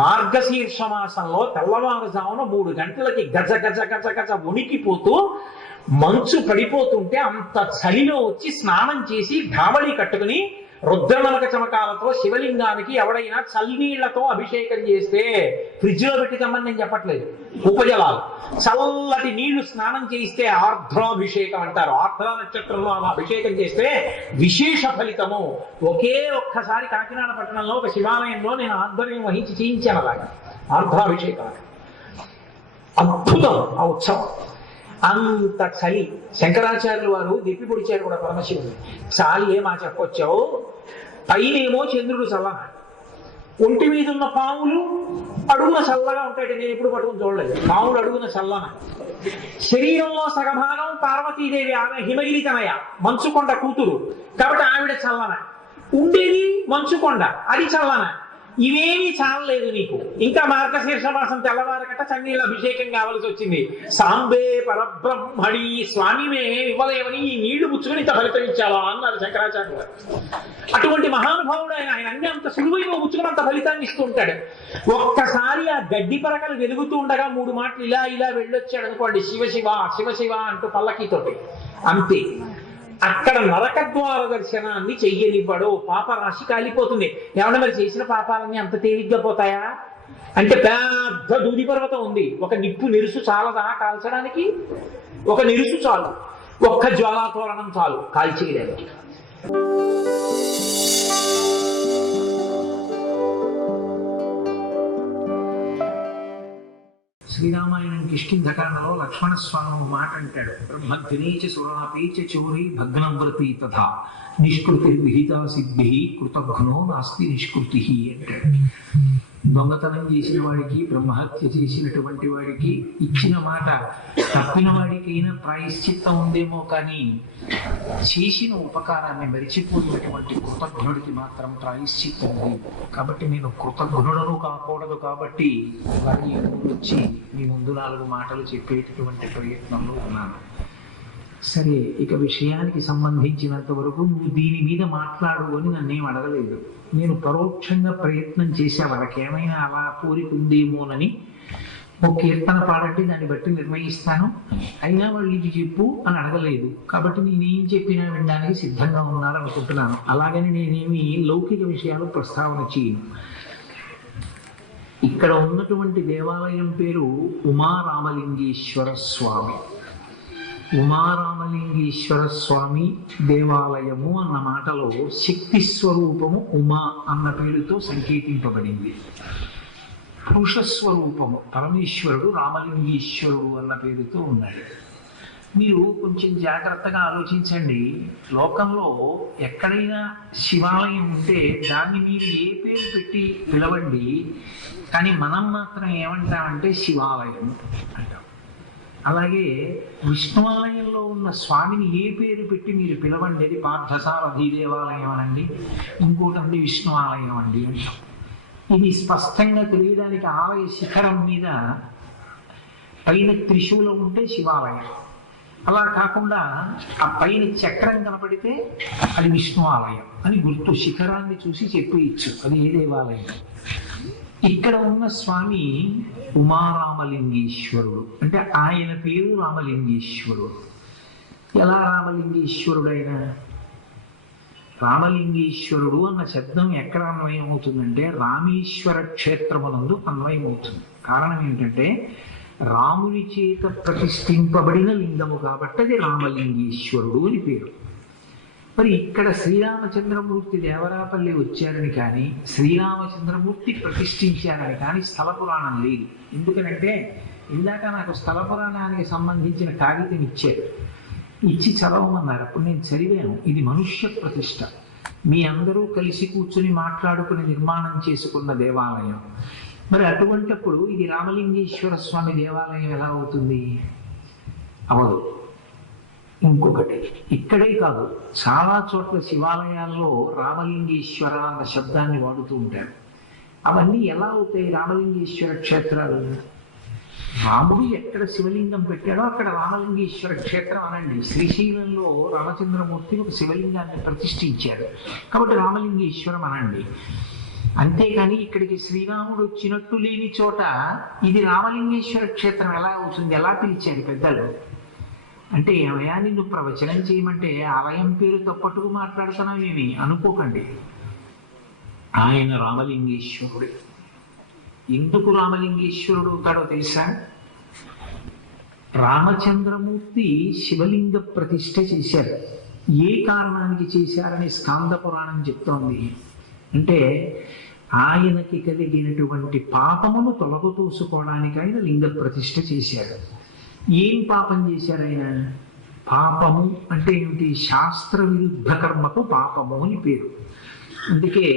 మార్గశీర్ష మాసంలో తెల్లవారుజామున 3 గంటలకి గజ గజ గజ గజ ఉనికిపోతూ మంచు పడిపోతుంటే అంత చలిలో వచ్చి స్నానం చేసి ఢావళి కట్టుకుని రుద్రమలక చమకాలతో శివలింగానికి ఎవడైనా చల్లనీళ్లతో అభిషేకం చేస్తే ఫ్రిడ్జ్ లో పెట్టి తెమ్మని నేను చెప్పట్లేదు, ఉపజలాలు చల్లటి నీళ్లు స్నానం చేయిస్తే ఆర్ద్రాభిషేకం అంటారు. ఆర్ద్ర నక్షత్రంలో అలా అభిషేకం చేస్తే విశేష ఫలితము. ఒక్కసారి కాకినాడ పట్టణంలో ఒక శివాలయంలో నేను ఆధ్వర్యం వహించి చేయించాను అలాగా ఆర్ద్రాభిషేకం. అద్భుతం ఆ ఉత్సవం. అంత చలి. శంకరాచార్యులు వారు దిప్పి పొడిచారు కూడా పరమశివుని. చాలి ఏమా చెప్పొచ్చావు, పైనేమో చంద్రుడు చల్లన, ఒంటి మీద ఉన్న పాములు అడుగున చల్లగా ఉంటాయి. నేను ఎప్పుడు పట్టుకుని చూడలేదు. పాములు అడుగున చల్లన. శరీరంలో సగభాగం పార్వతీదేవి, ఆమె హిమగిరితనయ మంచుకొండ కూతురు కాబట్టి ఆవిడ చల్లన. ఉండేది మంచుకొండ, అది చల్లన. ఇవేమీ చాలలేదు నీకు. ఇంకా మార్గశీర్ష మాసం తెల్లవారకట చన్నీళ్ళ అభిషేకం కావాల్సి వచ్చింది. సాంబే పరబ్రహ్మణి స్వామిమే ఇవ్వలేమని ఈ నీళ్లు పుచ్చుకొని ఇంత ఫలితం ఇచ్చావా అన్నారు శంకరాచార్యులు గారు. అటువంటి మహానుభావుడు ఆయన. ఆయన అన్ని అంత సులువుగా పుచ్చుకుని అంత ఫలితాన్ని ఇస్తూ ఉంటాడు. ఒక్కసారి ఆ గడ్డి పరకలు వెలుగుతూ ఉండగా 3 మాటలు ఇలా ఇలా వెళ్ళొచ్చాడు అనుకోండి, శివ శివ శివ శివ అంటూ పల్లకీతోటి, అంతే. అక్కడ నరకద్వార దర్శనాన్ని చెయ్యనివ్వడు. పాపరాశి కాలిపోతుంది. ఏమన్నా మరి చేసిన పాపాలన్నీ అంత తేలిగ్గా పోతాయా అంటే పెద్ద దూది పర్వతం ఉంది. ఒక నిప్పు నిరుసు చాలదా కాల్చడానికి? ఒక నిరుసు చాలు, ఒక్క జ్వాలాతోరణం చాలు కాల్చేయడానికి. శ్రీరామాయణం కిష్కింధకాండలో లక్ష్మణస్వామి మాట అంటాడు, బ్రహ్మగ్నేచ సురాపేచ చోరీ భగ్నవ్రతి తథా నిష్కృతి విహిత సిద్ధి కృతఘ్నో నాస్తి నిష్కృతి అంటాడు. దొంగతనం చేసిన వాడికి, బ్రహ్మహత్య చేసినటువంటి వాడికి ఇచ్చిన మాట తప్పిన వాడికైనా ప్రాయశ్చిత్తం ఉందేమో, కానీ చేసిన ఉపకారాన్ని మరిచిపోయినటువంటి కృతజ్ఞుడికి మాత్రం ప్రాయశ్చిత్తం ఉంది. కాబట్టి నేను కృతజ్ఞుడను కాకూడదు. కాబట్టి వారి వచ్చి మీ ముందు 4 మాటలు చెప్పేటటువంటి ప్రయత్నంలో ఉన్నాను. సరే, ఇక విషయానికి సంబంధించినంత వరకు నువ్వు దీని మీద మాట్లాడు అని నన్నేం అడగలేదు. నేను పరోక్షంగా ప్రయత్నం చేసే వాళ్ళకి ఏమైనా అలా కోరికుందేమోనని ఒక కీర్తన పాడంటే దాన్ని బట్టి నిర్ణయిస్తాను. అయినా వాళ్ళు ఇది చెప్పు అని అడగలేదు. కాబట్టి నేనేం చెప్పినా వినడానికి సిద్ధంగా ఉన్నారనుకుంటున్నాను. అలాగని నేనేమి లౌకిక విషయాలు ప్రస్తావన చేయను. ఇక్కడ ఉన్నటువంటి దేవాలయం పేరు ఉమారామలింగేశ్వర స్వామి. ఉమారామలింగేశ్వర స్వామి దేవాలయము అన్న మాటలో శక్తి స్వరూపము ఉమా అన్న పేరుతో సంకేతింపబడింది. పురుష స్వరూపము పరమేశ్వరుడు రామలింగేశ్వరుడు అన్న పేరుతో ఉన్నాడు. మీరు కొంచెం జాగ్రత్తగా ఆలోచించండి. లోకంలో ఎక్కడైనా శివాలయం ఉంటే దాన్ని మీరు ఏ పేరు పెట్టి పిలవండి, కానీ మనం మాత్రం ఏమంటామంటే శివాలయం అంటాం. అలాగే విష్ణువాలయంలో ఉన్న స్వామిని ఏ పేరు పెట్టి మీరు పిలవండి, అది పార్థసారథి దేవాలయం అనండి, ఇంకోటి అండి విష్ణు ఆలయం అండి అంటాం. ఇది స్పష్టంగా తెలియడానికి ఆలయ శిఖరం మీద పైన త్రిశూలం ఉంటే శివాలయం, అలా కాకుండా ఆ పైన చక్రం కనపడితే అది విష్ణు ఆలయం అని గుర్తు. శిఖరాన్ని చూసి చెప్పేయచ్చు అది ఏ దేవాలయం. ఇక్కడ ఉన్న స్వామి ఉమారామలింగేశ్వరుడు, అంటే ఆయన పేరు రామలింగేశ్వరుడు. ఎలా రామలింగేశ్వరుడు అయినా? రామలింగేశ్వరుడు అన్న శబ్దం ఎక్కడ అన్వయం అవుతుందంటే రామేశ్వర క్షేత్రమునందు అన్వయం అవుతుంది. కారణం ఏంటంటే రాముని చేత ప్రతిష్ఠింపబడిన లింగము కాబట్టి అది రామలింగేశ్వరుడు అని పేరు. మరి ఇక్కడ శ్రీరామచంద్రమూర్తి దేవరాపల్లి వచ్చారని కానీ, శ్రీరామచంద్రమూర్తి ప్రతిష్ఠించారని కానీ స్థల పురాణం లేదు. ఎందుకనంటే ఇందాక నాకు స్థల పురాణానికి సంబంధించిన కాగితం ఇచ్చారు, ఇచ్చి చదవమన్నారు. అప్పుడు నేను చదివాను. ఇది మనుష్య ప్రతిష్ఠ, మీ అందరూ కలిసి కూర్చొని మాట్లాడుకుని నిర్మాణం చేసుకున్న దేవాలయం. మరి అటువంటప్పుడు ఇది రామలింగేశ్వర స్వామి దేవాలయం ఎలా అవుతుంది? అవదు. ఇంకొకటి, ఇక్కడే కాదు చాలా చోట్ల శివాలయాల్లో రామలింగేశ్వర అన్న శబ్దాన్ని వాడుతూ ఉంటారు. అవన్నీ ఎలా అవుతాయి రామలింగేశ్వర క్షేత్రాలు? రాముడు ఎక్కడ శివలింగం పెట్టాడో అక్కడ రామలింగేశ్వర క్షేత్రం అనండి. శ్రీశైలంలో రామచంద్రమూర్తి ఒక శివలింగాన్ని ప్రతిష్ఠించాడు కాబట్టి రామలింగేశ్వరం అనండి. అంతేకాని ఇక్కడికి శ్రీరాముడు వచ్చినట్టు లేని చోట ఇది రామలింగేశ్వర క్షేత్రం ఎలా అవుతుంది, ఎలా పిలిచారు పెద్దలు అంటే, ఏమయ్యా నిన్ను ప్రవచనం చేయమంటే ఆలయం పేరు తప్పట్టుకు మాట్లాడుతున్నావేమి అనుకోకండి. ఆయన రామలింగేశ్వరుడు. ఎందుకు రామలింగేశ్వరుడు అవుతాడో తెలుసా? రామచంద్రమూర్తి శివలింగ ప్రతిష్ఠ చేశారు. ఏ కారణానికి చేశారని స్కాంద పురాణం చెప్తోంది అంటే, ఆయనకి కలిగినటువంటి పాపమును తొలగతోసుకోవడానికి ఆయన లింగ ప్రతిష్ఠ చేశాడు. ఏం పాపం చేశారు ఆయన? పాపము అంటే ఏమిటి? శాస్త్ర విరుద్ధ కర్మకు పాపము అని పేరు. అందుకే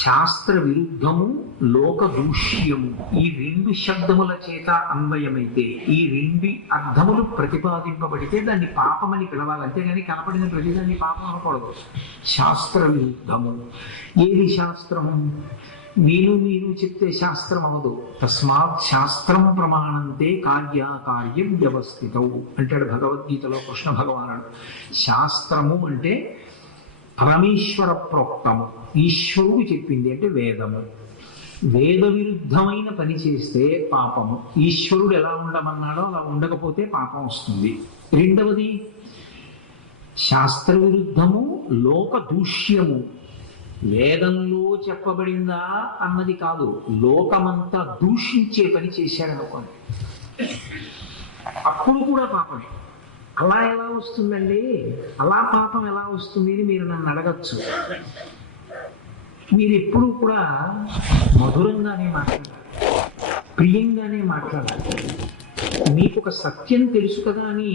శాస్త్ర విరుద్ధము, లోక దూష్యము ఈ రెండు శబ్దముల చేత అన్వయమైతే, ఈ రెండు అర్థములు ప్రతిపాదింపబడితే దాన్ని పాపమని పిలవాలి. అంతేగాని కనపడిన ప్రతిదాన్ని పాపం అనకూడదు. శాస్త్ర విరుద్ధము. ఏది శాస్త్రము? నేను మీరు చెప్తే శాస్త్రం అవదు. తస్మాత్ శాస్త్రం ప్రమాణంతే కార్యాకార్యం వ్యవస్థితం అంటాడు భగవద్గీతలో కృష్ణ భగవానుడు. శాస్త్రము అంటే పరమేశ్వర ప్రోక్తము, ఈశ్వరుడు చెప్పింది అంటే వేదము. వేద విరుద్ధమైన పని చేస్తే పాపము. ఈశ్వరుడు ఎలా ఉండమన్నాడో అలా ఉండకపోతే పాపం వస్తుంది. రెండవది శాస్త్ర విరుద్ధము, లోక దూష్యము. వేదంలో చెప్పబడిందా అన్నది కాదు, లోకమంతా దూషించే పని చేశాడనుకోండి, అప్పుడు కూడా పాపమే. అలా ఎలా వస్తుందండి? అలా పాపం ఎలా వస్తుంది అని మీరు నన్ను అడగచ్చు. మీరు ఎప్పుడూ కూడా మధురంగానే మాట్లాడాలి, ప్రియంగానే మాట్లాడాలి. మీకు ఒక సత్యం తెలుసు కదా అని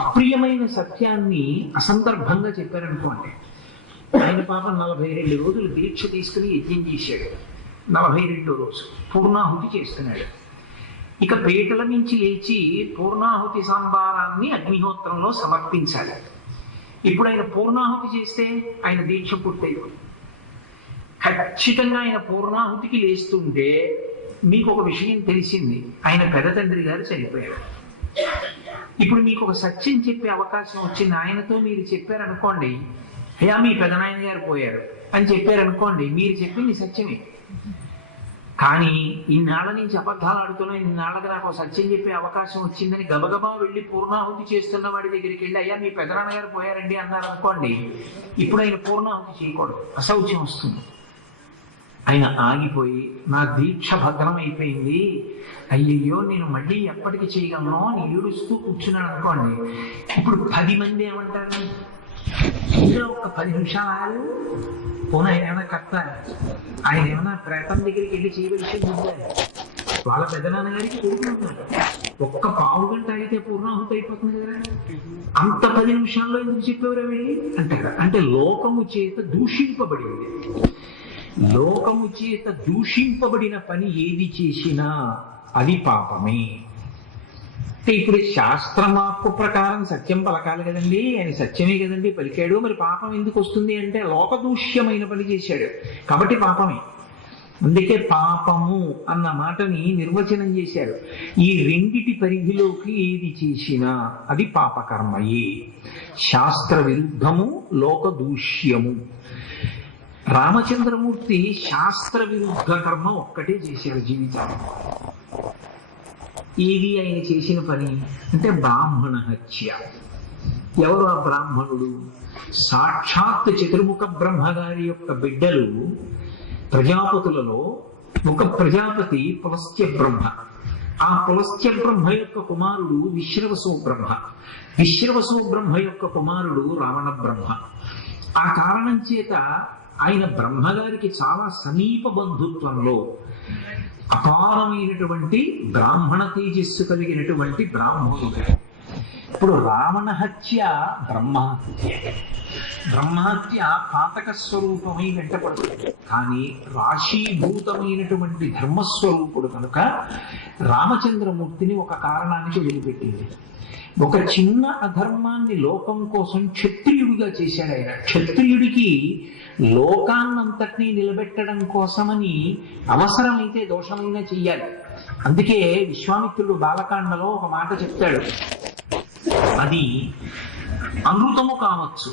అప్రియమైన సత్యాన్ని అసందర్భంగా చెప్పారనుకోండి. ఆయన పాపం 42 రోజులు దీక్ష తీసుకుని యజ్ఞం చేశాడు. 42వ రోజు పూర్ణాహుతి చేస్తున్నాడు. ఇక పీటల నుంచి లేచి పూర్ణాహుతి సంబారాన్ని అగ్నిహోత్రంలో సమర్పించాలి. ఇప్పుడు ఆయన పూర్ణాహుతి చేస్తే ఆయన దీక్ష పూర్తయిపోయింది. ఖచ్చితంగా ఆయన పూర్ణాహుతికి లేస్తుంటే మీకు ఒక విషయం తెలిసింది, ఆయన పెద్ద తండ్రి గారు చనిపోయారు. ఇప్పుడు మీకు ఒక సత్యం చెప్పే అవకాశం వచ్చింది. ఆయనతో మీరు చెప్పారనుకోండి, అయ్యా మీ పెదనాయన గారు పోయారు అని చెప్పారనుకోండి, మీరు చెప్పింది సత్యమే. కానీ ఇన్నాళ్ళ నుంచి అబద్ధాలు ఆడుతున్నా, ఇన్నాళ్ళకి నాకు సత్యం చెప్పే అవకాశం వచ్చిందని గబగబా వెళ్ళి పూర్ణాహుతి చేస్తున్న వాడి దగ్గరికి వెళ్ళి, అయ్యా మీ పెదనాన్నగారు పోయారండి అన్నారు అనుకోండి, ఇప్పుడు ఆయన పూర్ణాహుతి చేయకూడదు, అశౌచ్యం వస్తుంది. ఆయన ఆగిపోయి నా దీక్ష భగ్నం అయిపోయింది, అయ్యయ్యో నేను మళ్ళీ ఎప్పటికి చేయగలను అని ఏడుస్తూ కూర్చున్నాడు అనుకోండి. ఇప్పుడు 10 మంది ఏమంటారు? ఇంకా ఒక 10 నిమిషాలు పోనీ ఆయన ఏమైనా కర్త, ఆయన ఏమైనా ప్రేతం దగ్గరికి వెళ్ళి చేయవలసింది ఉందా? వాళ్ళ పెద్దనాన్నగారికి కోరుకుంటున్నారు, ఒక్క పావు గంట అయితే పూర్ణాహుతి అయిపోతుంది కదా, అంత 10 నిమిషాల్లో ఎందుకు చెప్పేవారు వెళ్ళి అంటారు. అంటే లోకము చేత దూషింపబడింది. లోకము చేత దూషింపబడిన పని ఏది చేసినా అది పాపమే. అంటే ఇప్పుడు శాస్త్రమాకు ప్రకారం సత్యం పలకాలి కదండి, ఆయన సత్యమే కదండి పలికాడు, మరి పాపం ఎందుకు వస్తుంది అంటే లోకదూష్యమైన పని చేశాడు కాబట్టి పాపమే. అందుకే పాపము అన్న మాటని నిర్వచనం చేశారు. ఈ రెండిటి పరిధిలోకి ఏది చేసినా అది పాపకర్మయే. శాస్త్ర విరుద్ధము, లోకదూష్యము. రామచంద్రమూర్తి శాస్త్ర విరుద్ధ కర్మ ఒక్కటే చేశారు జీవితాన్ని. ఏది ఆయన చేసిన పని అంటే బ్రాహ్మణ హత్య. ఎవరు ఆ బ్రాహ్మణుడు? సాక్షాత్ చతుర్ముఖ బ్రహ్మగారి యొక్క బిడ్డలు ప్రజాపతులలో ఒక ప్రజాపతి పులస్త్య బ్రహ్మ. ఆ పులస్త్య బ్రహ్మ యొక్క కుమారుడు విశ్రవసో బ్రహ్మ. విశ్రవసో బ్రహ్మ యొక్క కుమారుడు రావణ బ్రహ్మ. ఆ కారణం చేత ఆయన బ్రహ్మగారికి చాలా సమీప బంధుత్వంలో అపారమైనటువంటి బ్రాహ్మణ తేజస్సు కలిగినటువంటి బ్రాహ్మణుడు. ఇప్పుడు రావణ హత్య బ్రహ్మహత్య. బ్రహ్మహత్య పాతక స్వరూపమై వెంటపడుతుంది, కానీ రాశీభూతమైనటువంటి ధర్మస్వరూపుడు కనుక రామచంద్రమూర్తిని ఒక కారణానికి వదిలిపెట్టింది. ఒక చిన్న అధర్మాన్ని లోకం కోసం క్షత్రియుడిగా చేశాడు ఆయన. క్షత్రియుడికి లోకాన్నంతటినీ నిలబెట్టడం కోసమని అవసరమైతే దోషమైనా చెయ్యాలి. అందుకే విశ్వామిత్రుడు బాలకాండలో ఒక మాట చెప్తాడు, అది అనృతము కావచ్చు,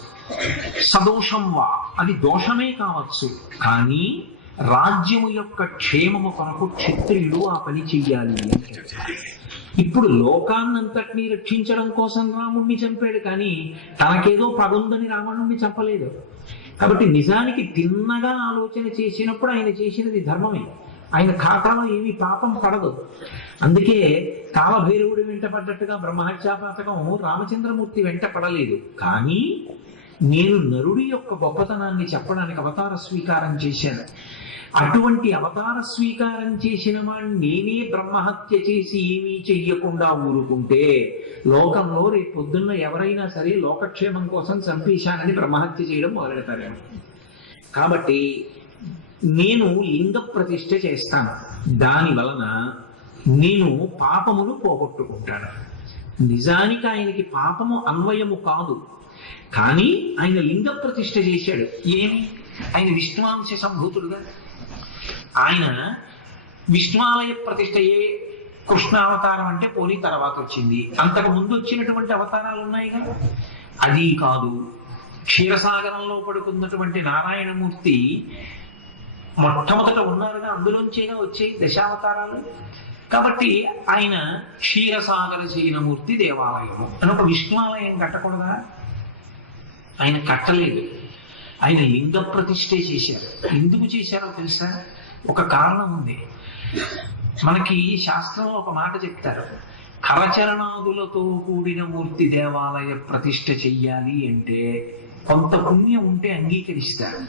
సదోషం వా, అది దోషమే కావచ్చు, కానీ రాజ్యము యొక్క క్షేమము కొరకు క్షత్రియుడు ఆ పని చెయ్యాలి అని చెప్తారు. ఇప్పుడు లోకాన్నంతటినీ రక్షించడం కోసం రాముణ్ణి చంపాడు, కానీ తనకేదో పదుందని రావణుణ్ణి చంపలేదు. కాబట్టి నిజానికి తిన్నగా ఆలోచన చేసినప్పుడు ఆయన చేసినది ధర్మమే, ఆయన ఖాతాలో ఏమీ పాపం పడదు. అందుకే కాలభైరవుడు వెంట పడ్డట్టుగా బ్రహ్మహత్యాపాతకం రామచంద్రమూర్తి వెంట పడలేదు. కానీ నేను నరుడి యొక్క గొప్పతనాన్ని చెప్పడానికి అవతార స్వీకారం చేశాను. అటువంటి అవతార స్వీకారం చేసిన వాడిని నేనే బ్రహ్మహత్య చేసి ఏమీ చెయ్యకుండా ఊరుకుంటే లోకంలో రేపు పొద్దున్న ఎవరైనా సరే లోకక్షేమం కోసం చంపేశానని బ్రహ్మహత్య చేయడం మొదలెడతారు. కాబట్టి నేను లింగ ప్రతిష్ఠ చేస్తాను, దాని వలన నేను పాపమును పోగొట్టుకుంటాను. నిజానికి ఆయనకి పాపము అన్వయము కాదు, కానీ ఆయన లింగ ప్రతిష్ఠ చేశాడు. ఏమి? ఆయన విష్ణువాంశ సంభూతుడుగా ఆయన విష్ణువాలయ ప్రతిష్ఠ. ఏ కృష్ణావతారం అంటే పోనీ తర్వాత వచ్చింది, అంతకు ముందు వచ్చినటువంటి అవతారాలు ఉన్నాయిగా. అది కాదు, క్షీరసాగరంలో పడుకున్నటువంటి నారాయణమూర్తి మొట్టమొదట ఉన్నారుగా, అందులోంచేగా వచ్చే దశావతారాలు. కాబట్టి ఆయన క్షీరసాగర శయనమూర్తి దేవాలయము అని ఒక విష్ణువాలయం కట్టకూడదా? ఆయన కట్టలేదు, ఆయన లింగ ప్రతిష్ఠే చేశారు. ఎందుకు చేశారో తెలుసా? ఒక కారణం ఉంది. మనకి శాస్త్రంలో ఒక మాట చెప్తారు, కరచరణాదులతో కూడిన మూర్తి దేవాలయ ప్రతిష్ఠ చెయ్యాలి అంటే కొంత పుణ్యం ఉంటే అంగీకరిస్తారు.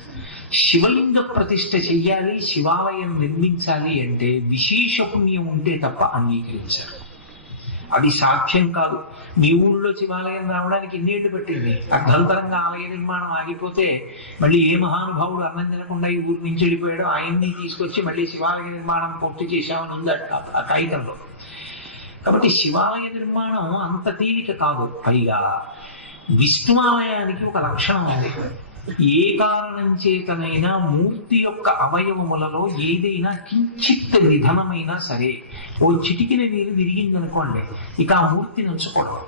శివలింగ ప్రతిష్ఠ చెయ్యాలి, శివాలయం నిర్మించాలి అంటే విశేష పుణ్యం ఉంటే తప్ప అంగీకరించారు. అది సాధ్యం కాదు. మీ ఊళ్ళో శివాలయం రావడానికి ఇన్నేళ్లు పట్టింది. అర్ధంతరంగా ఆలయ నిర్మాణం ఆగిపోతే మళ్ళీ ఏ మహానుభావుడు అన్నం తినకుండా ఈ ఊరి నుంచి వెళ్ళిపోయాడో ఆయన్ని తీసుకొచ్చి మళ్ళీ శివాలయ నిర్మాణం పూర్తి చేశామని ఉంది ఆ కాగితంలో. కాబట్టి శివాలయ నిర్మాణం అంత తేలిక కాదు. పైగా విష్ణువాలయానికి ఒక లక్షణం ఉంది. ఏ కారణం చేతనైనా మూర్తి యొక్క అవయవములలో ఏదైనా కించిత్ నిధనమైనా సరే ఓ చిటికిన నీరు విరిగిందనుకోండి, ఇక ఆ మూర్తిని ఉంచకూడదు.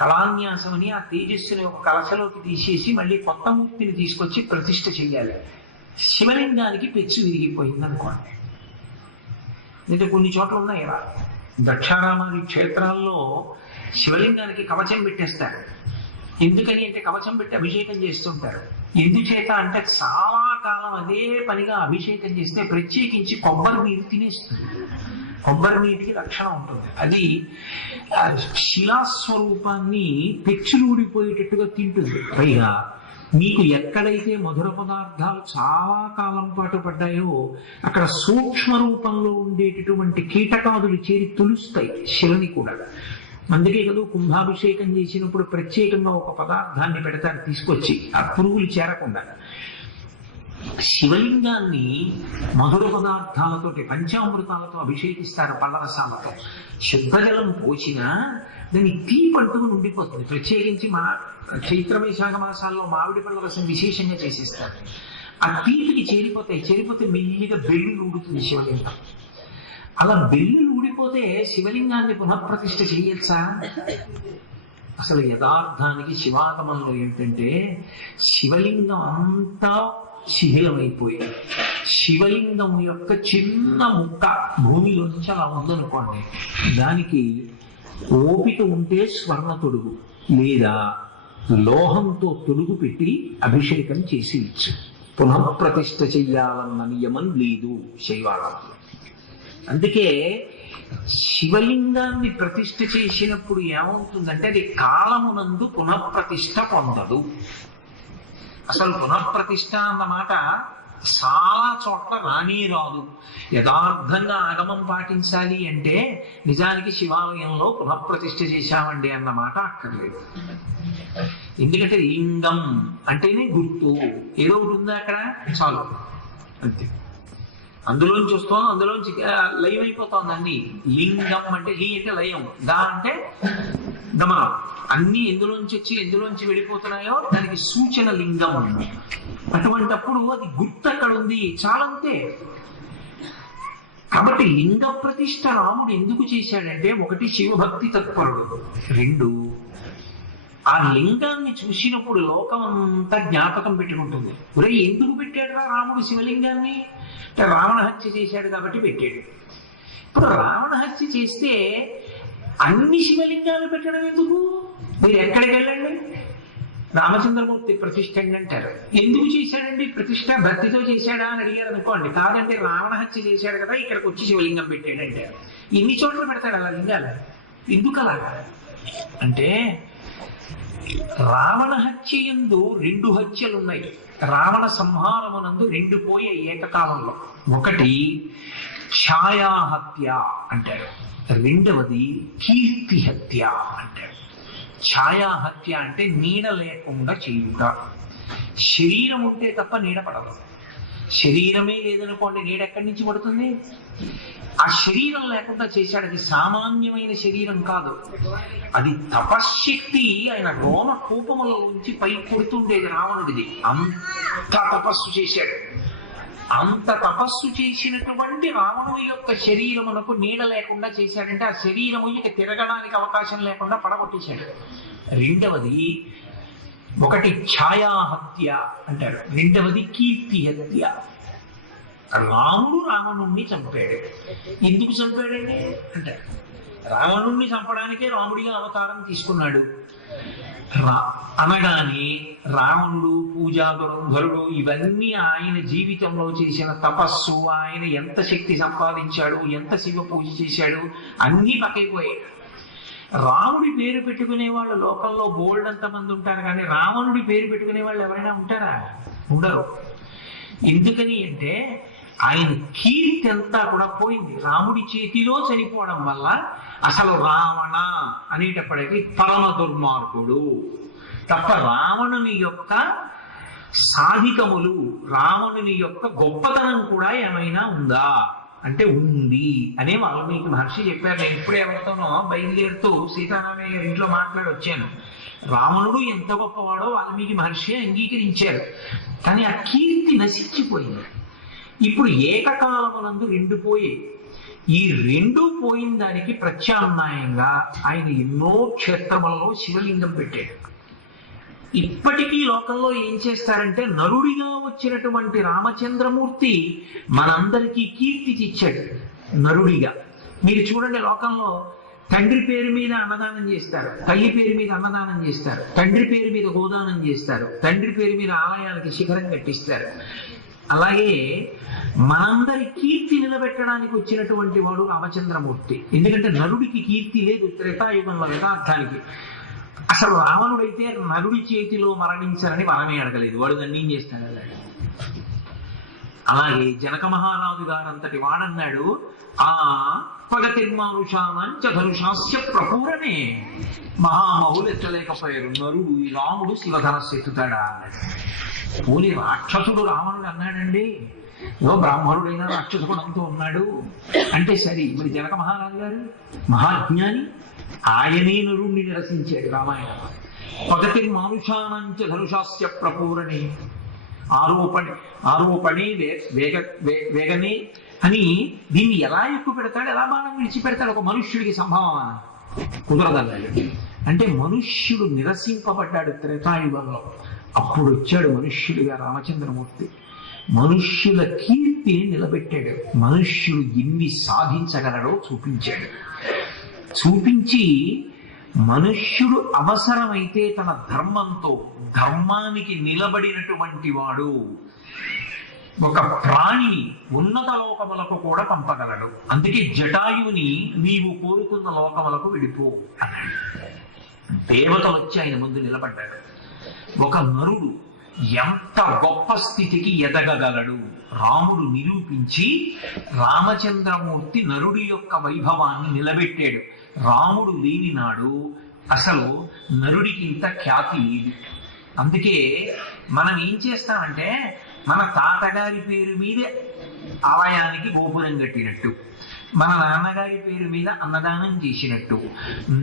కళాన్యాసం అని ఆ తేజస్సుని ఒక కలశలోకి తీసేసి మళ్ళీ కొత్త మూర్తిని తీసుకొచ్చి ప్రతిష్ఠ చెయ్యాలి. శివలింగానికి పెచ్చు విరిగిపోయింది అనుకోండి, అంటే కొన్ని చోట్ల ఉన్నాయి ఇలా. దక్షారామాది క్షేత్రాల్లో శివలింగానికి కవచం పెట్టేస్తారు. ఎందుకని అంటే కవచం పెట్టి అభిషేకం చేస్తుంటారు. ఎందుచేత అంటే చాలా కాలం అదే పనిగా అభిషేకం చేస్తే ప్రత్యేకించి కొబ్బరి నీరు తినేస్తుంది. కొబ్బరి నీటికి లక్షణం ఉంటుంది. అది శిలాస్వరూపాన్ని పెచ్చులు ఊడిపోయేటట్టుగా తింటుంది. పైగా మీకు ఎక్కడైతే మధుర పదార్థాలు చాలా కాలం పాటు పడ్డాయో అక్కడ సూక్ష్మ రూపంలో ఉండేటటువంటి కీటకాదులు చేరి తులుస్తాయి శిలని కూడా. అందుకే కదా కుంభాభిషేకం చేసినప్పుడు ప్రత్యేకంగా ఒక పదార్థాన్ని పెడతారు తీసుకొచ్చి, ఆ పురుగులు చేరకుండా. శివలింగాన్ని మధుర పదార్థాలతోటి పంచామృతాలతో అభిషేకిస్తారు, పళ్ళరసాలతో. శుద్ధజలం పోసినా దాన్ని తీపంటుకుని ఉండిపోతుంది. ప్రత్యేకించి మా చైత్రవైశాఖ మాసాల్లో మామిడి పళ్ళ రసం విశేషంగా చేసేస్తారు. ఆ తీపికి చేరిపోతే మెల్లిగా బెల్లు ఊడుతుంది శివలింగం. అలా బెల్లు ఊడిపోతే శివలింగాన్ని పునఃప్రతిష్ఠ చేయొచ్చా? అసలు యథార్థానికి శివాగమంలో ఏంటంటే శివలింగం అంతా శిథిలమైపోయి శివలింగం యొక్క చిన్న ముక్క భూమిలోంచి అలా ఉందనుకోండి, దానికి ఓపిక ఉంటే స్వర్ణ తొడుగు లేదా లోహంతో తొడుగు పెట్టి అభిషేకం చేసి ఇచ్చు. పునఃప్రతిష్ఠ చెయ్యాలన్న నియమం లేదు శైవాగమంలో. అందుకే శివలింగాన్ని ప్రతిష్ఠ చేసినప్పుడు ఏమవుతుందంటే అది కాలమునందు పునఃప్రతిష్ఠ పొందదు. అసలు పునఃప్రతిష్ఠ అన్నమాట చాలా చోట్ల రాదు. యథార్థంగా ఆగమం పాటించాలి అంటే నిజానికి శివాలయంలో పునఃప్రతిష్ఠ చేశామండి అన్నమాట అక్కర్లేదు. ఎందుకంటే లింగం అంటేనే గుర్తు, ఏదో ఒకటి ఉందా అక్కడ, చాలు అంతే. అందులోంచి వస్తాం, అందులోంచి లయం అయిపోతుంది అన్ని. లింగం అంటే లీ అంటే లయం, గా అంటే గమనం. అన్ని ఎందులోంచి వచ్చి ఎందులోంచి వెళ్ళిపోతున్నాయో దానికి సూచన లింగం. అటువంటప్పుడు అది గుర్తు అక్కడ ఉంది, చాలంతే. కాబట్టి లింగ ప్రతిష్ఠ రాముడు ఎందుకు చేశాడంటే, ఒకటి శివభక్తి తత్పరుడు, రెండు ఆ లింగాన్ని చూసినప్పుడు లోకం అంతా జ్ఞాపకం పెట్టుకుంటుంది. ఒరే ఎందుకు పెట్టాడు రాముడు శివలింగాన్ని? అంటే రావణ హత్య చేశాడు కాబట్టి పెట్టాడు. ఇప్పుడు రావణ హత్య చేస్తే అన్ని శివలింగాలు పెట్టడం ఎందుకు? మీరు ఎక్కడికి వెళ్ళండి, రామచంద్రమూర్తి ప్రతిష్ఠ అంటారు. ఎందుకు చేశాడండి ప్రతిష్ఠ? భక్తితో చేశాడా అని అడిగారు అనుకోండి. కాదంటే రావణ హత్య చేశాడు కదా ఇక్కడికి వచ్చి శివలింగం పెట్టాడంటే. ఎన్ని చోట్ల పెడతాడు అలా లింగాలు? ఎందుకు అలాగా అంటే, రావణ హత్య యందు 2 హత్యలున్నాయి. రావణ సంహారమునందు 2 పోయాయి ఏకకాలంలో. ఒకటి ఛాయాహత్య అంటారు, రెండవది కీర్తి హత్య అంటారు. ఛాయాహత్య అంటే నీడ లేకుండా చేయుట. శరీరం ఉంటే తప్ప నీడ పడదు. శరీరమే లేదనుకోండి, నీడ ఎక్కడి నుంచి పడుతుంది? ఆ శరీరం లేకుండా చేశాడు. అది సామాన్యమైన శరీరం కాదు, అది తపశ్శక్తి. ఆయన రోమ కూపములలోంచి పై కొడుతుండేది రావణుడిది. అంత తపస్సు చేశాడు. అంత తపస్సు చేసినటువంటి రావణుడి యొక్క శరీరమునకు నీడ లేకుండా చేశాడంటే ఆ శరీరము ఇక తిరగడానికి అవకాశం లేకుండా పడగొట్టేశాడు. రెండవది, ఒకటి ఛాయాహత్య అంటారు, రెండవది కీర్తి హత్య. రాముడు రావణుణ్ణి చంపాడు. ఎందుకు చంపాడండి అంటే, రావణుణ్ణి చంపడానికే రాముడిగా అవతారం తీసుకున్నాడు. అనగానే రావణుడు, పూజా దురంధరుడు, ఇవన్నీ ఆయన జీవితంలో చేసిన తపస్సు, ఆయన ఎంత శక్తి సంపాదించాడు, ఎంత శివ పూజ చేశాడు, అన్నీ పక్కైపోయాయి. రాముడి పేరు పెట్టుకునే వాళ్ళు లోకంలో బోల్డ్ అంత మంది ఉంటారు, కానీ రావణుడి పేరు పెట్టుకునే వాళ్ళు ఎవరైనా ఉంటారా? ఉండరు. ఎందుకని అంటే ఆయన కీర్తి అంతా కూడా పోయింది. రాముడి చేతిలో చనిపోవడం వల్ల అసలు రావణ అనేటప్పటికీ పరమ దుర్మార్గుడు తప్ప రావణుని యొక్క సాధికములు, రావణుని యొక్క గొప్పతనం కూడా ఏమైనా ఉందా అంటే ఉంది అనే వాల్మీకి మహర్షి చెప్పారు. నేను ఇప్పుడే ఎవరితోనో బయలుదేరుతూ సీతారామయ్య గారి ఇంట్లో మాట్లాడి వచ్చాను. రావణుడు ఎంత గొప్పవాడో వాల్మీకి మహర్షి అంగీకరించారు, కానీ ఆ కీర్తి నశించిపోయింది. ఇప్పుడు ఏకకాలమునందు 2 పోయి, ఈ 2 పోయిన దానికి ప్రత్యామ్నాయంగా ఆయన ఎన్నో క్షేత్రములలో శివలింగం పెట్టాడు. ఇప్పటికీ లోకంలో ఏం చేస్తారంటే, నరుడిగా వచ్చినటువంటి రామచంద్రమూర్తి మనందరికీ కీర్తి తెచ్చాడు. నరుడిగా మీరు చూడండి, లోకంలో తండ్రి పేరు మీద అన్నదానం చేస్తారు, తల్లి పేరు మీద అన్నదానం చేస్తారు, తండ్రి పేరు మీద గోదానం చేస్తారు, తండ్రి పేరు మీద ఆలయానికి శిఖరం కట్టిస్తారు. అలాగే మనందరి కీర్తి నిలబెట్టడానికి వచ్చినటువంటి వాడు రామచంద్రమూర్తి. ఎందుకంటే నరుడికి కీర్తి లేదు త్రేతాయుగంలో యథార్థానికి. అసలు రావణుడైతే నరుడి చేతిలో మరణించాలని వరమే అడగలేదు, వాడు దాన్ని ఏం చేస్తాడు. అలాగే జనక మహారాజు గారు అంతటి వాడన్నాడు, ఆ పగతిర్మానుషానంచ ధనుషాస్య ప్రపూరనే. మహామహులు ఎత్తలేకపోయారు, నరుడు ఈ రాముడు శివధనస్సు ఎత్తుతాడా అన్నాడు. పోనీ రాక్షసుడు రావణుడు అన్నాడండి, ఓ బ్రాహ్మణుడైనా రాక్షసుడు అంటూ ఉన్నాడు అంటే సరి. మరి జనక మహారాజు గారు మహాజ్ఞాని, ఆయనే నరుణ్ణి నిరసించాడు రామాయణం. పగతిర్మానుషానంచ ధనుషాస్య ప్రపూరణి, ఆరోపణి వేగనే అని దీన్ని ఎలా ఎక్కువ పెడతాడు, ఎలా బాణం విడిచిపెడతాడు? ఒక మనుష్యుడికి సంభవం కుదరదన్నాడు. అంటే మనుష్యుడు నిరసింపబడ్డాడు త్రేతాయుగంలో. అప్పుడు వచ్చాడు మనుష్యుడిగా రామచంద్రమూర్తి. మనుష్యుల కీర్తిని నిలబెట్టాడు. మనుష్యుడు ఎన్ని సాధించగలడో చూపించాడు. చూపించి మనుష్యుడు అవసరమైతే తన ధర్మంతో, ధర్మానికి నిలబడినటువంటి వాడు ఒక ప్రాణిని ఉన్నత లోకములకు కూడా పంపగలడు. అందుకే జటాయుని నీవు కోరుకున్న లోకములకు విడిపో అన్నాడు. దేవతలు వచ్చి ఆయన ముందు నిలబడ్డాడు. ఒక నరుడు ఎంత గొప్ప స్థితికి ఎదగగలడు రాముడు నిరూపించి, రామచంద్రమూర్తి నరుడి యొక్క వైభవాన్ని నిలబెట్టాడు. రాముడు లేని నాడు అసలు నరుడికి ఇంత ఖ్యాతి లేదు. అందుకే మనం ఏం చేస్తామంటే, మన తాతగారి పేరు మీద ఆలయానికి గోపురం కట్టినట్టు, మన నాన్నగారి పేరు మీద అన్నదానం చేసినట్టు,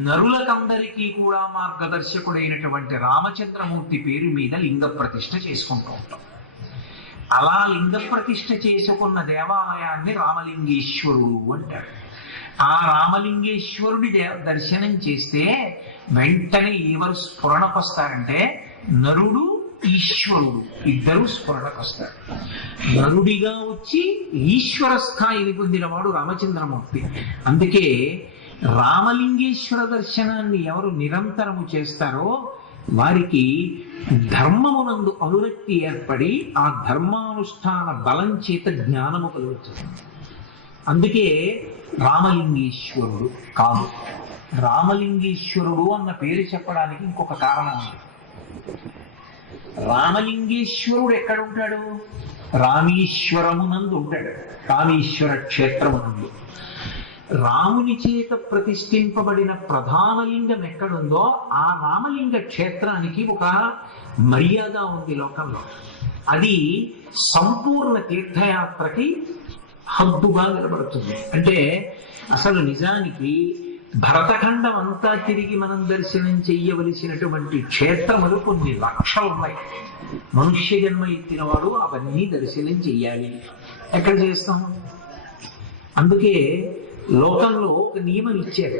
నరులకందరికీ కూడా మార్గదర్శకుడైనటువంటి రామచంద్రమూర్తి పేరు మీద లింగ ప్రతిష్ఠ చేసుకుంటూ ఉంటాం. అలా లింగ ప్రతిష్ఠ చేసుకున్న దేవాలయాన్ని రామలింగేశ్వరుడు అంటారు. ఆ రామలింగేశ్వరుడి దర్శనం చేస్తే వెంటనే ఎవరు స్ఫురణకొస్తారంటే, నరుడు ఈశ్వరుడు ఇద్దరు స్ఫురణకు వస్తారు. నరుడిగా వచ్చి ఈశ్వర స్థాయిని పొందినవాడు రామచంద్రమూర్తి. అందుకే రామలింగేశ్వర దర్శనాన్ని ఎవరు నిరంతరము చేస్తారో వారికి ధర్మమునందు అనురక్తి ఏర్పడి ఆ ధర్మానుష్ఠాన బలం చేత జ్ఞానము కలుగుతుంది. అందుకే రామలింగేశ్వరుడు కాదు. రామలింగేశ్వరుడు అన్న పేరు చెప్పడానికి ఇంకొక కారణం ఉంది. రామలింగేశ్వరుడు ఎక్కడ ఉంటాడు? రామేశ్వరమునందు ఉంటాడు. రామేశ్వర క్షేత్రమునందు రాముని చేత ప్రతిష్ఠింపబడిన ప్రధాన లింగం ఎక్కడుందో ఆ రామలింగ క్షేత్రానికి ఒక మర్యాద ఉంది లోకంలో. అది సంపూర్ణ తీర్థయాత్రకి హద్దుగా నిలబడుతుంది. అంటే అసలు నిజానికి భరతఖండం అంతా తిరిగి మనం దర్శనం చెయ్యవలసినటువంటి క్షేత్రములు కొన్ని లక్షలు ఉన్నాయి. మనుష్య జన్మ ఎత్తిన వాడు అవన్నీ దర్శనం చెయ్యాలి. ఎక్కడ చేస్తాం? అందుకే లోకంలో ఒక నియమం ఇచ్చారు.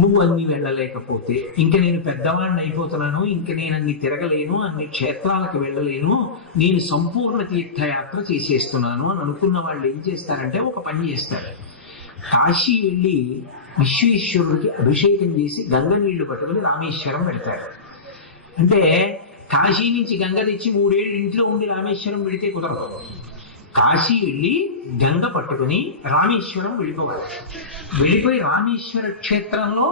నువ్వు అన్ని వెళ్ళలేకపోతే ఇంక నేను పెద్దవాడిని అయిపోతున్నాను, ఇంక నేను అన్ని తిరగలేను, అన్ని క్షేత్రాలకు వెళ్ళలేను, నేను సంపూర్ణ తీర్థయాత్ర చేసేస్తున్నాను అని అనుకున్న వాళ్ళు ఏం చేస్తారంటే ఒక పని చేస్తారు. కాశీ వెళ్ళి విశ్వేశ్వరుడికి అభిషేకం చేసి గంగ నీళ్లు పట్టుకుని రామేశ్వరం పెడతారు. అంటే కాశీ నుంచి గంగ తెచ్చి 3 ఏళ్ళు ఇంట్లో ఉండి రామేశ్వరం పెడితే కుదరదు. కాశీ వెళ్ళి గంగ పట్టుకుని రామేశ్వరం వెళ్ళిపోవాలి. వెళ్ళిపోయి రామేశ్వర క్షేత్రంలో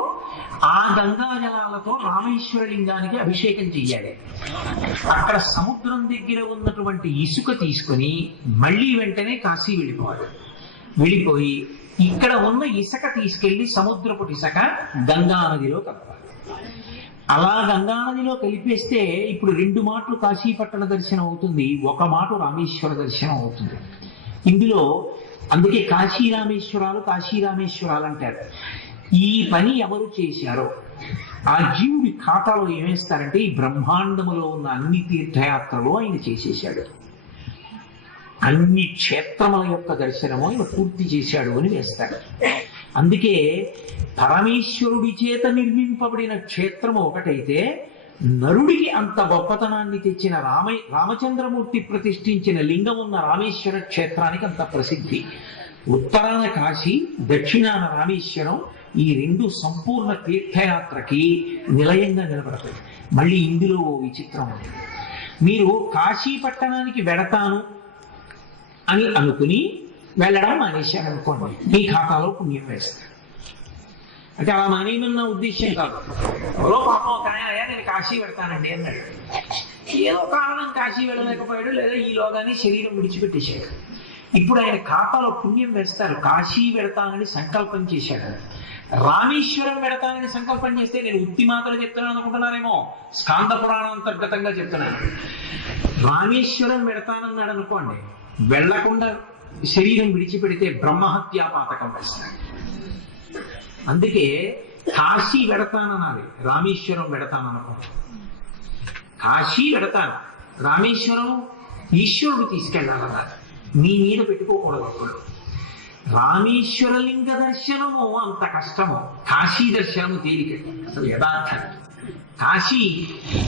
ఆ గంగా జలాలతో రామేశ్వర లింగానికి అభిషేకం చెయ్యాలి. అక్కడ సముద్రం దగ్గర ఉన్నటువంటి ఇసుక తీసుకొని మళ్ళీ వెంటనే కాశీ వెళ్ళిపోవాలి. వెళ్ళిపోయి ఇక్కడ ఉన్న ఇసుక తీసుకెళ్లి సముద్రపు ఇసుక గంగా నదిలో కలపాలి. అలా గంగా నదిలో కలిపేస్తే ఇప్పుడు 2 మాటలు కాశీపట్టణ దర్శనం అవుతుంది, 1 మాట రామేశ్వర దర్శనం అవుతుంది. ఇందులో అందుకే కాశీ రామేశ్వరాలు అంటారు. ఈ పని ఎవరు చేశారో ఆ జీవుడి ఖాతాలో ఏమేస్తారంటే ఈ బ్రహ్మాండములో ఉన్న అన్ని తీర్థయాత్రలు ఆయన చేసేశాడు, అన్ని క్షేత్రముల యొక్క దర్శనము ఆయన పూర్తి చేశాడు అని వేస్తాడు. అందుకే పరమేశ్వరుడి చేత నిర్మింపబడిన క్షేత్రము ఒకటైతే నరుడికి అంత గొప్పతనాన్ని తెచ్చిన రామచంద్రమూర్తి ప్రతిష్ఠించిన లింగం ఉన్న రామేశ్వర క్షేత్రానికి అంత ప్రసిద్ధి. ఉత్తరాన కాశీ, దక్షిణాన రామేశ్వరం, ఈ 2 సంపూర్ణ తీర్థయాత్రకి నిలయంగా నిలబడతాయి. మళ్ళీ ఇందులో ఓ విచిత్రం ఉంది. మీరు కాశీ పట్టణానికి వెడతాను అని అనుకుని వెళ్ళడం మానేశారనుకోండి, మీ ఖాతాలో పుణ్యం వేస్తారు. అంటే అలా మానేయమన్న ఉద్దేశం కాదు. ఎవరో పాపం ఒక ఆయన నేను కాశీ పెడతానండి అన్నాడు. ఏదో కారణం కాశీ వెళ్ళలేకపోయాడు, లేదా ఈలోగానే శరీరం విడిచిపెట్టేశాడు. ఇప్పుడు ఆయన ఖాతాలో పుణ్యం వేస్తారు. కాశీ పెడతానని సంకల్పం చేశాడు. రామేశ్వరం పెడతానని సంకల్పం చేస్తే నేను ఉత్తి మాత్రం చెప్తున్నాను అనుకుంటున్నారేమో, స్కాంద పురాణాంతర్గతంగా చెప్తున్నాను. రామేశ్వరం పెడతానన్నాడు అనుకోండి, వెళ్లకుండా శరీరం విడిచిపెడితే బ్రహ్మహత్యా పాతకం వేస్తాడు. అందుకే కాశీ వెడతాననాలి, రామేశ్వరం వెడతాననుకో. కాశీ వెడతాను, రామేశ్వరం ఈశ్వరుడు తీసుకెళ్లాలన్నారు, నీ మీద పెట్టుకోకూడదు. అప్పుడు రామేశ్వర లింగ దర్శనము అంత కష్టము, కాశీ దర్శనము తేలిక. అసలు యథార్థం కాశీ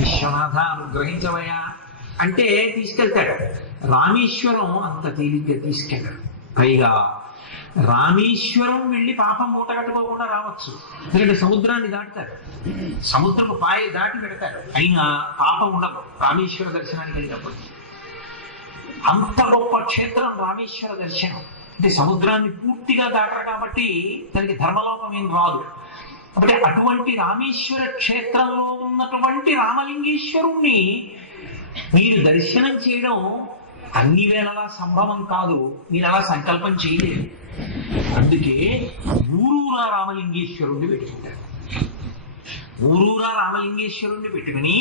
విశ్వనాథ అనుగ్రహించవయా అంటే తీసుకెళ్తాడు. రామేశ్వరం అంత తేలిగ్గా తీసుకెళ్ళాడు. పైగా రామేశ్వరం వెళ్ళి పాపం మూట కట్టుకోకుండా రావచ్చు, ఎందుకంటే సముద్రాన్ని దాటుతారు, సముద్రపు పాయ దాటి పెడతారు, అయినా పాపం ఉండదు రామేశ్వర దర్శనానికి వెళ్ళినప్పుడు. అంత గొప్ప క్షేత్రం రామేశ్వర దర్శనం. అంటే సముద్రాన్ని పూర్తిగా దాటరు కాబట్టి దానికి ధర్మలోపం ఏం రాదు. అంటే అటువంటి రామేశ్వర క్షేత్రంలో ఉన్నటువంటి రామలింగేశ్వరుణ్ణి మీరు దర్శనం చేయడం అన్ని వేళలా సంభవం కాదు, మీరు అలా సంకల్పం చేయలేరు. అందుకే ఊరూరా రామలింగేశ్వరుణ్ణి పెట్టుకుంటారు. ఊరూరా రామలింగేశ్వరుణ్ణి పెట్టుకుని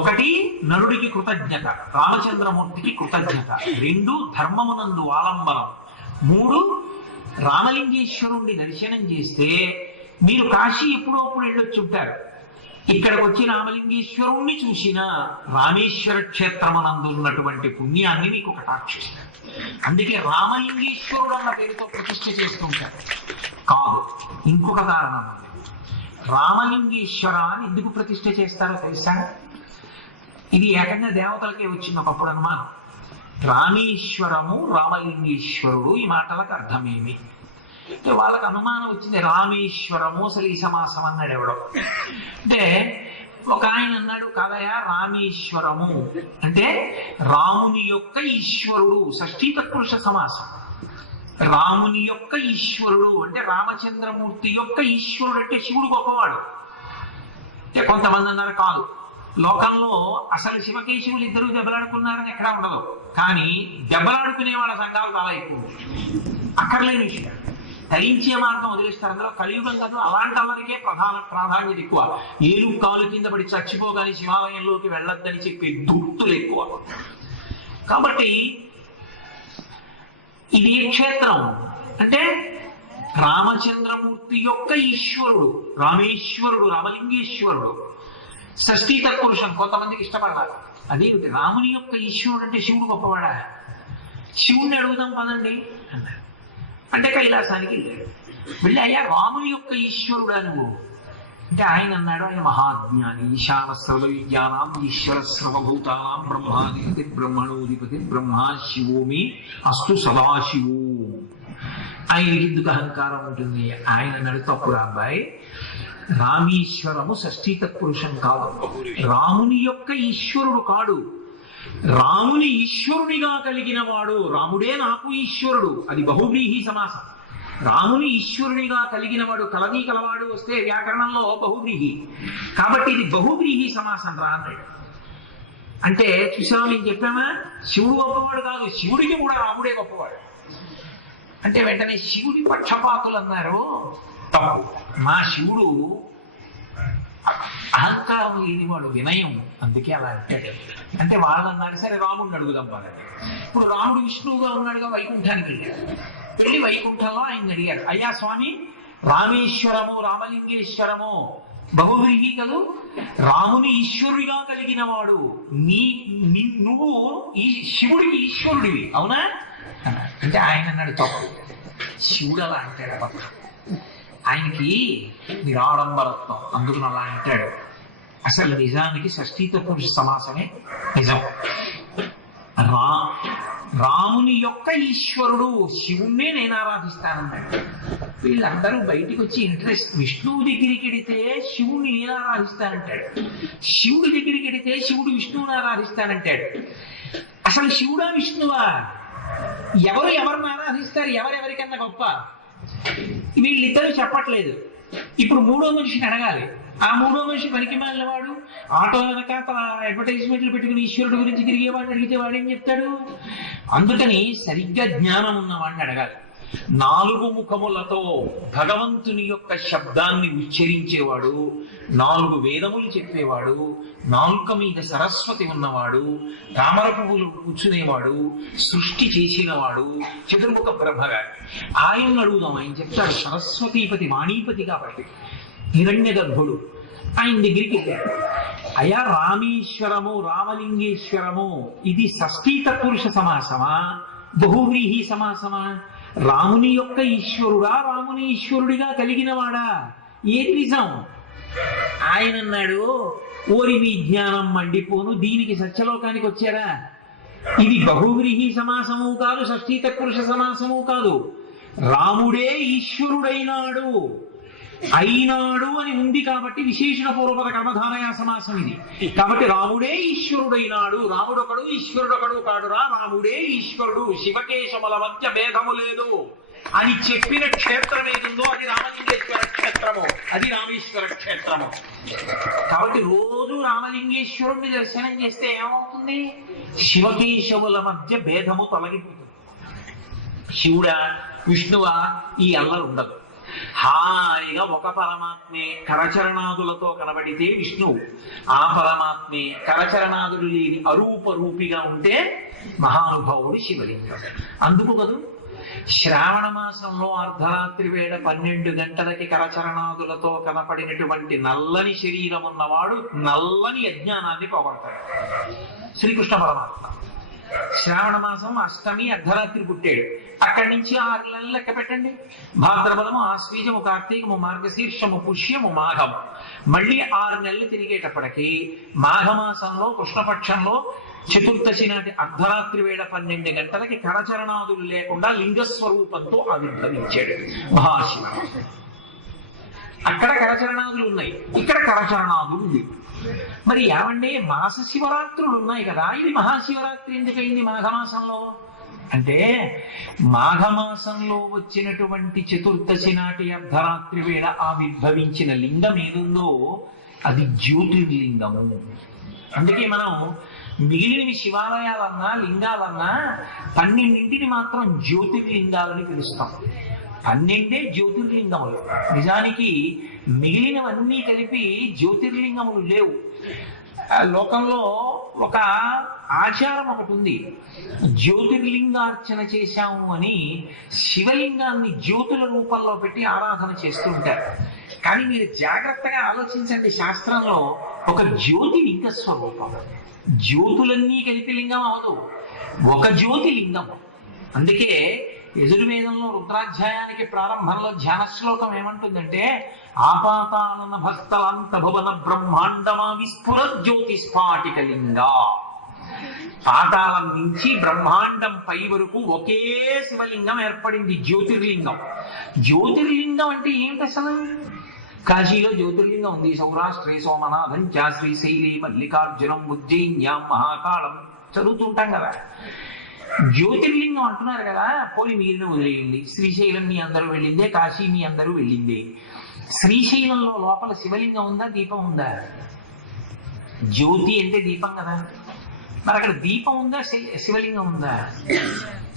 1 నరుడికి కృతజ్ఞత, రామచంద్రమూర్తికి కృతజ్ఞత, 2 ధర్మమునందు ఆలంబనం, 3 రామలింగేశ్వరుణ్ణి దర్శనం చేస్తే మీరు కాశీ ఎప్పుడప్పుడు వెళ్ళొచ్చుంటారు. ఇక్కడికి వచ్చి రామలింగేశ్వరుణ్ణి చూసిన రామేశ్వర క్షేత్రమనందు ఉన్నటువంటి పుణ్యాన్ని మీకు కటాక్షిస్తారు. అందుకే రామలింగేశ్వరుడు అన్న పేరుతో ప్రతిష్ఠ చేస్తుంటారు. కాదు, ఇంకొక కారణం ఉంది. రామలింగేశ్వర అని ఎందుకు ప్రతిష్ఠ చేస్తారో తెలుసా? ఇది ఏకంగా దేవతలకే వచ్చింది ఒకప్పుడు అనుమానం. రామేశ్వరము రామలింగేశ్వరుడు ఈ మాటలకు అర్థమేమి అంటే వాళ్ళకి అనుమానం వచ్చింది. రామేశ్వరము అసలు ఈ సమాసం అన్నాడు ఎవడో. అంటే ఒక ఆయన అన్నాడు కదయా రామేశ్వరము అంటే రాముని యొక్క ఈశ్వరుడు, షష్ఠీ తత్పురుష సమాసం. రాముని యొక్క ఈశ్వరుడు అంటే రామచంద్రమూర్తి యొక్క ఈశ్వరుడు అంటే శివుడు గొప్పవాడు. అంటే కొంతమంది అన్నారు కాదు, లోకంలో అసలు శివకేశవులు ఇద్దరు దెబ్బలాడుకున్నారని ఎక్కడా ఉండదు, కానీ దెబ్బలాడుకునే వాళ్ళ సంఘాలు చాలా ఎక్కువ. అక్కర్లేని విషయం, ధరించే మార్గం వదిలేస్తారు. అందులో కలియుగం కాదు, అలాంటి వాళ్ళకే ప్రాధాన్యత ఎక్కువ. ఏలు కాలు కింద పడి చచ్చిపోగానే శివాలయంలోకి వెళ్ళొద్దని చెప్పే దుర్తులు ఎక్కువ. కాబట్టి ఇది క్షేత్రం అంటే రామచంద్రమూర్తి యొక్క ఈశ్వరుడు, రామేశ్వరుడు, రామలింగేశ్వరుడు, షష్ఠీ తత్పురుషం. కొంతమందికి ఇష్టపడాలి అదేమిటి రాముని యొక్క ఈశ్వరుడు అంటే శివుడు గొప్పవాడా? శివుణ్ణి అడుగుదాం పదండి అన్నాడు. అంటే కైలాసానికి వెళ్ళాడు. వెళ్ళి అయ్యా రాముని యొక్క ఈశ్వరుడా నువ్వు అంటే ఆయన అన్నాడు, ఆయన మహాజ్ఞాని, ఈశాన సర్వ విద్యానాం ఈశ్వర సర్వభూతానాం బ్రహ్మాధిపతి బ్రహ్మణోధిపతి బ్రహ్మా శివోమి అస్తు సదాశివో. ఆయనకి ఎందుకు అహంకారం ఉంటుంది? ఆయన అన్నాడు, తప్పురా అబ్బాయి, రామేశ్వరము షష్ఠీ తత్పురుషం కాదు, రాముని యొక్క ఈశ్వరుడు కాడు, రాముని ఈశ్వరునిగా కలిగిన వాడు. రాముడే నాకు ఈశ్వరుడు, అది బహువ్రీహి సమాసం. రాముని ఈశ్వరునిగా కలిగిన వాడు, కలవి కలవాడు వస్తే వ్యాకరణంలో బహువ్రీహి, కాబట్టి ఇది బహువ్రీహి సమాసం రా అన్నాడు. అంటే చూసావా, నేను చెప్పామా, శివుడు గొప్పవాడు కాదు, శివుడికి కూడా రాముడే గొప్పవాడు. అంటే వెంటనే శివుడి పక్షపాతులు అన్నారు, తప్పు, మా శివుడు అహంకారం లేనివాడు, వినయం, అందుకే అలా అంటాడు. అంటే వాళ్ళు అన్నారు, సరే రాముడిని అడుగుదాం బాగా. ఇప్పుడు రాముడు విష్ణువుగా ఉన్నాడుగా, వైకుంఠానికి వెళ్ళాడు. వెళ్ళి వైకుంఠంలో ఆయన అడిగారు, అయ్యా స్వామి, రామేశ్వరము రామలింగేశ్వరము బహువ్రీహి కదూ, రాముని ఈశ్వరుడిగా కలిగిన వాడు, నువ్వు ఈ శివుడికి ఈశ్వరుడివి అవునా అంటే ఆయన అన్నాడు, తప్పు, శివుడు అలా అంటాడు పక్క, ఆయనకి నిరాడంబరత్వం, అందుకని అలా అంటాడు. అసలు నిజానికి షష్ఠీ తత్పురుష సమాసమే నిజం. రాముని యొక్క ఈశ్వరుడు, శివుణ్ణే నేను ఆరాధిస్తానన్నాడు. వీళ్ళందరూ బయటికి వచ్చి ఇంట్రెస్ట్, విష్ణువు దగ్గరికి వెడితే శివుణ్ణి నేను ఆరాధిస్తానంటాడు, శివుడి దగ్గరికి వెడితే శివుడు విష్ణువుని ఆరాధిస్తానంటాడు. అసలు శివుడా విష్ణువా? ఎవరు ఎవరిని ఆరాధిస్తారు? ఎవరెవరికన్నా గొప్ప? వీళ్ళిద్దరూ చెప్పట్లేదు. ఇప్పుడు మూడో మనిషిని అడగాలి. ఆ మూడో మనిషి పనికి మాలినవాడు, ఆటో వెనక అడ్వర్టైజ్మెంట్లు పెట్టుకుని ఈశ్వరుడు గురించి తిరిగేవాడిని అడిగితే వాడేం చెప్తాడు? అందుకని సరిగ్గా జ్ఞానం ఉన్నవాడిని అడగాలి. 4 ముఖములతో భగవంతుని యొక్క శబ్దాన్ని ఉచ్చరించేవాడు, 4 వేదములు చెప్పేవాడు, నాలుక మీద సరస్వతి ఉన్నవాడు, తామర పువ్వులు కూర్చునేవాడు, సృష్టి చేసినవాడు, చతుర్ముఖ బ్రహ్మగారు. ఆయన అడుగుదాం, ఆయన చెప్తాడు. సరస్వతీపతి వాణీపతి కాబట్టి హిరణ్య గర్భుడు. ఆయన దగ్గరికి వెళ్ళాడు, అయా రామేశ్వరము రామలింగేశ్వరము ఇది షష్ఠీ తత్పురుష సమాసమా బహువ్రీహి సమాసమా? రాముని యొక్క ఈశ్వరుడా, రాముని ఈశ్వరుడిగా కలిగిన వాడా? ఏది నిజం? ఆయన అన్నాడు, ఓరి మీ జ్ఞానం మండిపోను, దీనికి సత్యలోకానికి వచ్చారా? ఇది బహువ్రీహి సమాసము కాదు, షష్ఠీ తత్పురుష సమాసము కాదు. రాముడే ఈశ్వరుడైనాడు, అయినాడు అని ఉంది కాబట్టి విశేషణ పూర్వపద కర్మధారయ సమాసం ఇది. కాబట్టి రాముడే ఈశ్వరుడైనాడు, రాముడొకడు ఈశ్వరుడొకడు కాడురా, రాముడే ఈశ్వరుడు, శివకేశముల మధ్య భేదము లేదు అని చెప్పిన క్షేత్రం ఏదుందో అది రామలింగేశ్వర క్షేత్రము, అది రామేశ్వర క్షేత్రము. కాబట్టి రోజు రామలింగేశ్వరుణ్ణి దర్శనం చేస్తే ఏమవుతుంది? శివకేశవుల మధ్య భేదము తొలగిపోతుంది. శివుడా విష్ణువా ఈ అల్లరు ఉండదు. హాయిగా ఒక పరమాత్మే కరచరణాదులతో కనబడితే విష్ణువు, ఆ పరమాత్మే కరచరణాదులు లేని అరూప రూపిగా ఉంటే మహానుభావుడు శివలింగం. అందుకు కదూ శ్రావణ మాసంలో అర్ధరాత్రి వేళ 12 గంటలకి కరచరణాదులతో కనపడినటువంటి నల్లని శరీరం ఉన్నవాడు నల్లని అజ్ఞానాన్ని పోగొడతాడు శ్రీకృష్ణ పరమాత్మ. శ్రావణ మాసం అష్టమి అర్ధరాత్రి పుట్టాడు. అక్కడి నుంచి 6 నెలలు లెక్క పెట్టండి. భాద్రపదము, ఆశ్వీజము, కార్తీకము, మార్గశీర్షము, పుష్యము, మాఘము. మళ్ళీ 6 నెలలు తిరిగేటప్పటికి మాఘమాసంలో కృష్ణపక్షంలో చతుర్దశి నాటి అర్ధరాత్రి వేళ 12 గంటలకి కరచరణాదులు లేకుండా లింగస్వరూపంతో ఆవిర్భవించాడు మహాశివ. అక్కడ కరచరణాదులు ఉన్నాయి, ఇక్కడ కరచరణాదులు ఉంది. మరి ఏమంటే మాస శివరాత్రులు ఉన్నాయి కదా, ఇది మహాశివరాత్రి ఎందుకైంది మాఘమాసంలో అంటే, మాఘమాసంలో వచ్చినటువంటి చతుర్దశి నాటి అర్ధరాత్రి వేళ ఆవిర్భవించిన లింగం ఏదుందో అది జ్యోతిర్లింగము. అందుకే మనం మిగిలినవి శివాలయాలన్నా లింగాలన్నా 12 మాత్రం జ్యోతిర్లింగాలని పిలుస్తాం. 12 జ్యోతిర్లింగములు. నిజానికి మిగిలినవన్నీ కలిపి జ్యోతిర్లింగములు లేవు. లోకంలో ఒక ఆచారం ఒకటి ఉంది, జ్యోతిర్లింగార్చన చేశాము అని శివలింగాన్ని జ్యోతుల రూపంలో పెట్టి ఆరాధన చేస్తుంటారు. కానీ మీరు జాగ్రత్తగా ఆలోచించండి, శాస్త్రంలో ఒక జ్యోతి లింగ స్వరూపం. జ్యోతులన్నీ కలిపి లింగం అవదు, ఒక జ్యోతి లింగం. అందుకే యజుర్వేదంలో రుద్రాధ్యాయానికి ప్రారంభంలో ధ్యాన శ్లోకం ఏమంటుందంటే, ఆపాతానన భక్తలాంత భువన బ్రహ్మాండమా విస్ఫుర జ్యోతి స్ఫాటిక లింగ. పాతాళం నుంచి బ్రహ్మాండం పై వరకు ఒకే శివలింగం ఏర్పడింది, జ్యోతిర్లింగం. జ్యోతిర్లింగం అంటే ఏంటి అసలు? కాశీలో జ్యోతిర్లింగం ఉంది, సౌరాష్ట్రే సోమనాథం చ శ్రీశైలే మల్లికార్జునం ఉజ్జయిన్యాం మహాకాళం చదువుతుంటాం కదా. జ్యోతిర్లింగం అంటున్నారు కదా, పోలి మిగిలిన వదిలేయండి. శ్రీశైలం మీ అందరూ వెళ్ళిందే, కాశీ మీ అందరూ వెళ్ళిందే. శ్రీశైలంలో లోపల శివలింగం ఉందా, దీపం ఉందా? జ్యోతి అంటే దీపం కదా, మరి అక్కడ దీపం ఉందా, శివలింగం ఉందా?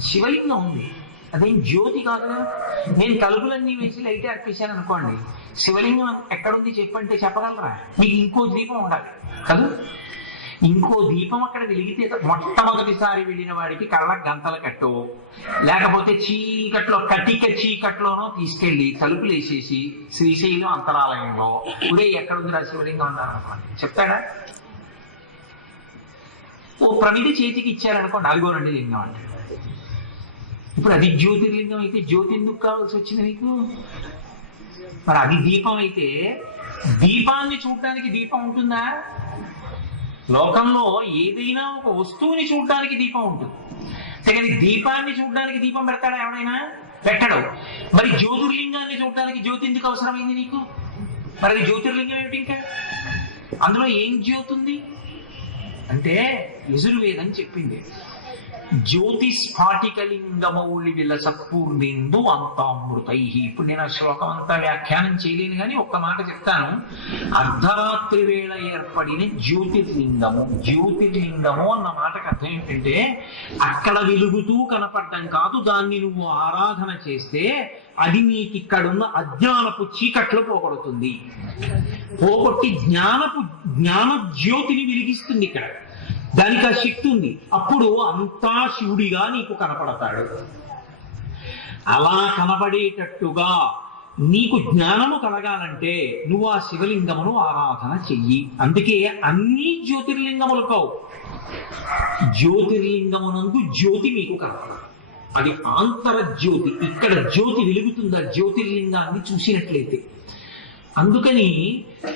శివలింగం ఉంది, అదేం జ్యోతి కాదు. నేను తలుపులన్నీ వేసి లైట్ అర్పించాను అనుకోండి, శివలింగం ఎక్కడుంది చెప్పంటే చెప్పగలరా? మీకు ఇంకో దీపం ఉండాలి కదా. ఇంకో దీపం అక్కడ వెలిగితే మొట్టమొదటిసారి వెళ్ళిన వాడికి కళ్ళకు గంతల కట్టో, లేకపోతే చీకట్లో కటిక చీకట్లోనో తీసుకెళ్లి తలుపులు వేసేసి శ్రీశైలం అంతరాలయంలో ఉరే ఎక్కడుందిరా శివలింగం అన్నారనుకోండి, చెప్తాడా? ఓ ప్రమిది చేతికి ఇచ్చారనుకోండి, అదిగోనండి లింగం అంటే. ఇప్పుడు అది జ్యోతిర్లింగం అయితే జ్యోతి ఎందుకు కావాల్సి వచ్చింది నీకు? మరి అది దీపం అయితే దీపాన్ని చూడటానికి దీపం ఉంటుందా? లోకంలో ఏదైనా ఒక వస్తువుని చూడడానికి దీపం ఉంటుంది, కానీ దీపాన్ని చూడడానికి దీపం పెడతాడా ఎవడైనా? పెట్టడు. మరి జ్యోతిర్లింగాన్ని చూడటానికి జ్యోతి ఎందుకు అవసరమైంది నీకు? మరి అది జ్యోతిర్లింగం ఏమిటి? ఇంకా అందులో ఏం జ్యోతి ఉంది అంటే, యజుర్వేదం చెప్పింది, జ్యోతి స్ఫాటికలింగమౌళి విలసత్పూర్ణేందు అంతామృతై. ఇప్పుడు నేను ఆ శ్లోకం అంతా వ్యాఖ్యానం చేయలేను, కానీ ఒక్క మాట చెప్తాను. అర్ధరాత్రి వేళ ఏర్పడిన జ్యోతిర్లింగము. జ్యోతిర్లింగము అన్న మాటకు అర్థం ఏంటంటే, అక్కడ వెలుగుతూ కనపడటం కాదు, దాన్ని నువ్వు ఆరాధన చేస్తే అది నీకు ఇక్కడున్న అజ్ఞానపు చీకట్లు పోగొడుతుంది, పోగొట్టి జ్ఞాన జ్యోతిని వెలిగిస్తుంది. ఇక్కడ దానికి ఆ శక్తి ఉంది. అప్పుడు అంతా శివుడిగా నీకు కనపడతాడు. అలా కనబడేటట్టుగా నీకు జ్ఞానము కలగాలంటే నువ్వు ఆ శివలింగమును ఆరాధన చెయ్యి. అందుకే అన్ని జ్యోతిర్లింగములు కావు, జ్యోతిర్లింగమునందు జ్యోతి మీకు కనపడదు, అది ఆంతర జ్యోతి. ఇక్కడ జ్యోతి వెలుగుతుందా జ్యోతిర్లింగాన్ని చూసినట్లయితే. అందుకని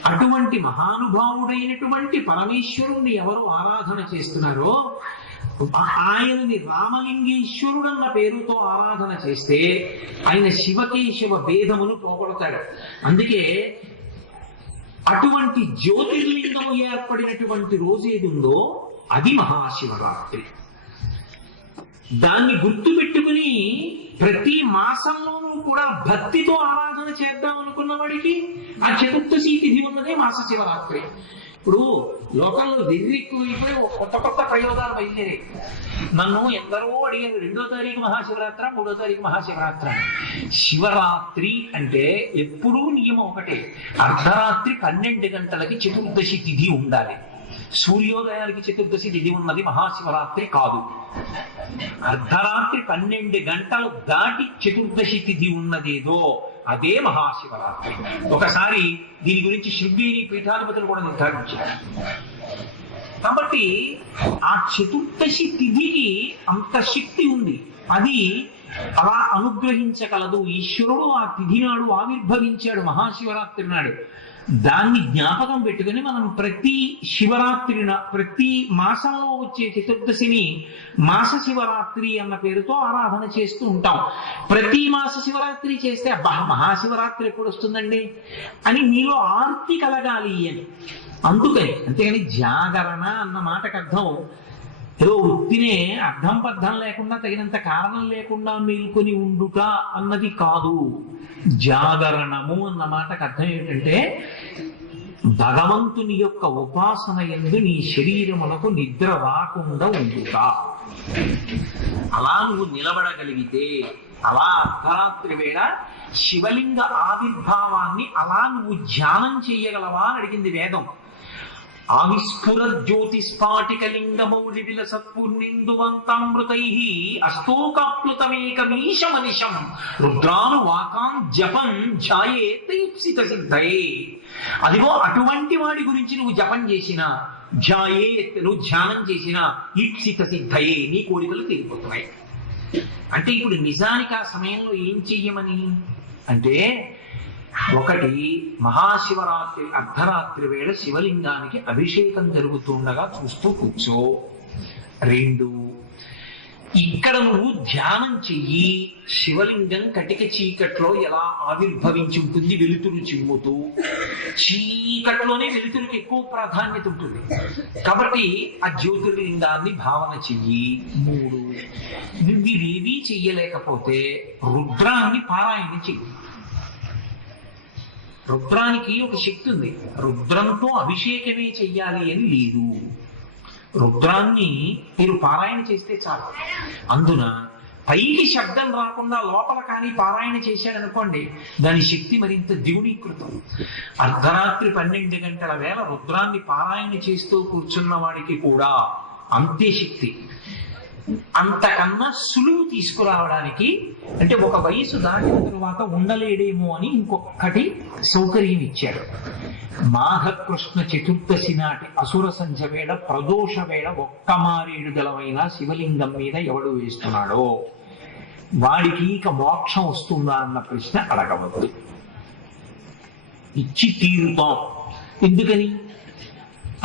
అటువంటి మహానుభావుడైనటువంటి పరమేశ్వరుణ్ణి ఎవరు ఆరాధన చేస్తున్నారో ఆయనని రామలింగేశ్వరుడు అన్న పేరుతో ఆరాధన చేస్తే ఆయన శివకేశవ భేదమును పోగొడతాడు. అందుకే అటువంటి జ్యోతిర్లింగము ఏర్పడినటువంటి రోజు ఏది ఉందో అది మహాశివరాత్రి. దాన్ని గుర్తు పెట్టుకుని ప్రతి మాసంలోనూ కూడా భక్తితో ఆరాధన చేద్దాం అనుకున్న వాడికి ఆ చతుర్దశి తిథి ఉన్నదే మాస శివరాత్రి. ఇప్పుడు లోకంలో ఎక్కువైపోయి కొత్త కొత్త ప్రయోగాలు బయలుదేరాయి. నన్ను ఎందరో అడిగారు, 2వ తారీఖు మహాశివరాత్రి, 3వ తారీఖు మహాశివరాత్రి. శివరాత్రి అంటే ఎప్పుడూ నియమం ఒకటే, అర్ధరాత్రి 12 గంటలకి చతుర్దశి తిథి ఉండాలి. సూర్యోదయానికి చతుర్దశి తిథి ఉన్నది మహాశివరాత్రి కాదు. అర్ధరాత్రి 12 గంటలు దాటి చతుర్దశి తిథి ఉన్నదేదో అదే మహాశివరాత్రి. ఒకసారి దీని గురించి శృంగేరి పీఠాధిపతులు కూడా నిర్ధారించారు. కాబట్టి ఆ చతుర్దశి తిథికి అంత శక్తి ఉంది. అది అలా అనుగ్రహించగలదు. ఈశ్వరుడు ఆ తిథి నాడు ఆవిర్భవించాడు మహాశివరాత్రి నాడు. దాన్ని జ్ఞాపకం పెట్టుకుని మనం ప్రతి శివరాత్రిన, ప్రతి మాసంలో వచ్చే చతుర్దశిని మాస శివరాత్రి అన్న పేరుతో ఆరాధన చేస్తూ ఉంటాం. ప్రతి మాస శివరాత్రి చేస్తే అబ్బా మహాశివరాత్రి ఎప్పుడు వస్తుందండి అని మీలో ఆర్తి కలగాలి అని. అందుకని, అంతేగాని జాగరణ అన్న మాటకు అర్థం ఏదో ఉత్తినే అర్థం పర్థం లేకుండా, తగినంత కారణం లేకుండా మేల్కొని ఉండుట అన్నది కాదు. జాగరణము అన్న మాటకు అర్థం ఏంటంటే భగవంతుని యొక్క ఉపాసన యందు నీ శరీరములకు నిద్ర రాకుండా ఉండుట. అలా నువ్వు నిలబడగలిగితే, అలా అర్ధరాత్రి వేళ శివలింగ ఆవిర్భావాన్ని అలా నువ్వు ధ్యానం చెయ్యగలవా అని అడిగింది వేదం. ఆవిస్ఫుర జ్యోతిస్ఫాటికలింగమౌళి విలసత్పుర్నిందువంతామృతై అస్తోకాప్లుతమేకమీశమనిశం రుద్రాను వాకాం జపం ధ్యాయేత్ ఈప్సిత సిద్ధయే. అదిగో అటువంటి వాడి గురించి నువ్వు జపం చేసిన, ధ్యాయేత్ నువ్వు ధ్యానం చేసిన, ఈప్సిత సిద్ధయే నీ కోరికలు తీరిపోతున్నాయి. అంటే ఇప్పుడు నిజానికి ఆ సమయంలో ఏం చెయ్యమని అంటే, ఒకటి మహాశివరాత్రి అర్ధరాత్రి వేళ శివలింగానికి అభిషేకం జరుగుతుండగా చూస్తూ కూర్చో. రెండు, ఇక్కడ నువ్వు ధ్యానం చెయ్యి. శివలింగం కటిక చీకట్లో ఎలా ఆవిర్భవించి ఉంటుంది, వెలుతురు చిమ్ముతూ. చీకట్లోనే వెలుతురుకి ఎక్కువ ప్రాధాన్యత ఉంటుంది కాబట్టి ఆ జ్యోతిర్లింగాన్ని భావన చెయ్యి. మూడు, నువ్వేవీ చెయ్యలేకపోతే రుద్రాన్ని పారాయణ చెయ్యి. రుద్రానికి ఒక శక్తి ఉంది. రుద్రంతో అభిషేకమే చెయ్యాలి అని లేదు. రుద్రాన్ని మీరు పారాయణ చేస్తే చాలు. అందున పైకి శబ్దం రాకుండా లోపల కానీ పారాయణ చేశాడనుకోండి, దాని శక్తి మరింత ద్విగుణీకృతం. అర్ధరాత్రి 12 గంటల వేళ రుద్రాన్ని పారాయణ చేస్తూ కూర్చున్న వాడికి కూడా అంతే శక్తి. అంతకన్నా సులువు తీసుకురావడానికి, అంటే ఒక వయసు దాటిన తరువాత ఉండలేడేమో అని ఇంకొకటి సౌకర్యం ఇచ్చాడు. మాఘకృష్ణ చతుర్దశి నాటి అసుర సంధ్య వేళ, ప్రదోష వేళ ఒక్క మారేడు దళమైన శివలింగం మీద ఎవడు వేస్తున్నాడో వాడికి ఇక మోక్షం వస్తుందా అన్న ప్రశ్న అడగవద్దు. ఇచ్చి తీరుతాం. ఎందుకని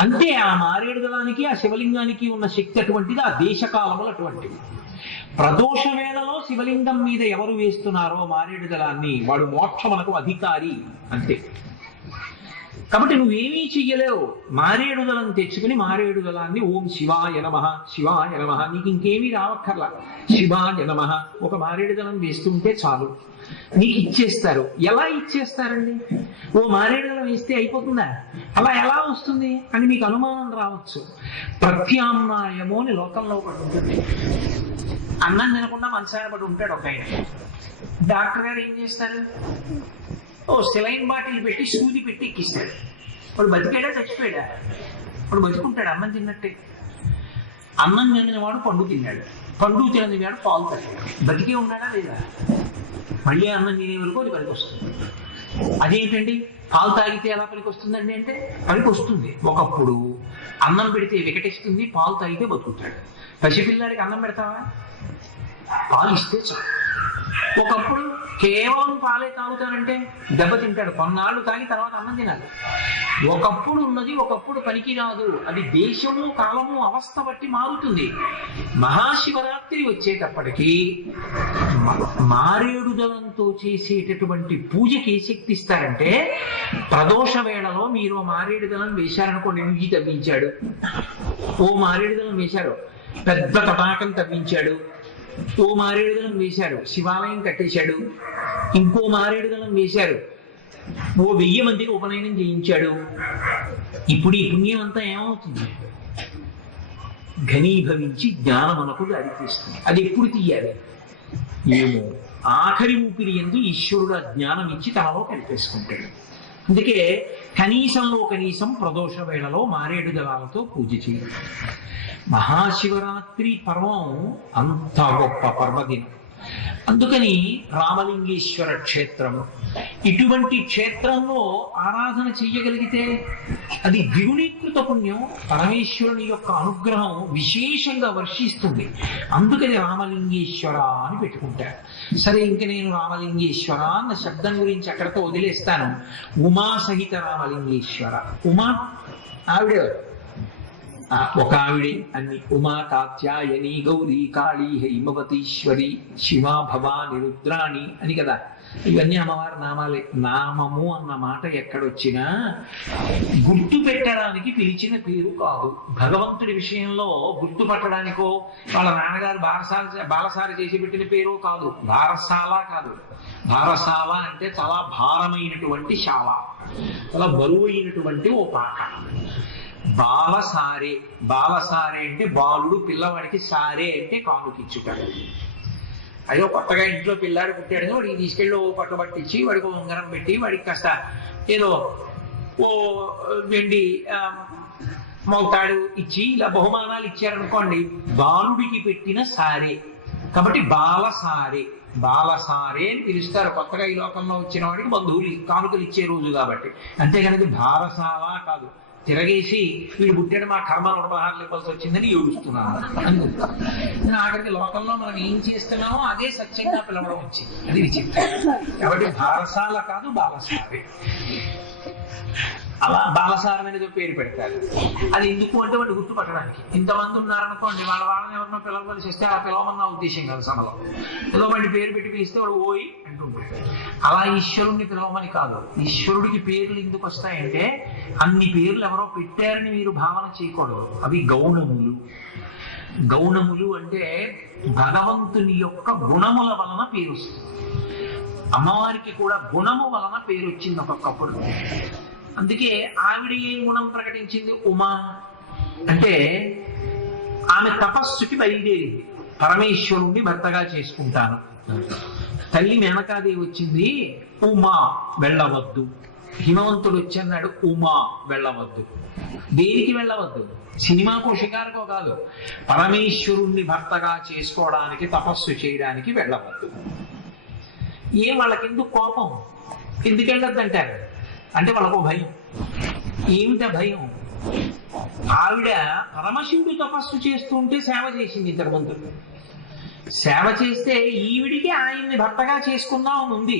అంటే ఆ మారేడు దళానికి, ఆ శివలింగానికి ఉన్న శక్తి అటువంటిది, ఆ దేశకాలములు అటువంటివి. ప్రదోష వేళలో శివలింగం మీద ఎవరు వేస్తున్నారో మారేడు దళాన్ని, వాడు మోక్షమునకు అధికారి అంతే. కాబట్టి నువ్వేమీ చెయ్యలేవు. మారేడు దళం తెచ్చుకుని మారేడు దళాన్ని ఓం శివాయ నమః, శివాయ నమః, నీకు ఇంకేమీ రావక్కర్లా. శివాయ నమః ఒక మారేడు దళం వేస్తుంటే చాలు, నీకు ఇచ్చేస్తారు. ఎలా ఇచ్చేస్తారండి? ఓ మారేడు దళం వేస్తే అయిపోతుందా? అలా ఎలా వస్తుంది అని మీకు అనుమానం రావచ్చు. ప్రత్యామ్నాయము అని లోకంలో ఒకటి ఉంటుంది. అన్నం తినకుండా మంచాన పడి ఉంటాడు ఒక ఆయన. డాక్టర్ గారు ఏం చేస్తారు? ఓ సెలైన్ బాటిల్ పెట్టి సూది పెట్టి ఎక్కిస్తాడు. వాడు బతికాడా చచ్చిపోయాడా? వాడు బతుకుంటాడు అన్నం తిన్నట్టే. అన్నం తినని వాడు పండు తిన్నాడు, పండు తినని వాడు పాలు తాగాడు. బతికే ఉన్నాడా లేదా? మళ్ళీ అన్నం తినే వరకు అది పనికి వస్తుంది. అదేంటండి పాలు తాగితే ఎలా పనికి వస్తుందండి అంటే, పనికి వస్తుంది. ఒకప్పుడు అన్నం పెడితే వికటిస్తుంది, పాలు తాగితే బతుకుతాడు. పసిపిల్లాడికి అన్నం పెడతావా? పాలు ఇస్తే చాలు. ఒకప్పుడు కేవలం పాలే తాగుతానంటే దెబ్బతింటాడు. కొన్నాళ్ళు తాగి తర్వాత అన్నం తినాలి. ఒకప్పుడు ఉన్నది ఒకప్పుడు పనికి రాదు. అది దేశము కాలము అవస్థ బట్టి మారుతుంది. మహాశివరాత్రి వచ్చేటప్పటికీ మారేడు దళంతో చేసేటటువంటి పూజకి ఏ శక్తి ఇస్తారంటే, ప్రదోష వేళలో మీరు మారేడు దళం వేశారనుకోండి, నువ్వు తవ్వించాడు. ఓ మారేడు దళం వేశారు, పెద్ద తటాకం తవ్వించాడు. ఓ మారేడు దళం వేశారు, శివాలయం కట్టేశాడు. ఇంకో మారేడు దళం వేశారు, ఓ 1000 మందికి ఉపనయనం చేయించాడు. ఇప్పుడు ఈ పుణ్యం అంతా ఏమవుతుంది? ఘనీభవించి జ్ఞానమునకు దారితీస్తుంది. అది ఎప్పుడు తీయాలి? ఏమో ఆఖరి ఊపిరి యందు ఈశ్వరుడు ఆ జ్ఞానం ఇచ్చి తనలో కలిపేసుకుంటాడు. అందుకే కనీసంలో కనీసం ప్రదోష వేళలో మారేడు దళాలతో పూజ చేయాలి. మహాశివరాత్రి పర్వం అంత గొప్ప పర్వదినం. అందుకని రామలింగేశ్వర క్షేత్రము ఇటువంటి క్షేత్రంలో ఆరాధన చెయ్యగలిగితే అది ద్విగుణీకృత పుణ్యం, పరమేశ్వరుని యొక్క అనుగ్రహం విశేషంగా వర్షిస్తుంది. అందుకని రామలింగేశ్వర అని పెట్టుకుంటారు. సరే, ఇంక నేను రామలింగేశ్వర అన్న శబ్దం గురించి అక్కడితో వదిలేస్తాను. ఉమా సహిత రామలింగేశ్వర. ఉమా ఆవిడ ఒక ఆవిడే అన్ని. ఉమా కాత్యాయని గౌరీ కాళీ హైమవతీశ్వరి శివా భవాని రుద్రాణి అని కదా, ఇవన్నీ అమ్మవారి నామాలే. నామము అన్న మాట ఎక్కడొచ్చినా గుర్తు పెట్టడానికి పిలిచిన పేరు కాదు. భగవంతుడి విషయంలో గుర్తుపట్టడానికో వాళ్ళ నాన్నగారు బాలసారి చేసి పెట్టిన పేరు కాదు. బారసాల కాదు. బారసాల అంటే చాలా భారమైనటువంటి శాల, చాలా బరువైనటువంటి ఓ పాక. బాలసారే, బాలసారే అంటే బాలుడు, పిల్లవాడికి సారే అంటే కానుకిచ్చుతాడు. అయ్యో కొత్తగా ఇంట్లో పిల్లాడు పుట్టాడు, వాడికి తీసుకెళ్ళి ఓ పట్టుబట్టించి వాడికి ఉంగరం పెట్టి వాడికి కాస్త ఏదో ఓ వెండి మౌతాడు ఇచ్చి ఇలా బహుమానాలు ఇచ్చారనుకోండి, బాలుడికి పెట్టిన సారే. కాబట్టి బాలసారే, బాలసారే అని పిలుస్తారు. కొత్తగా ఈ లోకంలో వచ్చిన వాడికి బంధువులు కానుకలు ఇచ్చే రోజు కాబట్టి. అంతేగాని భారసాల కాదు. తిరగేసి వీడు పుట్టాడు మా కర్మ 116 ఇవ్వాల్సి వచ్చిందని ఏడుస్తున్నాను అనుకుంటా. ఆఖరికి లోకంలో మనం ఏం చేస్తున్నామో అదే సత్యంగా పిలవడం వచ్చింది. అది విచిత్రం. కాబట్టి భారసాల కాదు, బాలసారే. అలా బాలసారం అనేది పేరు పెడతారు. అది ఎందుకు అంటే వాడు గుర్తుపట్టడానికి. ఇంతమంది ఉన్నారనుకోండి, వాళ్ళని ఎవరినో పిలవవలసి వస్తే ఆ పిలవమన్న ఉద్దేశం కాదు. సభలో ఏదో వాడి పేరు పెట్టి పిలిస్తే వాడు ఓయ్ అంటుంటాడు. అలా ఈశ్వరుణ్ణి పిలవమని కాదు. ఈశ్వరుడికి పేర్లు ఎందుకు వస్తాయంటే అన్ని పేర్లు ఎవరో పెట్టారని మీరు భావన చేయకూడదు. అవి గౌణములు. గౌణములు అంటే భగవంతుని యొక్క గుణముల వలన పేరు వస్తుంది. అమ్మవారికి కూడా గుణము వలన పేరు వచ్చింది ఒక్కొక్కప్పుడు. అందుకే ఆవిడ ఏం గుణం ప్రకటించింది? ఉమా అంటే ఆమె తపస్సుకి బయలుదేరింది. పరమేశ్వరుణ్ణి భర్తగా చేసుకుంటాను. తల్లి మేనకాదేవి వచ్చింది, ఉమా వెళ్ళవద్దు. హిమవంతుడు వచ్చన్నాడు, ఉమా వెళ్ళవద్దు. దేనికి వెళ్ళవద్దు? సినిమాకో షికారుకో కాదు, పరమేశ్వరుణ్ణి భర్తగా చేసుకోవడానికి తపస్సు చేయడానికి వెళ్ళవద్దు. ఏం వాళ్ళకెందుకు కోపం? ఎందుకు వెళ్ళొద్దంటారు అంటే వాళ్ళకు భయం. ఏమిటా భయం? ఆవిడ పరమశివుడు తపస్సు చేస్తుంటే సేవ చేసింది ఇద్దరు మంత్రులు. సేవ చేస్తే ఈవిడికి ఆయన్ని భర్తగా చేసుకుందామని ఉంది.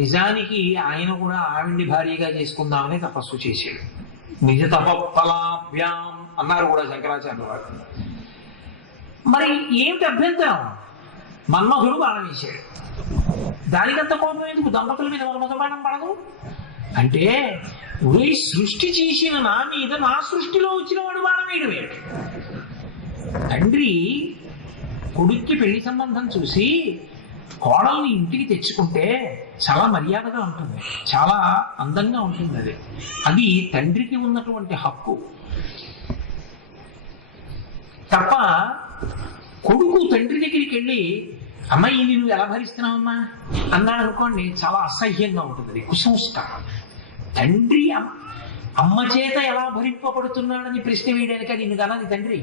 నిజానికి ఆయన కూడా ఆవిడ్ని భార్యగా చేసుకుందామని తపస్సు చేశాడు. నిజ తపఫలాభ్యాం అన్నారు కూడా శంకరాచార్య వారు. మరి ఏమిటి అభ్యంతరం? మన్మధుడు బాణం వేశాడు. దానికంత కోపం ఎందుకు? దంపతుల మీద మన్మథ బాణం పడదు అంటే సృష్టి చేసిన నా మీద నా సృష్టిలో వచ్చిన వాడు బాణం వేయడమే. తండ్రి కొడుక్కి పెళ్లి సంబంధం చూసి కోడల్ని ఇంటికి తెచ్చుకుంటే చాలా మర్యాదగా ఉంటుంది, చాలా అందంగా ఉంటుంది. అది తండ్రికి ఉన్నటువంటి హక్కు తప్ప కొడుకు తండ్రి దగ్గరికి వెళ్ళి అమ్మాయి నువ్వు ఎలా భరిస్తున్నావమ్మా అన్నాడు అనుకోండి, చాలా అసహ్యంగా ఉంటుంది. అది కుసంస్కారం. తండ్రి అమ్మ చేత ఎలా భరింపబడుతున్నాడని ప్రశ్న వేయడానికి అది నిన్ను కన్నది తండ్రి.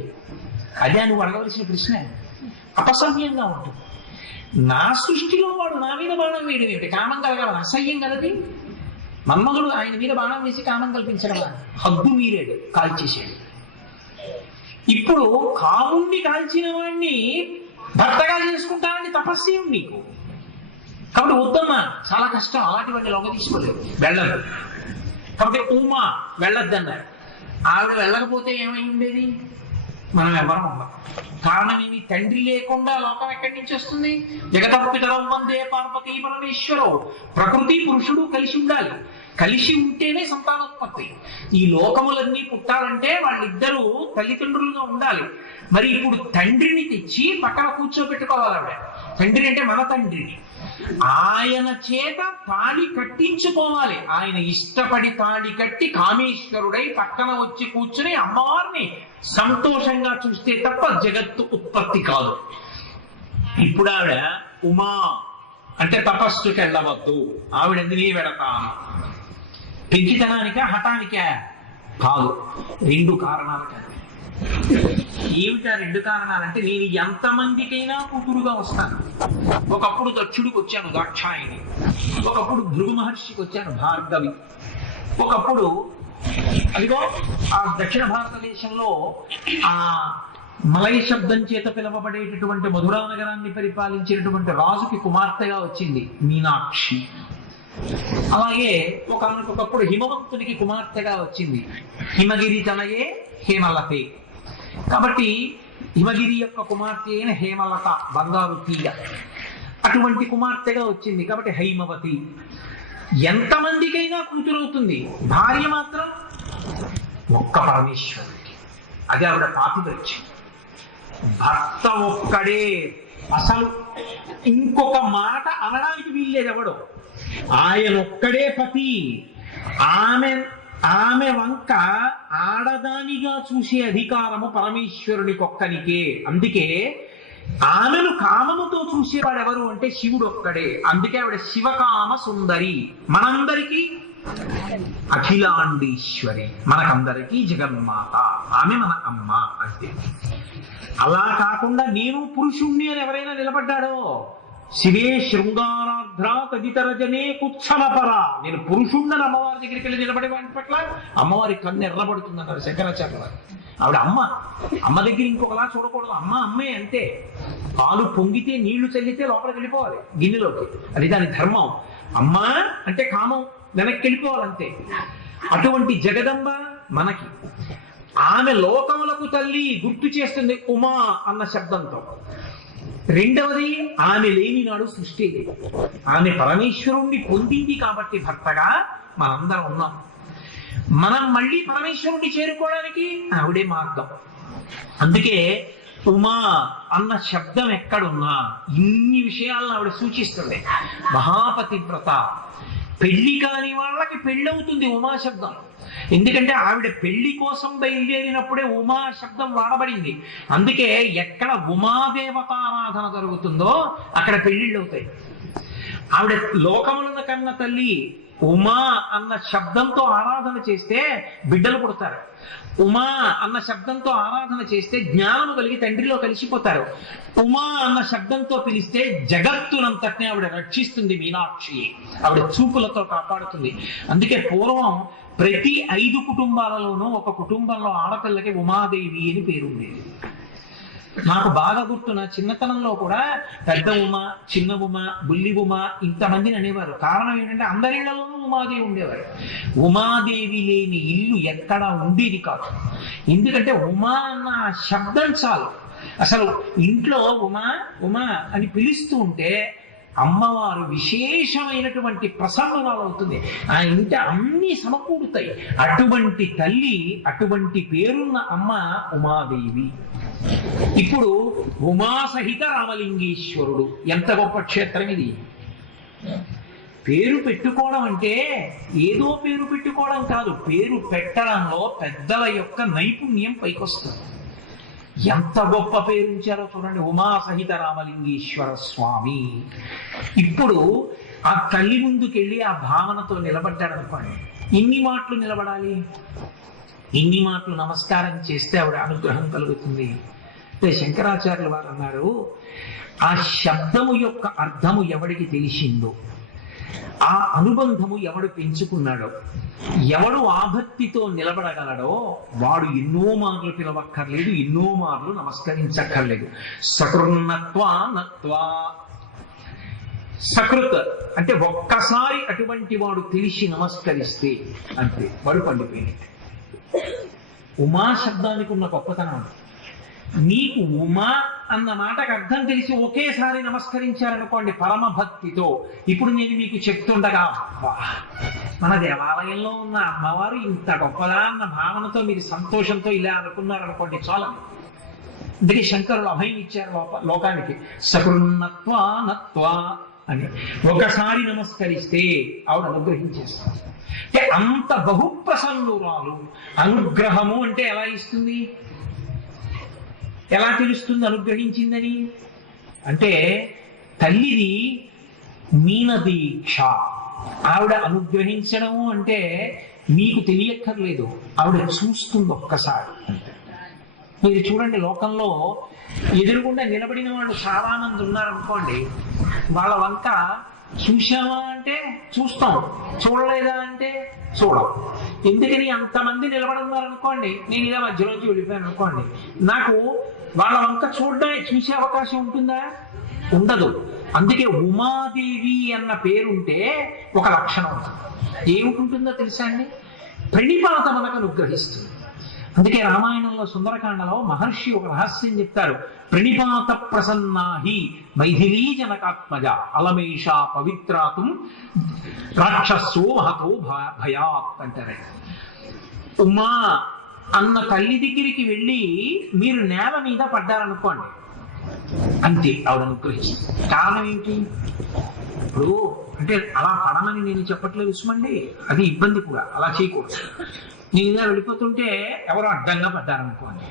అదే నువ్వు అడగవలసిన ప్రశ్న. అపసహ్యంగా ఉంటుంది. నా సృష్టిలో వాడు నా మీద బాణం వేయడం ఏమిటి? కామం కలగడం అసహ్యం కలది. మన్మధుడు ఆయన మీద బాణం వేసి కామం కల్పించడం హద్దు మీరాడు, కాల్చేసాడు. ఇప్పుడు కాముణ్ణి కాల్చిన వాణ్ణి భర్తగా చేసుకుంటానని తపస్సేం నీకు? కాబట్టి వద్దమ్మా, చాలా కష్టం, అలాంటి వాడిని లొంగ తీసుకోలేదు, వెళ్ళదు. కాబట్టి ఉమా వెళ్ళొద్దన్నారు. ఆవిడ వెళ్ళకపోతే ఏమై ఉండేది? మనం ఎవరం ఉన్నాం. కారణం ఏమి? తండ్రి లేకుండా లోకం ఎక్కడి నుంచి వస్తుంది? జగతపితరం వందే పార్వతీ పరమేశ్వరం. ప్రకృతి పురుషుడు కలిసి ఉండాలి. కలిసి ఉంటేనే సంతానోత్పత్తి. ఈ లోకములన్నీ పుట్టాలంటే వాళ్ళిద్దరూ తల్లిదండ్రులుగా ఉండాలి. మరి ఇప్పుడు తండ్రిని తెచ్చి పక్కన కూర్చోబెట్టుకోవాలి ఆవిడ. తండ్రి అంటే మన తండ్రిని ఆయన చేత తాళి కట్టించుకోవాలి. ఆయన ఇష్టపడి తాళి కట్టి కామేశ్వరుడై పక్కన వచ్చి కూర్చుని అమ్మవారిని సంతోషంగా చూస్తే తప్ప జగత్తు ఉత్పత్తి కాదు. ఇప్పుడు ఆవిడ ఉమా అంటే తపస్సుకి వెళ్ళవద్దు. ఆవిడ ఎందుకు వెడతాను? పెంకితనానిక హఠానిక కాదు. రెండు కారణాలు కాదు. ఏమిటా రెండు కారణాలంటే, నేను ఎంతమందికైనా కూతురుగా వస్తాను. ఒకప్పుడు దక్షుడికి వచ్చాను దాక్షాయిని, ఒకప్పుడు భృగు మహర్షికి వచ్చాను భార్గవి, ఒకప్పుడు అదిగో ఆ దక్షిణ భారతదేశంలో ఆ మలయ శబ్దం చేత పిలవబడేటటువంటి మధురా నగరాన్ని పరిపాలించినటువంటి రాజుకి కుమార్తెగా వచ్చింది మీనాక్షి. అలాగే ఒకనకొకప్పుడు హిమవంతునికి కుమార్తెగా వచ్చింది హిమగిరి తనయే హేమలతే. కాబట్టి హిమగిరి యొక్క కుమార్తె అయిన హేమలత బంగారు తీయ, అటువంటి కుమార్తెగా వచ్చింది కాబట్టి హైమవతి. ఎంతమందికైనా కూతురవుతుంది, భార్య మాత్రం ఒక్క పరమేశ్వరుడికి. అది ఆవిడ పాతివ్రత్యం. భర్త ఒక్కడే, అసలు ఇంకొక మాట అనడానికి వీల్లేదు ఎవడో. ఆయన ఒక్కడే పతి. ఆమె వంక ఆడదానిగా చూసే అధికారము పరమేశ్వరునికి ఒక్కనికే. అందుకే ఆమెను కామముతో చూసేవాడు ఎవరు అంటే శివుడు ఒక్కడే. అందుకే ఆవిడ శివకామ సుందరి. మనందరికీ అఖిలాండీశ్వరి, మనకందరికీ జగన్మాత. ఆమె మన అమ్మ. అంతే. అలా కాకుండా నేను పురుషుణ్ణి అని ఎవరైనా నిలబడ్డాడో, శివే శృంగారార్ధ్ర తదితర జనే కుత్సమపర, నేను పురుషుణ్ణని అమ్మవారి దగ్గరికి వెళ్ళి నిలబడే వాడి పట్ల అమ్మవారి కన్ను ఎర్రబడుతుంది అన్నారు శంకరాచార్య వారు. ఆవిడ అమ్మ దగ్గర ఇంకొకలా చూడకూడదు. అమ్మే అంతే. పాలు పొంగితే నీళ్లు చల్లితే లోపలికి వెళ్ళిపోవాలి గిన్నెలోకి, అది దాని ధర్మం. అమ్మ అంటే కామం వెనక్కి వెళ్ళిపోవాలంతే. అటువంటి జగదంబ మనకి ఆమె లోకములకు తల్లి గుర్తు చేస్తుంది ఉమా అన్న శబ్దంతో. రెండవది, ఆమె లేని నాడు సృష్టి లేదు. ఆమె పరమేశ్వరుణ్ణి పొందింది కాబట్టి భర్తగా మనందరం ఉన్నాం. మనం మళ్ళీ పరమేశ్వరుణ్ణి చేరుకోవడానికి ఆవిడే మార్గం. అందుకే ఉమా అన్న శబ్దం ఎక్కడున్నా ఇన్ని విషయాలను ఆవిడ సూచిస్తుంది. మహాపతివ్రత. పెళ్లి కాని వాళ్ళకి పెళ్ళవుతుంది ఉమా శబ్దం. ఎందుకంటే ఆవిడ పెళ్లి కోసం బయలుదేరినప్పుడే ఉమా శబ్దం వాడబడింది. అందుకే ఎక్కడ ఉమాదేవతారాధన జరుగుతుందో అక్కడ పెళ్లిళ్ళు అవుతాయి. ఆవిడ లోకములను కన్న తల్లి ఉమా అన్న శబ్దంతో ఆరాధన చేస్తే బిడ్డలు పుడతారు. ఉమా అన్న శబ్దంతో ఆరాధన చేస్తే జ్ఞానము కలిగి తండ్రిలో కలిసిపోతారు. ఉమా అన్న శబ్దంతో పిలిస్తే జగత్తునంతటిని ఆవిడ రక్షిస్తుంది మీనాక్షి. ఆవిడ చూపులతో కాపాడుతుంది. అందుకే పూర్వం ప్రతి 5 కుటుంబాలలోనూ ఒక కుటుంబంలో ఆడపిల్లకి ఉమాదేవి అని పేరుండేది. నాకు బాగా గుర్తు, నా చిన్నతనంలో కూడా పెద్ద ఉమ, చిన్న ఉమ, బుల్లి ఉమ ఇంతమందిని అనేవారు. కారణం ఏంటంటే అందరిళ్లలోనూ ఉమాదేవి ఉండేవారు. ఉమాదేవి లేని ఇల్లు ఎక్కడా ఉండేది కాదు. ఎందుకంటే ఉమా అన్న శబ్దం చాలు. అసలు ఇంట్లో ఉమా ఉమా అని పిలుస్తూ ఉంటే అమ్మవారు విశేషమైనటువంటి ప్రసన్నురాలు అవుతుంది. ఆ ఇంట అన్ని సమకూడుతాయి. అటువంటి తల్లి, అటువంటి పేరున్న అమ్మ ఉమాదేవి. ఇప్పుడు ఉమాసహిత రామలింగేశ్వరుడు ఎంత గొప్ప క్షేత్రం ఇది. పేరు పెట్టుకోవడం అంటే ఏదో పేరు పెట్టుకోవడం కాదు, పేరు పెట్టడంలో పెద్దల యొక్క నైపుణ్యం పైకొస్తుంది. ఎంత గొప్ప పేరు ఉంచారో చూడండి, ఉమాసహిత రామలింగేశ్వర స్వామి. ఇప్పుడు ఆ తల్లి ముందుకెళ్ళి ఆ భావనతో నిలబడ్డాడు అనుకోండి, ఇన్ని మాటలు నిలబడాలి, ఇన్ని మాటలు నమస్కారం చేస్తే ఆవిడ అనుగ్రహం కలుగుతుంది. అంటే శంకరాచార్యులు వారు అన్నారు, ఆ శబ్దము యొక్క అర్థము ఎవడికి తెలిసిందో, ఆ అనుబంధము ఎవడు పెంచుకున్నాడో, ఎవడు ఆభక్తితో నిలబడగలడో వాడు ఎన్నో మార్లు పిలవక్కర్లేదు, ఎన్నో మార్లు నమస్కరించక్కర్లేదు. సకృన్నత్వా నత్వా. సకృత్ అంటే ఒక్కసారి అటువంటి వాడు తెలిసి నమస్కరిస్తే అంతే, వాడు పండిపోయినట్టు. ఉమా శబ్దానికి ఉన్న గొప్పతనం, నీకు ఉమా అన్న మాటకు అర్థం తెలిసి ఒకేసారి నమస్కరించారనుకోండి పరమ భక్తితో. ఇప్పుడు నేను మీకు చెప్తుండగా మన దేవాలయంలో ఉన్న అమ్మవారు ఇంత గొప్పదా అన్న భావనతో మీరు సంతోషంతో ఇలా అనుకున్నారనుకోండి చాలండి. అందుకే శంకరులు అభయం ఇచ్చారు లోకానికి, సకృన్నత్వా నత్వా అని. ఒకసారి నమస్కరిస్తే ఆవిడ అనుగ్రహించేస్తారు. అంటే అంత బహుప్రసన్నురాలు. అనుగ్రహము అంటే ఎలా ఇస్తుంది, ఎలా తెలుస్తుంది అనుగ్రహించిందని? అంటే తల్లిది మీనదీక్ష. ఆవిడ అనుగ్రహించడము అంటే మీకు తెలియక్కర్లేదు, ఆవిడ చూస్తుంది ఒక్కసారి. మీరు చూడండి, లోకంలో ఎదురుగుండా నిలబడిన వాళ్ళు చాలా మంది ఉన్నారనుకోండి, వాళ్ళ వంక చూశామా అంటే చూస్తాం, చూడలేదా అంటే చూడం. ఎందుకని అంతమంది నిలబడి ఉన్నారనుకోండి, నేను ఇలా మధ్యలోంచి వెళ్ళిపోయాను అనుకోండి, నాకు వాళ్ళ వంక చూసే అవకాశం ఉంటుందా? ఉండదు. అందుకే ఉమాదేవి అన్న పేరుంటే ఒక లక్షణం ఉంటుంది. ఏమిటుంటుందో తెలుసా అండి? ప్రణిపాత మనకు అనుగ్రహిస్తుంది. అందుకే రామాయణంలో సుందరకాండలో మహర్షి ఒక రహస్యం చెప్తారు. ప్రణిపాత ప్రసన్నాహి మైథిలీ జనకాత్మజ అలమేష పవిత్రాతుం రాక్షసో మహతో భయాత్ అంటారు. ఉమా అన్న తల్లి దగ్గరికి వెళ్ళి మీరు నేల మీద పడ్డారనుకోండి, అంతే, ఆవిడ అనుగ్రహిస్తుంది. కారణం ఏంటి? ఇప్పుడు అంటే అలా పడమని నేను చెప్పట్లేదు విషమండి, అది ఇబ్బంది కూడా, అలా చేయకూడదు. నేను ఇలా వెళ్ళిపోతుంటే ఎవరో అడ్డంగా పడ్డారనుకోండి,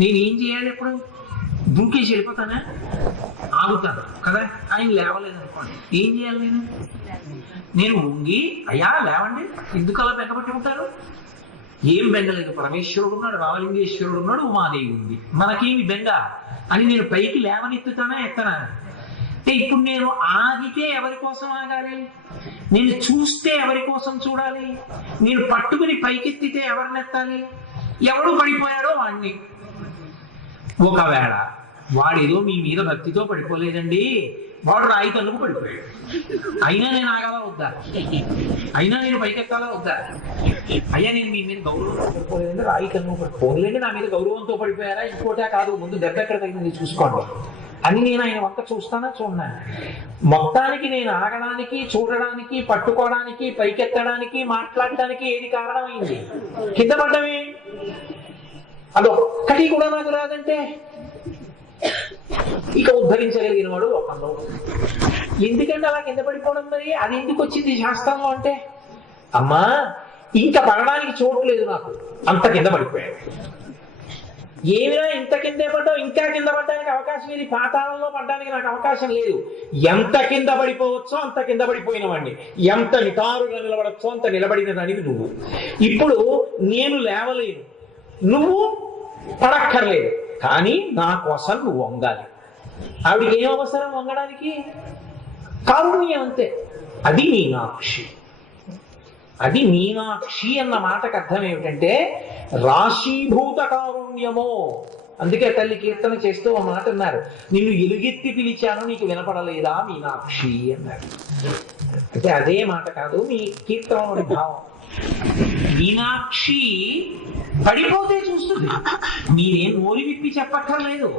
నేనేం చేయాలి? ఎప్పుడు దూకేసి వెళ్ళిపోతానా? ఆగుతాను కదా. ఆయన లేవలేదనుకోండి, ఏం చేయాలి? నేను వంగి అయ్యా లేవండి, ఎందుకు అలా బెంగపెట్టుకుంటారు? ఏం బెంగలేదు, పరమేశ్వరుడు ఉన్నాడు, రామలింగేశ్వరుడు ఉన్నాడు, ఉమాదేవి ఉంది, మనకేమి బెంగ అని నేను పైకి లేవనెత్తుతానా ఎత్తనా? అంటే ఇప్పుడు నేను ఆగితే ఎవరి కోసం ఆగాలి? నేను చూస్తే ఎవరి కోసం చూడాలి? నేను పట్టుకుని పైకెత్తితే ఎవరినెత్తాలి? ఎవడు పడిపోయాడో వాడిని. ఒకవేళ వాడేదో మీ మీద భక్తితో పడిపోలేదండి, వాడు రాయి తల్లుకు పడిపోయాడు, అయినా నేను ఆగాలా వద్దా? అయినా నేను పైకెత్తాలా వద్దా? అయ్యా నేను మీ మీద గౌరవంతో పడిపోలేదండి, రాయి తల్లుకు పడిపోలేండి, నా మీద గౌరవంతో పడిపోయారా? ఇంకోటే కాదు, ముందు దెబ్బ ఎక్కడ తగ్గింది చూసుకోండి అని నేను ఆయన వంక చూస్తానా చూడనా? మొత్తానికి నేను ఆగడానికి, చూడడానికి, పట్టుకోవడానికి, పైకెత్తడానికి, మాట్లాడడానికి ఏది కారణమైంది? కింద పడ్డమే. అదొక్కటి కూడా నాకు రాదంటే ఇక ఉద్ధరించగలిగిన వాడు లోకంలో. ఎందుకంటే అలా కింద పడిపోవడం, మరి అది ఎందుకు వచ్చింది శాస్త్రంలో అంటే, అమ్మా ఇంకా పడడానికి చోటు లేదు నాకు, అంత కింద పడిపోయాడు. ఏమిరా ఇంత కిందే పడ్డావు, ఇంకా కింద పడడానికి అవకాశం ఏది? పాతాళంలో పడ్డానికి నాకు అవకాశం లేదు. ఎంత కింద పడిపోవచ్చో అంత కింద పడిపోయిన వాడిని, ఎంత నిటారుగా నిలబడచ్చో అంత నిలబడిన దానికి నువ్వు. ఇప్పుడు నేను లేవలేను, నువ్వు పడక్కర్లేదు, కానీ నా కోసం నువ్వు వంగాలి. ఆవిడికి ఏం అవసరం వంగడానికి? కారుణ్యం అంతే. అది మీనాక్షి. అది మీనాక్షి అన్న మాటకు అర్థం ఏమిటంటే రాశీభూత కారుణ్యమో. అందుకే తల్లి కీర్తన చేస్తూ ఆ మాట అన్నారు, నిన్ను ఎలుగెత్తి పిలిచాను నీకు వినపడలేదా మీనాక్షి అన్నారు. అంటే అదే మాట కాదు, మీ కీర్తనలోని భావం. మీనాక్షి పడిపోతే చూస్తుంది, మీరేం నోరు విప్పి చెప్పక్కర్లేదు.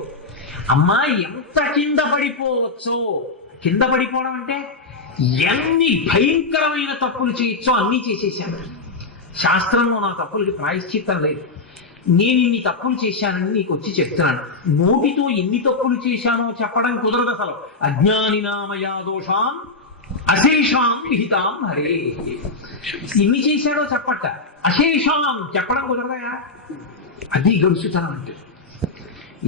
అమ్మా ఎంత కింద పడిపోవచ్చో, కింద పడిపోవడం అంటే ఎన్ని భయంకరమైన తప్పులు చేయొచ్చో అన్నీ చేసేసాను. శాస్త్రంలో నా తప్పులకి ప్రాయశ్చిత్తం లేదు. నేను ఇన్ని తప్పులు చేశానని నీకు వచ్చి చెప్తున్నాను. నోటితో ఎన్ని తప్పులు చేశానో చెప్పడం కుదరదు అసలు. అజ్ఞానినామయా దోషాం అశేషాం విహితాం హరే. ఎన్ని చేశాడో చెప్పట, అశేషాం చెప్పడం కుదరదయా? అది గడుచుతనం అంటే.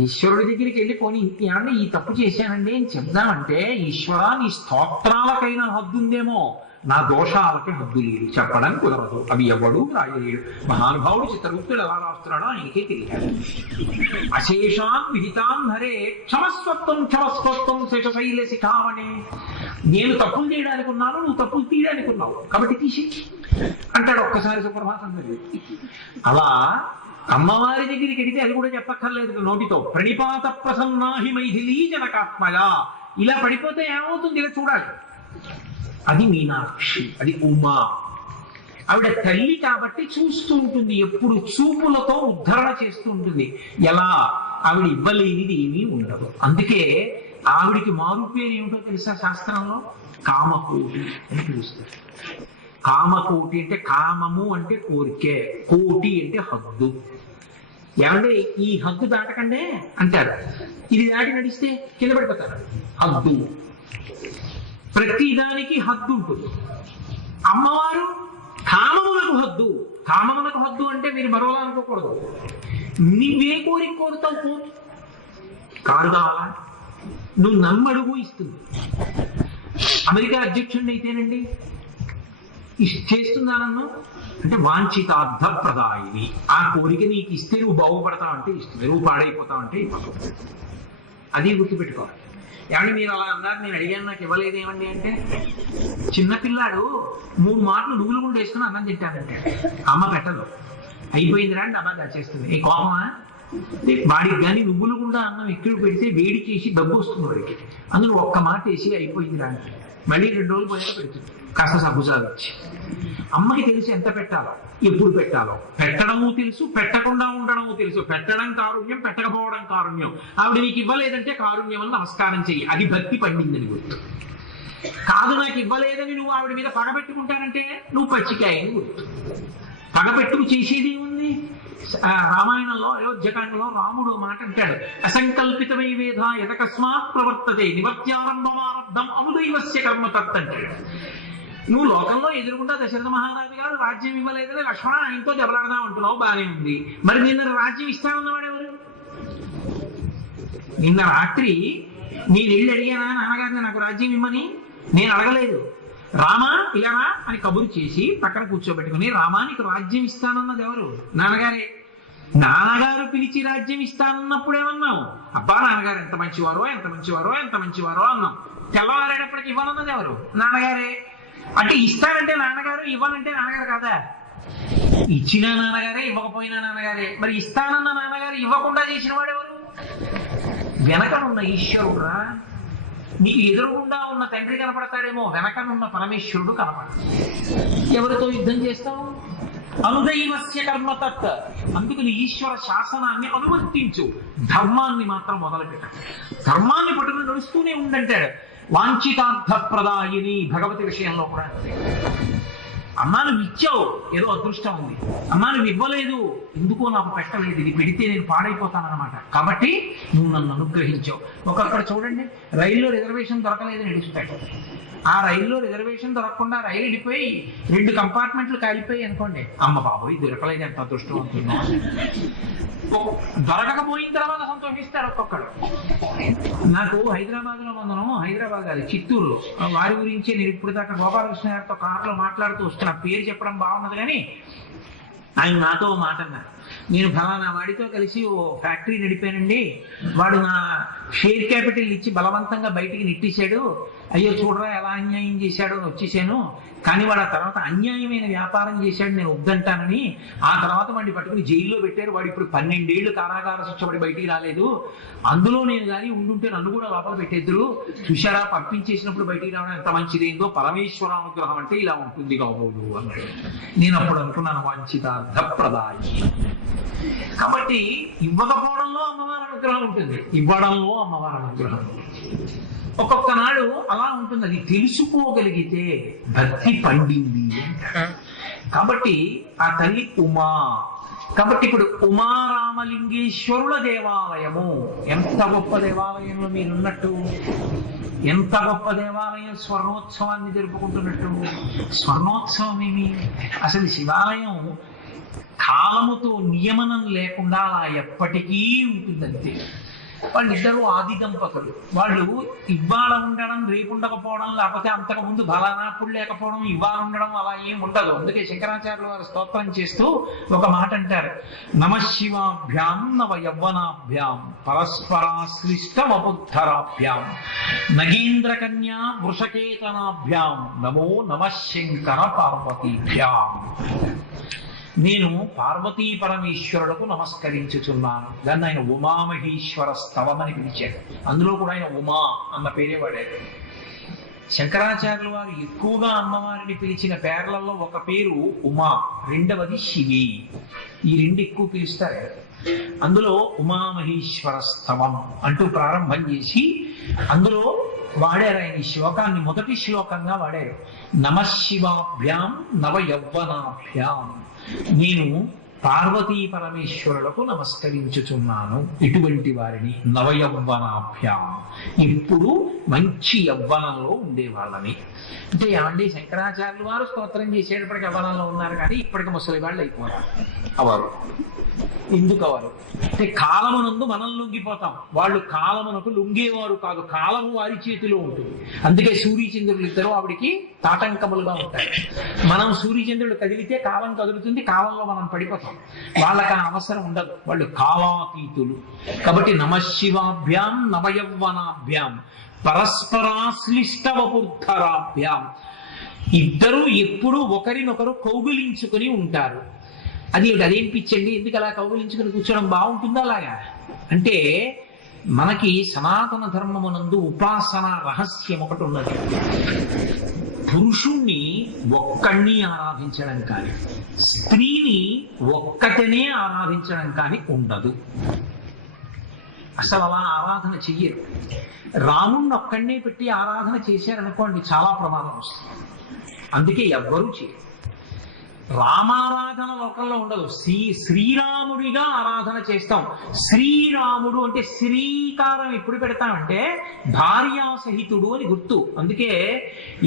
ఈశ్వరుడి దగ్గరికి వెళ్ళి పోనీ ఏమంటే ఈ తప్పు చేశానండి అని చెప్దామంటే, ఈశ్వరా నీ స్తోత్రాలకైనా హద్దుందేమో, నా దోషాలకి హద్దు లేదు, చెప్పడం కుదరదు. అవి ఎవడు రాయలేడు. మహానుభావుడు చిత్రగుప్తుడు ఎలా రాస్తున్నాడో ఆయనకే తెలియాలి. అశేషాం విహితాం హరే క్షమస్వత్వం క్షమస్వత్వం శేషశైల శిఖామణి. నేను తప్పులు చేయడానికి ఉన్నాను, నువ్వు తప్పులు తీయడానికి ఉన్నావు, కాబట్టి తీసి అంటాడు ఒక్కసారి సుప్రభాతం. అలా అమ్మవారి దగ్గరికి వెడితే అది కూడా చెప్పక్కర్లేదు నోటితో. ప్రణిపాత ప్రసన్నాహి మైథిలీ జనకాత్మగా. ఇలా పడిపోతే ఏమవుతుంది ఇలా చూడాలి. అది మీనాక్షి, అది ఉమా. ఆవిడ తల్లి కాబట్టి చూస్తూ ఉంటుంది, ఎప్పుడు చూపులతో ఉద్ధరణ చేస్తూ ఉంటుంది. ఎలా? ఆవిడ ఇవ్వలేనిది ఏమీ ఉండదు. అందుకే ఆవిడికి మారు పేరు ఏమిటో తెలుసా శాస్త్రంలో? కామకోటి అని పిలుస్తారు. కామకోటి అంటే కామము అంటే కోరికే, కోటి అంటే హద్దు. ఏమంటే ఈ హద్దు దాటకండే అంటారు, ఇది దాటి నడిస్తే కింద పడిపోతారు. హద్దు, ప్రతిదానికి హద్దు ఉంటుంది. అమ్మవారు కామములకు హద్దు. కామములకు హద్దు అంటే మీరు మరోలా అనుకోకూడదు. నువ్వే కోరిక కోరుతావు? కారు కావాలా? నువ్వు నమ్మడుగు ఇస్తుంది. అమెరికా అధ్యక్షుడిని అయితేనండి చేస్తుందా నన్ను అంటే వాంఛితార్థ ప్రదాయిని. ఆ కోరిక నీకు ఇస్తే నువ్వు బాగుపడతావు అంటే ఇస్తుంది, నువ్వు పాడైపోతావు అంటే ఇవ్వదు. అది గుర్తుపెట్టుకోవాలి. ఏమంటే మీరు అలా అన్నారు, నేను అడిగాను నాకు ఇవ్వలేదు ఏమండి అంటే, చిన్నపిల్లాడు 3 మాటలు నువ్వులు గుండా వేసుకుని అన్నం తింటానంటే అమ్మ పెట్టదు, అయిపోయిందిరా అంటే అమ్మ దాచేస్తుంది. ఏ కోపమా? వాడికి కానీ నువ్వులు గుండా అన్నం ఎక్కువ పెడితే వేడి చేసి డబ్బు వస్తుంది వాడికి, అందులో ఒక్క మాట వేసి అయిపోయిందిరా అంటే మళ్ళీ 2 రోజులు పోయాక పెడుతుంది కాస్త సబ్బుజాలు వచ్చి. అమ్మకి తెలిసి ఎంత పెట్టాలో, ఎప్పుడు పెట్టాలో. పెట్టడము తెలుసు, పెట్టకుండా ఉండడము తెలుసు. పెట్టడం కారుణ్యం, పెట్టకపోవడం కారుణ్యం. ఆవిడ నీకు ఇవ్వలేదంటే కారుణ్యం అని నమస్కారం చెయ్యి, అది భక్తి పండిందని గుర్తు. కాదు నాకు ఇవ్వలేదని నువ్వు ఆవిడ మీద పగబెట్టుకుంటానంటే నువ్వు పచ్చికాయని గుర్తు. పగబెట్టుకు చేసేది ఉంది. రామాయణంలో అయోధ్యకాండలో రాముడు మాట అంటాడు, అసంకల్పితమై వేధ యతకస్మాత్ ప్రవర్తతే నివర్త్యారంభమారబ్ధం అనుదైవస్య కర్మ తత్ అంటాడు. నువ్వు లోకంలో ఎదురుకుండా దశరథ మహారాజు గారు రాజ్యం ఇవ్వలేదని లక్ష్మణ ఆయనతో దెబ్బలాడదాం అంటున్నావు, బానే ఉంది. మరి నిన్న రాజ్యం ఇస్తానన్నవాడు ఎవరు? నిన్న రాత్రి నేను వెళ్ళి అడిగానా నాన్నగారిని నాకు రాజ్యం ఇమ్మని? నేను అడగలేదు. రామా ఇలారా అని కబురు చేసి పక్కన కూర్చోబెట్టుకుని, రామా నీకు రాజ్యం ఇస్తానన్నది ఎవరు? నాన్నగారే. నాన్నగారు పిలిచి రాజ్యం ఇస్తానన్నప్పుడు ఏమన్నావు? అబ్బా నాన్నగారు ఎంత మంచివారో ఎంత మంచివారో ఎంత మంచివారో అన్నాం. తెల్లవారేటప్పటికి ఇవ్వనున్నది ఎవరు? నాన్నగారే. అంటే ఇస్తానంటే నాన్నగారు, ఇవ్వనంటే నాన్నగారు కాదా? ఇచ్చిన నాన్నగారే, ఇవ్వకపోయినా నాన్నగారే. మరి ఇస్తానన్న నాన్నగారు ఇవ్వకుండా చేసిన వాడు ఎవరు? వెనకనున్న ఈశ్వరుడురా. నీకు ఎదురుగుండా ఉన్న తండ్రి కనపడతాడేమో, వెనకనున్న పరమేశ్వరుడు కనపడతాడు. ఎవరితో యుద్ధం చేస్తావు? అనుదైవస్య కర్మ తత్. అందుకని ఈశ్వర శాసనాన్ని అనువర్తించు, ధర్మాన్ని మాత్రం మొదలుపెట్ట. ధర్మాన్ని పట్టుకుని నడుస్తూనే ఉండంటాడు. వాంఛితార్థ ప్రదాయిని భగవతి విషయంలో కూడా. అమ్మా నువ్వు ఇచ్చావు, ఏదో అదృష్టం ఉంది. అమ్మా నువ్వు ఇవ్వలేదు, ఎందుకో నాకు పెట్టలేదు, ఇది పెడితే నేను పాడైపోతానన్నమాట. కాబట్టి నువ్వు నన్ను అనుగ్రహించావు. ఒక్కొక్కడ చూడండి, రైల్లో రిజర్వేషన్ దొరకలేదని ఎడుస్తాడు. ఆ రైల్లో రిజర్వేషన్ దొరకకుండా రైలు వెళ్ళిపోయి 2 కంపార్ట్మెంట్లు కాలిపోయి అనుకోండి, అమ్మ బాబోయ్ దొరకలేదు ఎంత అదృష్టం అవుతుందో. దొరకకపోయిన తర్వాత సంతోషిస్తాడు ఒక్కొక్కడు. నాకు హైదరాబాద్ లో మందనం, హైదరాబాద్ అది చిత్తూరులో, వారి గురించే నేను ఇప్పుడు దాకా గోపాలకృష్ణ గారితో కారులో మాట్లాడుతూ వస్తున్నా. పేరు చెప్పడం బాగున్నది కానీ ఆయన నాతో మాట అన్నారు, నేను ఫలానా వాడితో కలిసి ఓ ఫ్యాక్టరీ నడిపానండి, వాడు నా షేర్ క్యాపిటల్ ఇచ్చి బలవంతంగా బయటికి నెట్టేశాడు, అయ్యో చూడరా ఎలా అన్యాయం చేశాడో అని వచ్చేసాను, కానీ వాడు ఆ తర్వాత అన్యాయమైన వ్యాపారం చేశాడు నేను వద్దంటానని ఆ తర్వాత వాడిని పట్టుకుని జైల్లో పెట్టారు. వాడు ఇప్పుడు 12 ఏళ్ళు కారాగార శిక్ష పడి బయటికి రాలేదు. అందులో నేను కానీ ఉండుంటే నన్ను కూడా లోపల పెట్టేద్దరు. చూశారా పంపించేసినప్పుడు బయటికి రావడం ఎంత మంచిదేందో, పరమేశ్వర అనుగ్రహం అంటే ఇలా ఉంటుంది కాబోదు అన్నాడు. నేను అప్పుడు అనుకున్నాను వాంఛితార్థ ప్రదాయి. కాబట్టి ఇవ్వకపోవడంలో అమ్మవారి అనుగ్రహం ఉంటుంది, ఇవ్వడంలో అమ్మవారి అనుగ్రహం ఉంటుంది. ఒక్కొక్క నాడు అలా ఉంటుంది. అది తెలుసుకోగలిగితే భక్తి పండింది. కాబట్టి ఆ తల్లి ఉమా. కాబట్టి ఇప్పుడు ఉమారామలింగేశ్వరుల దేవాలయము ఎంత గొప్ప దేవాలయంలో మీరున్నట్టు, ఎంత గొప్ప దేవాలయం స్వర్ణోత్సవాన్ని జరుపుకుంటున్నట్టు. స్వర్ణోత్సవం ఏమి, అసలు శివాలయం కాలముతో నియమనం లేకుండా అలా ఎప్పటికీ ఉంటుందంతే. వాళ్ళిద్దరూ ఆది దంపతులు. వాళ్ళు ఇవాళ ఉండడం రేపు ఉండకపోవడం, లేకపోతే అంతకు ముందు బలానాప్పుడు లేకపోవడం, ఇవాళ ఉండడం అలా ఏం ఉండదు. అందుకే శంకరాచార్యులు వారు స్తోత్రం చేస్తూ ఒక మాట అంటారు, నమశివాభ్యాం నవ యవ్వనాభ్యాం పరస్పరాశ్లిష్టమపుద్ధరాభ్యాం నగేంద్ర కన్యా వృషకేతనాభ్యాం నమో నమః శంకర పార్వతీభ్యాం. నేను పార్వతీ పరమేశ్వరులకు నమస్కరించుచున్నాను. దాన్ని ఆయన ఉమామహేశ్వర స్తవం అని పిలిచాడు. అందులో కూడా ఆయన ఉమా అన్న పేరే వాడారు. శంకరాచార్యుల వారు ఎక్కువగా అమ్మవారిని పిలిచిన పేర్లలో ఒక పేరు ఉమా, రెండవది శివి. ఈ 2 ఎక్కువ పిలుస్తారు. అందులో ఉమామహేశ్వర స్తవం అంటూ ప్రారంభం చేసి అందులో వాడారు ఆయన ఈ శ్లోకాన్ని. మొదటి శ్లోకంగా వాడారు, నమశివాభ్యాం నవ యవ్వనాభ్యాం. నేను పార్వతీ పరమేశ్వరులకు నమస్కరించుచున్నాను ఇటువంటి వారిని నవయవ్వనాభ్యాం, ఇప్పుడు మంచి యవ్వనంలో ఉండేవాళ్ళని. అంటే ఏమండి శంకరాచార్యులు వారు స్తోత్రం చేసేటప్పటికి యవ్వనంలో ఉన్నారు కానీ ఇప్పటికి ముసలి వాళ్ళు అయిపోయారు. అవరు ఎందుకు అవరు అంటే కాలమునందు మనం లొంగిపోతాం, వాళ్ళు కాలమునకు లొంగేవారు కాదు, కాలము వారి చేతిలో ఉంటుంది. అందుకే సూర్యచంద్రులు ఇద్దరు ఆవిడికి తాటంకములుగా ఉంటాయి. మనం సూర్యచంద్రుడు కదిలితే కాలం కదులుతుంది, కాలంలో మనం పడిపోతాం. వాళ్ళకి ఆ అవసరం ఉండదు, వాళ్ళు కాలాతీతులు. కాబట్టి నమశివాభ్యాం నవయవ్వనాభ్యాం పరస్పరాశ్లిష్టవపుర్ధరాభ్యాం, ఇద్దరు ఎప్పుడూ ఒకరినొకరు కౌగిలించుకుని ఉంటారు. అదేం పిచ్చండి, ఎందుకు అలా కౌగిలించుకుని కూర్చోవడం బాగుంటుందా? అలాగా అంటే మనకి సనాతన ధర్మమునందు ఉపాసన రహస్యం ఒకటి ఉన్నది. పురుషుణ్ణి ఒక్కడిని ఆరాధించడం కానీ, స్త్రీని ఒక్కటనే ఆరాధించడం కానీ ఉండదు. అసలు అలా ఆరాధన చెయ్యరు. రాముణ్ణి ఒక్కడినే పెట్టి ఆరాధన చేశారనుకోండి చాలా ప్రమాదం వస్తుంది. అందుకే ఎవ్వరూ చేయరు. రామారాధన లోకంలో ఉండదు. శ్రీరాముడిగా ఆరాధన చేస్తాం. శ్రీరాముడు అంటే శ్రీకారం ఎప్పుడు పెడతామంటే భార్యాసహితుడు అని గుర్తు. అందుకే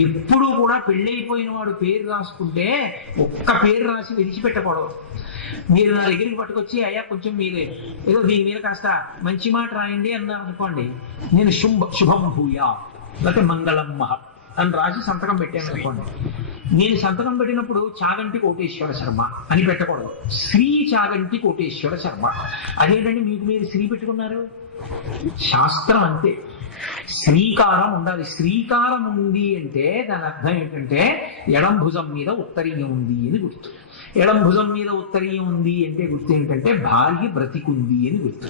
ఎప్పుడు కూడా పెళ్ళైపోయిన వాడు పేరు రాసుకుంటే ఒక్క పేరు రాసి విడిచిపెట్టకూడదు. మీరు నా దగ్గరికి పట్టుకొచ్చి అయ్యా కొంచెం మీరు ఏదో దీని మీద కాస్త మంచి మాట రాయండి అన్నారు అనుకోండి, నేను శుభం భూయా లేకపోతే మంగళం మహా అని రాసి సంతకం పెట్టాను అనుకోండి. నేను సంతకం పెట్టినప్పుడు చాగంటి కోటేశ్వర శర్మ అని పెట్టకూడదు, శ్రీ చాగంటి కోటేశ్వర శర్మ. అదేంటండి మీకు మీరు శ్రీ పెట్టుకున్నారు? శాస్త్రం అంతే, శ్రీకారం ఉండాలి. శ్రీకారం ఉంది అంటే దాని అర్థం ఏంటంటే ఎడం భుజం మీద ఉత్తరీయం ఉంది అని గుర్తు. ఎడం భుజం మీద ఉత్తరీయం ఉంది అంటే గుర్తు ఏంటంటే భార్య బ్రతికుంది అని గుర్తు.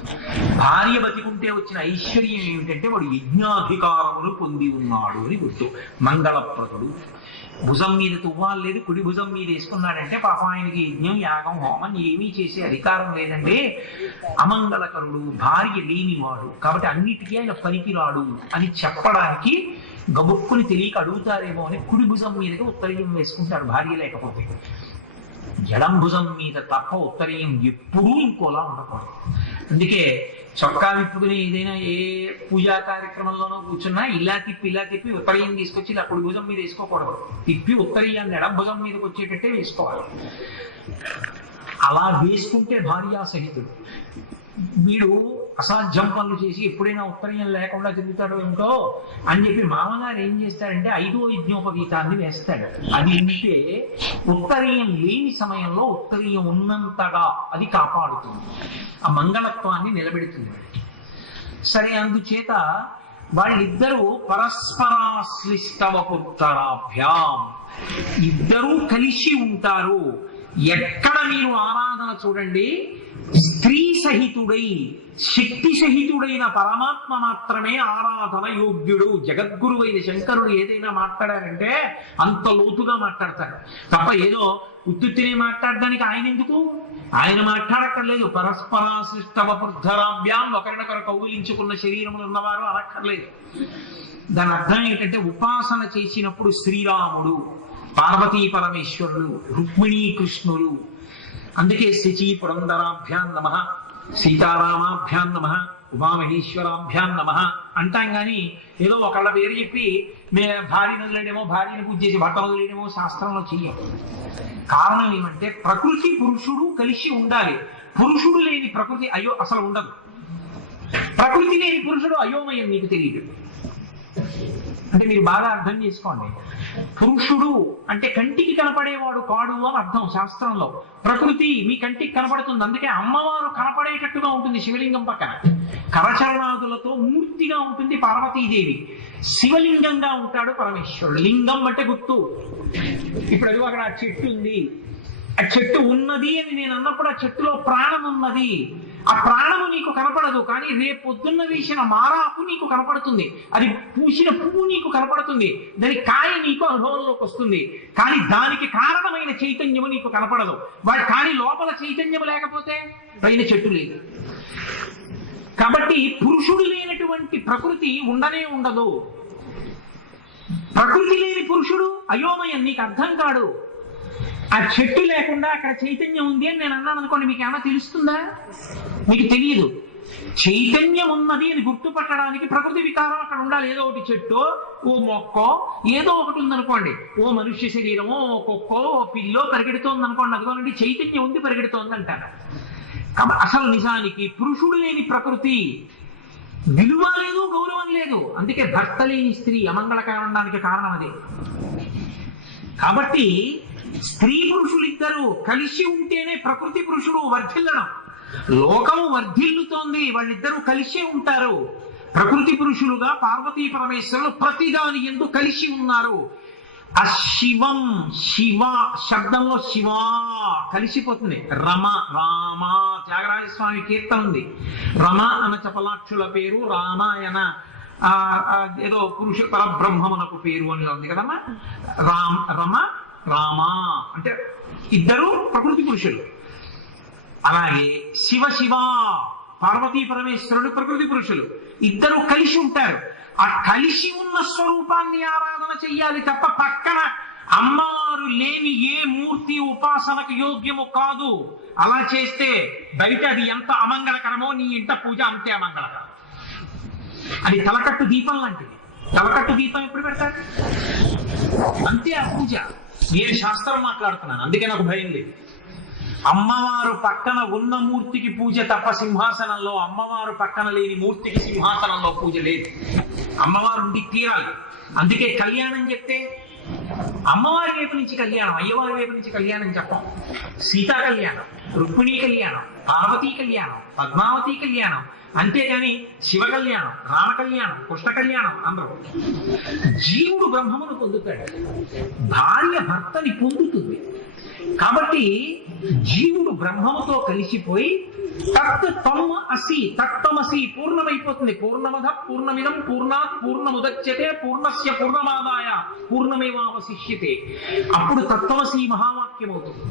భార్య బ్రతికుంటే వచ్చిన ఐశ్వర్యం ఏమిటంటే వాడు యజ్ఞాధికారమును పొంది ఉన్నాడు అని గుర్తు. మంగళప్రదుడు. భుజం మీద తువ్వాలి లేదు, కుడి భుజం మీద వేసుకున్నాడంటే పాపం ఆయనకి యజ్ఞం యాగం హోమం ఏమీ చేసే అధికారం లేదండి. అమంగళకరుడు, భార్య లేనివాడు, కాబట్టి అన్నిటికీ ఆయన పనికిరాడు అని చెప్పడానికి గబుక్కుని తెలియక అడుగుతారేమో అని కుడి భుజం మీదకి ఉత్తరీయం వేసుకుంటారు భార్య లేకపోతే. ఎడం భుజం మీద తప్ప ఉత్తరీయం ఎప్పుడూ ఇంకోలా ఉండకూడదు. అందుకే చొక్కా విప్పుకుని ఏదైనా ఏ పూజా కార్యక్రమంలోనో కూర్చున్నా ఇలా తిప్పి ఉత్తరీయం తీసుకొచ్చి ఇలా కుడి భుజం మీద వేసుకోకూడదు. తిప్పి ఉత్తరీయాన్ని ఎడం భుజం మీదకి వచ్చేటట్టే వేసుకోవాలి. అలా వేసుకుంటే భార్యాసహితుడు. వీడు అసాధ్యం పనులు చేసి ఎప్పుడైనా ఉత్తరీయం లేకుండా తిరుగుతాడో ఏమిటో అని చెప్పి మామగారు ఏం చేస్తాడంటే 5వ యజ్ఞోపవీతాన్ని వేస్తాడు. అది ఉంటే ఉత్తరీయం లేని సమయంలో ఉత్తరీయం ఉన్నంతగా అది కాపాడుతుంది, ఆ మంగళత్వాన్ని నిలబెడుతుంది. సరే, అందుచేత వాళ్ళిద్దరూ పరస్పరాశ్లిష్టవపుర్ధరాభ్యాం, ఇద్దరూ కలిసి ఉంటారు. ఎక్కడ మీరు ఆరాధన చూడండి, స్త్రీ సహితుడై శక్తి సహితుడైన పరమాత్మ మాత్రమే ఆరాధన యోగ్యుడు. జగద్గురువైన శంకరుడు ఏదైనా మాట్లాడారంటే అంత లోతుగా మాట్లాడతాడు తప్ప ఏదో ఉత్తుత్తినే మాట్లాడడానికి ఆయన ఎందుకు? ఆయన మాట్లాడక్కర్లేదు. పరస్పరాశ్లిష్టవపుర్ధరాభ్యాం, ఒకరినొకరు కౌగిలించుకున్న శరీరములు ఉన్నవారు అనక్కర్లేదు. దాని అర్థం ఏంటంటే ఉపాసన చేసినప్పుడు శ్రీరాముడు, పార్వతీ పరమేశ్వరుడు, రుక్మిణీ కృష్ణులు. అందుకే శచీ పురంధరాభ్యాం నమః, సీతారామాభ్యాం నమః, ఉమామహేశ్వరాభ్యాం నమః అంటాం. కానీ ఏదో ఒకళ్ళ పేరు చెప్పి భార్యను వదిలేయడమో, భార్యను పూజ చేసి భర్తను వదిలేయడమో శాస్త్రంలో చెయ్యం. కారణం ఏమంటే ప్రకృతి పురుషుడు కలిసి ఉండాలి. పురుషుడు లేని ప్రకృతి అసలు ఉండదు. ప్రకృతి లేని పురుషుడు అయోమయం నీకు తెలియదు. అంటే మీరు బాగా అర్థం చేసుకోండి. పురుషుడు అంటే కంటికి కనపడేవాడు కాడు అని అర్థం శాస్త్రంలో. ప్రకృతి మీ కంటికి కనపడుతుంది, అందుకే అమ్మవారు కనపడేటట్టుగా ఉంటుంది శివలింగం పక్కన. కరచరణాదులతో మూర్తిగా ఉంటుంది పార్వతీదేవి, శివలింగంగా ఉంటాడు పరమేశ్వరుడు. లింగం అంటే గుర్తు. ఇప్పుడు అది అక్కడ ఆ చెట్టు ఉంది, ఆ చెట్టు ఉన్నది అని నేను అన్నప్పుడు ఆ చెట్టులో ప్రాణం ఉన్నది. ఆ ప్రాణము నీకు కనపడదు, కానీ రేపొద్దున్న వేసిన మారాకు నీకు కనపడుతుంది, అది పూసిన పువ్వు నీకు కనపడుతుంది, దాని కాయ నీకు అనుభవంలోకి వస్తుంది, కానీ దానికి కారణమైన చైతన్యము నీకు కనపడదు. కానీ లోపల చైతన్యము లేకపోతే పైన చెట్టు లేదు. కాబట్టి పురుషుడు లేనటువంటి ప్రకృతి ఉండనే ఉండదు. ప్రకృతి లేని పురుషుడు అయోమయం, నీకు అర్థం కాడు. ఆ చెట్టు లేకుండా అక్కడ చైతన్యం ఉంది అని నేను అన్నాను అనుకోండి, మీకు ఏమైనా తెలుస్తుందా? మీకు తెలియదు. చైతన్యం ఉన్నది అని గుర్తుపట్టడానికి ప్రకృతి వికారం అక్కడ ఉండాలి. ఏదో ఒకటి చెట్టు, ఓ మొక్కో ఏదో ఒకటి ఉందనుకోండి, ఓ మనుష్య శరీరమో, ఓ కుక్కో, ఓ పిల్లో పరిగెడుతోంది అనుకోండి, అదిగోనండి చైతన్యం ఉంది పరిగెడుతోంది అంటారు. కాబట్టి అసలు నిజానికి పురుషుడు లేని ప్రకృతి విలువ లేదు, గౌరవం లేదు. అందుకే భర్త లేని స్త్రీ అమంగళకరణానికి కారణం అదే. కాబట్టి స్త్రీ పురుషులిద్దరూ కలిసి ఉంటేనే ప్రకృతి పురుషుడు వర్ధిల్లడం. లోకము వర్ధిల్లుతోంది, వాళ్ళిద్దరూ కలిసే ఉంటారు. ప్రకృతి పురుషులుగా పార్వతీ పరమేశ్వరులు ప్రతిదాని యందు కలిసి ఉన్నారు. ఆ శివం, శివ శబ్దంలో శివ కలిసిపోతుంది. రమ, రామ, త్యాగరాజస్వామి కీర్తన ఉంది. రమ అన్న చపలాక్షుల పేరు, రామాయణ ఏదో పురుష పరబ్రహ్మమునకు పేరు అని ఉంది కదమ్మా. రమ రామ అంటే ఇద్దరు ప్రకృతి పురుషులు. అలాగే శివ శివ పార్వతీ పరమేశ్వరుడు ప్రకృతి పురుషులు ఇద్దరు కలిసి ఉంటారు. ఆ కలిసి ఉన్న స్వరూపాన్ని ఆరాధన చెయ్యాలి తప్ప పక్కన అమ్మవారు లేని ఏ మూర్తి ఉపాసనకు యోగ్యము కాదు. అలా చేస్తే బయట అది ఎంత అమంగళకరమో నీ ఇంట పూజ అంతే అమంగళకరం. అది తలకట్టు దీపం లాంటిది. తలకట్టు దీపం ఎప్పుడు పెడతారు? అంతే ఆ పూజ. నేను శాస్త్రం మాట్లాడుతున్నాను, అందుకే నాకు భయం లేదు. అమ్మవారు పక్కన ఉన్న మూర్తికి పూజ తప్ప సింహాసనంలో, అమ్మవారు పక్కన లేని మూర్తికి సింహాసనంలో పూజ లేదు. అమ్మవారు ఉండి తీరాలి. అందుకే కళ్యాణం చెప్తే అమ్మవారి వైపు నుంచి కళ్యాణం, అయ్యవారి వైపు నుంచి కళ్యాణం చెప్పం. సీతా కళ్యాణం, రుక్మిణీ కళ్యాణం, పార్వతీ కళ్యాణం, పద్మావతి కళ్యాణం, అంతేగాని శివ కళ్యాణం, రామ కళ్యాణం, కృష్ణ కళ్యాణం అందరూ. జీవుడు బ్రహ్మమును పొందుతాడు, భార్య భర్తని పొందుతుంది. కాబట్టి జీవుడు బ్రహ్మముతో కలిసిపోయి తత్వమసి పూర్ణమైపోతుంది. పూర్ణమద పూర్ణమిదం పూర్ణాత్ పూర్ణముదచ్యతే పూర్ణస్య పూర్ణమాదాయ పూర్ణమేవావశిష్యతే. అప్పుడు తత్వమసి మహావాక్యం అవుతుంది.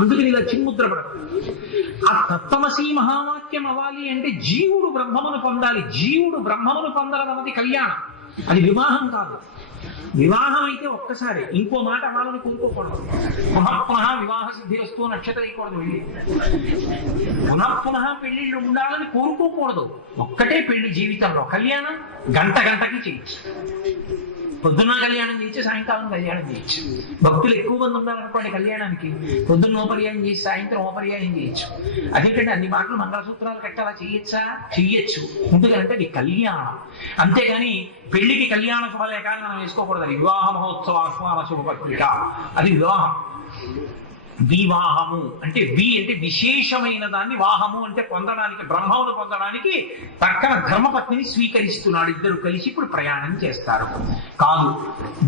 అందుకని ఇలా చిన్ముద్ర పడుతుంది. ఆ తత్వమసి మహావాక్యం అవ్వాలి అంటే జీవుడు బ్రహ్మమును పొందాలి. జీవుడు బ్రహ్మమును పొందడం అన్నది కళ్యాణం, అది వివాహం కాదు. వివాహం అయితే ఒక్కసారి, ఇంకో మాట వాళ్ళని కోరుకోకూడదు. పునఃపునః వివాహ సిద్ధి వస్తూ నక్షత్రం వేయకూడదు. వెళ్ళి పునఃపునః పెళ్లిళ్ళు ఉండాలని కోరుకోకూడదు. ఒక్కటే పెళ్లి జీవితంలో. కళ్యాణం గంట గంటకి చేయొచ్చు. పొద్దున్న కళ్యాణం చేయొచ్చు, సాయంకాలం కళ్యాణం చేయొచ్చు. భక్తులు ఎక్కువ మంది ఉండాలనుకోండి కళ్యాణానికి, పొద్దున్న ఓపర్యాయం చేసి సాయంత్రం ఓపర్యాయం చేయొచ్చు. అదేంటంటే అన్ని మాటలు మంగళసూత్రాలు కట్టాలా? చేయొచ్చా? చెయ్యొచ్చు. ఎందుకంటే అది కళ్యాణం. అంతేగాని పెళ్లికి కళ్యాణ శుభలేఖాన్ని మనం వేసుకోకూడదు. అది వివాహ మహోత్సవ ఆహ్వాన శుభపత్రిక, అది వివాహం. వివాహము అంటే అంటే విశేషమైన దాన్ని, వాహము అంటే పొందడానికి, బ్రహ్మమును పొందడానికి పక్కన ధర్మపత్నిని స్వీకరిస్తున్నాడు. ఇద్దరు కలిసి ఇప్పుడు ప్రయాణం చేస్తారు. కాదు,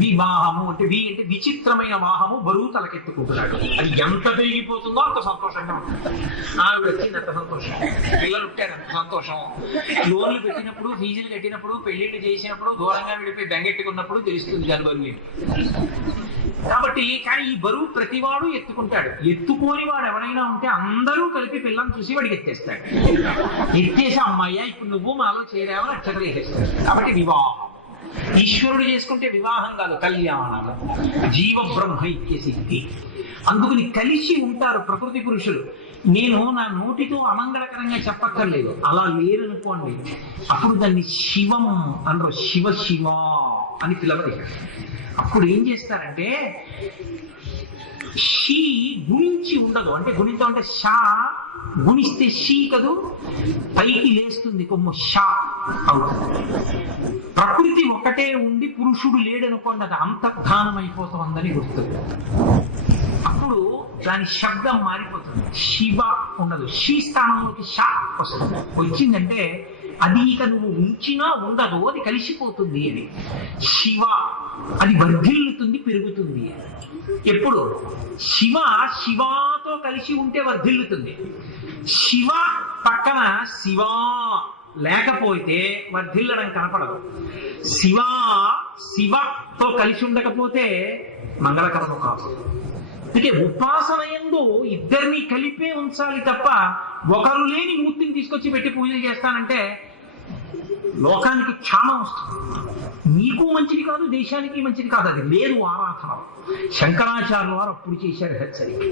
వివాహము అంటే అంటే విచిత్రమైన వాహము, బరువు తలకెత్తుకుంటున్నాడు. అది ఎంత పెరిగిపోతుందో అంత సంతోషంగా ఉంటుంది. ఆవిడ వచ్చింది అంత సంతోషం, పిల్లలు ఉంటారు అంత సంతోషం. లోన్లు పెట్టినప్పుడు, ఫీజులు కట్టినప్పుడు, పెళ్లిళ్ళు చేసినప్పుడు, దూరంగా విడిపోయి బెంగెట్టుకున్నప్పుడు తెలుస్తుంది దాని బరువు. కాబట్టి కానీ ఈ బరువు ప్రతివాడు ఎత్తుకుంటాడు. ఎత్తుకోని వాడు ఎవరైనా ఉంటే అందరూ కలిపి పిల్లని చూసి వాడికి ఎత్తేస్తాడు. ఎత్తేసి అమ్మాయ్యా ఇప్పుడు నువ్వు మాలో చేరావని నక్షత్రం వేసేస్తాడు. కాబట్టి వివాహం ఈశ్వరుడు చేసుకుంటే వివాహం కాదు, కళ్యాణం. జీవ బ్రహ్మైక్య సిద్ధి. అందుకని కలిసి ఉంటారు ప్రకృతి పురుషులు. నేను నా నోటితో అమంగళకరంగా చెప్పక్కర్లేదు. అలా లేరనుకోండి, అప్పుడు దాన్ని శివం అనరు, శివ శివ అని పిలవరు. అప్పుడు ఏం చేస్తారంటే షీ గుణించి ఉండదు. అంటే గుణించడం అంటే షా గుణిస్తే షీ కదూ, పైకి లేస్తుంది కొమ్ము, షా అవుతుంది. ప్రకృతి ఒకటే ఉండి పురుషుడు లేడనుకోండి, అది అంతర్ధానం అయిపోతుందని గుర్తు. అప్పుడు దాని శబ్దం మారిపోతుంది. శివ ఉండదు, షీ స్థానంలోకి షా వస్తుంది. వచ్చిందంటే అది ఇక నువ్వు ఉంచినా ఉండదు, అది కలిసిపోతుంది అని. శివ అది వర్ధిల్లుతుంది, పెరుగుతుంది. ఎప్పుడు శివ శివాతో కలిసి ఉంటే వర్ధిల్లుతుంది. శివ పక్కన శివ లేకపోతే వర్ధిల్లడం కనపడదు. శివ శివతో కలిసి ఉండకపోతే మంగళకరము కాదు. అందుకే ఉపాసన యందు ఇద్దరిని కలిపే ఉంచాలి తప్ప ఒకరు లేని మూర్తిని తీసుకొచ్చి పెట్టి పూజలు చేస్తానంటే లోకానికి క్షామం వస్తుంది. నీకు మంచిది కాదు, దేశానికి మంచిది కాదు, అది లేదు ఆరాధన. శంకరాచార్యుల వారు అప్పుడు చేశారు హెచ్చరిక.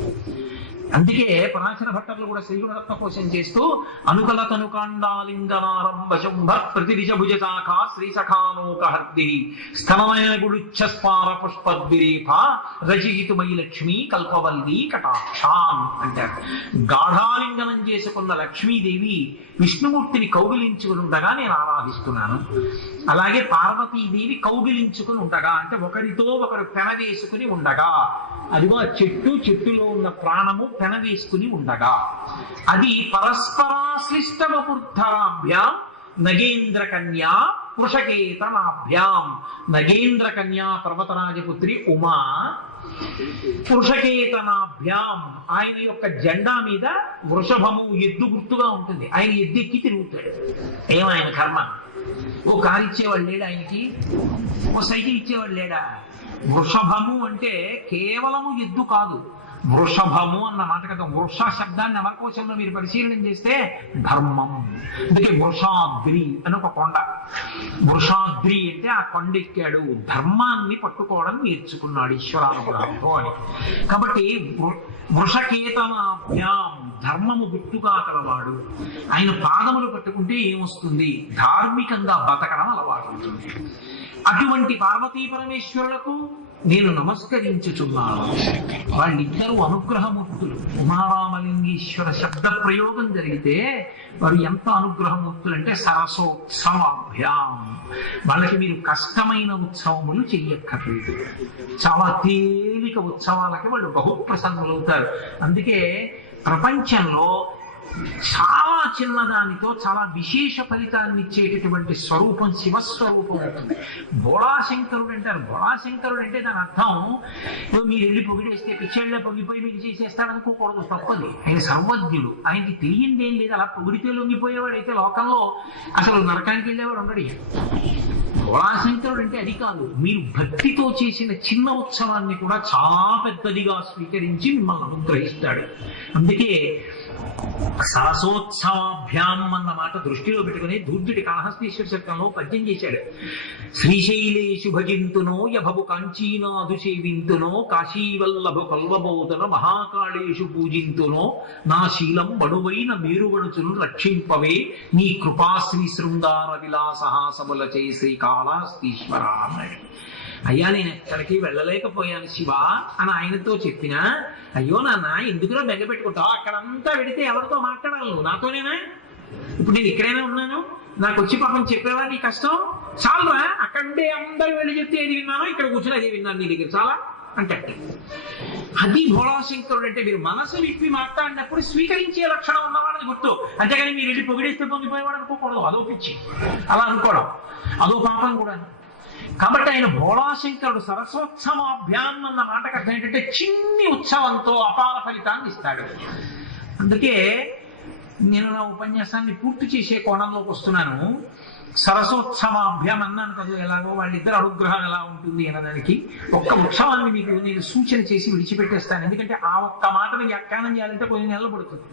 అందుకే పరాశర భట్టర్లు కూడా శ్రీగుణరత్న కోసం చేస్తూ అనుకల తనుకాండాలింగనారంభ శుంభ ప్రతిదిశ భుజ శాఖ శ్రీ సఖానోకహర్ది స్థలమైన గుడుచ్ఛస్పార పుష్పద్విరేఫ రచయితుమై లక్ష్మీ కల్పవల్లి కటాక్షాం అంటారు. గాఢాలింగనం చేసుకున్న లక్ష్మీదేవి విష్ణుమూర్తిని కౌగిలించుకుని ఉండగా నేను ఆరాధిస్తున్నాను. అలాగే పార్వతీదేవి కౌగిలించుకుని ఉండగా, అంటే ఒకరితో ఒకరు పెనవేసుకుని ఉండగా, అదిగో ఆ చెట్టులో ఉన్న ప్రాణము పెనవేసుకుని ఉండగా, అది పరస్పరాశ్లిష్టవపుర్ధరాభ్యాం నగేంద్ర కన్యా వృషకేతనాభ్యాం. నగేంద్ర కన్యా పర్వతరాజపుత్రి ఉమా, వృషకేతనాభ్యాం ఆయన యొక్క జెండా మీద వృషభము ఎద్దు గుర్తుగా ఉంటుంది. ఆయన ఎద్దెక్కి తిరుగుతాడు. ఏమాయన కర్మ. ఓ కారు ఇచ్చేవాడు లేడా ఆయనకి? ఓ సైకిల్ ఇచ్చేవాడు లేడా? వృషభము అంటే కేవలము ఎద్దు కాదు, వృషభము అన్న మాట కదా. వృష శబ్దాన్ని అమరకోశంలో మీరు పరిశీలన చేస్తే ధర్మం. అందుకే వృషాద్రి అని ఒక కొండ. వృషాద్రి అంటే ఆ కొండ ఎక్కాడు, ధర్మాన్ని పట్టుకోవడం నేర్చుకున్నాడు ఈశ్వరానుగ్రహంతో అని. కాబట్టి వృషకేతనాభ్యాం ధర్మము గుట్టుగా కలవాడు. ఆయన పాదములు పట్టుకుంటే ఏమొస్తుంది? ధార్మికంగా బతకడం అలవాటు అవుతుంది. అటువంటి పార్వతీ పరమేశ్వరులకు నేను నమస్కరించుచున్నాను. వాళ్ళిద్దరూ అనుగ్రహమూర్తులు. ఉమారామలింగేశ్వర శబ్ద ప్రయోగం జరిగితే వారు ఎంత అనుగ్రహమూర్తులు అంటే సరసోత్సవాభ్యాం. వాళ్ళకి మీరు కష్టమైన ఉత్సవములు చెయ్యక్కర్లేదు, చాలా తేలిక ఉత్సవాలకి వాళ్ళు బహుప్రసన్నులవుతారు. అందుకే ప్రపంచంలో చాలా చిన్నదానితో చాలా విశేష ఫలితాన్ని ఇచ్చేటటువంటి స్వరూపం శివస్వరూపం అవుతుంది. బోళాశంకరుడు అంటారు. బోళాశంకరుడు అంటే దాని అర్థం మీరు వెళ్ళి పొగిడేస్తే పిచ్చేళ్ళ పొగిపోయి మీకు చేసేస్తాడు అనుకోకూడదు, తప్పది. ఆయన సర్వజ్ఞుడు. ఆయనకి తెలియంది ఏం లేదు. అలా పొగిడితే లొంగిపోయేవాడు అయితే లోకంలో అసలు నరకానికి వెళ్ళేవాడు ఉండడు. బోళాశంకరుడు అంటే అది కాదు, మీరు భక్తితో చేసిన చిన్న ఉత్సవాన్ని కూడా చాలా పెద్దదిగా స్వీకరించి మిమ్మల్ని అనుగ్రహిస్తాడు. అందుకే సరసోత్సవాభ్యాం అన్న మాట దృష్టిలో పెట్టుకుని దూర్జుడి కాళహస్తీశ్వర శతకంలో పద్యం చేశాడు. శ్రీశైలేషు భజింతునో యభవు కాంచీనాథు సేవింతునో కాశీవల్లభు కల్వబోధన మహాకాళేషు పూజింతునో నా శీలం బడువైన మేరువణుచును రక్షింపవే నీ కృపాశ్రీ శృంగార విలాసహాసముల చే శ్రీకాళహస్తీశ్వర అన్నాడు. అయ్యా నేను ఎక్కడికి వెళ్ళలేకపోయాను శివ అని ఆయనతో చెప్పినా, అయ్యో నాన్న ఎందుకులో బెంగ పెట్టుకుంటావు, అక్కడంతా వెడితే ఎవరితో మాట్లాడాలి, నువ్వు నాతోనేనా? ఇప్పుడు నేను ఇక్కడైనా ఉన్నాను, నాకు వచ్చి పాపం చెప్పేవా నీ కష్టం? చాలురా, అక్కడే అందరూ వెళ్ళి చెప్తే ఏది విన్నానో ఇక్కడ కూర్చొని అది విన్నాను నీ దగ్గర, చాలా అంటే అది భోళాశంకరుడు అంటే. మీరు మనసు విప్పి మాట్లాడినప్పుడు స్వీకరించే లక్షణం ఉన్నవాడని గుర్తు. అంతేగాని మీరు వెళ్ళి పొగిడేస్తే పొంగిపోయేవాడు అనుకోకూడదు. అదో పిచ్చి, అలా అనుకోవడం అదో పాపం కూడా. కాబట్టి ఆయన భోళాశంకరుడు. సరస్వోత్సవాభ్యాం అన్న మాటకు అర్థం ఏంటంటే చిన్ని ఉత్సవంతో అపార ఫలితాన్ని ఇస్తాడు. అందుకే నేను నా ఉపన్యాసాన్ని పూర్తి చేసే కోణంలోకి వస్తున్నాను. సరస్వోత్సవాభ్యాం అన్నాను కదా, ఎలాగో వాళ్ళిద్దరు అనుగ్రహం ఎలా ఉంటుంది అన్నదానికి ఒక్క ఉత్సవాన్ని మీకు నేను సూచన చేసి విడిచిపెట్టేస్తాను. ఎందుకంటే ఆ ఒక్క మాటను వ్యాఖ్యానం చేయాలంటే కొన్ని నెలలు పడుతుంది.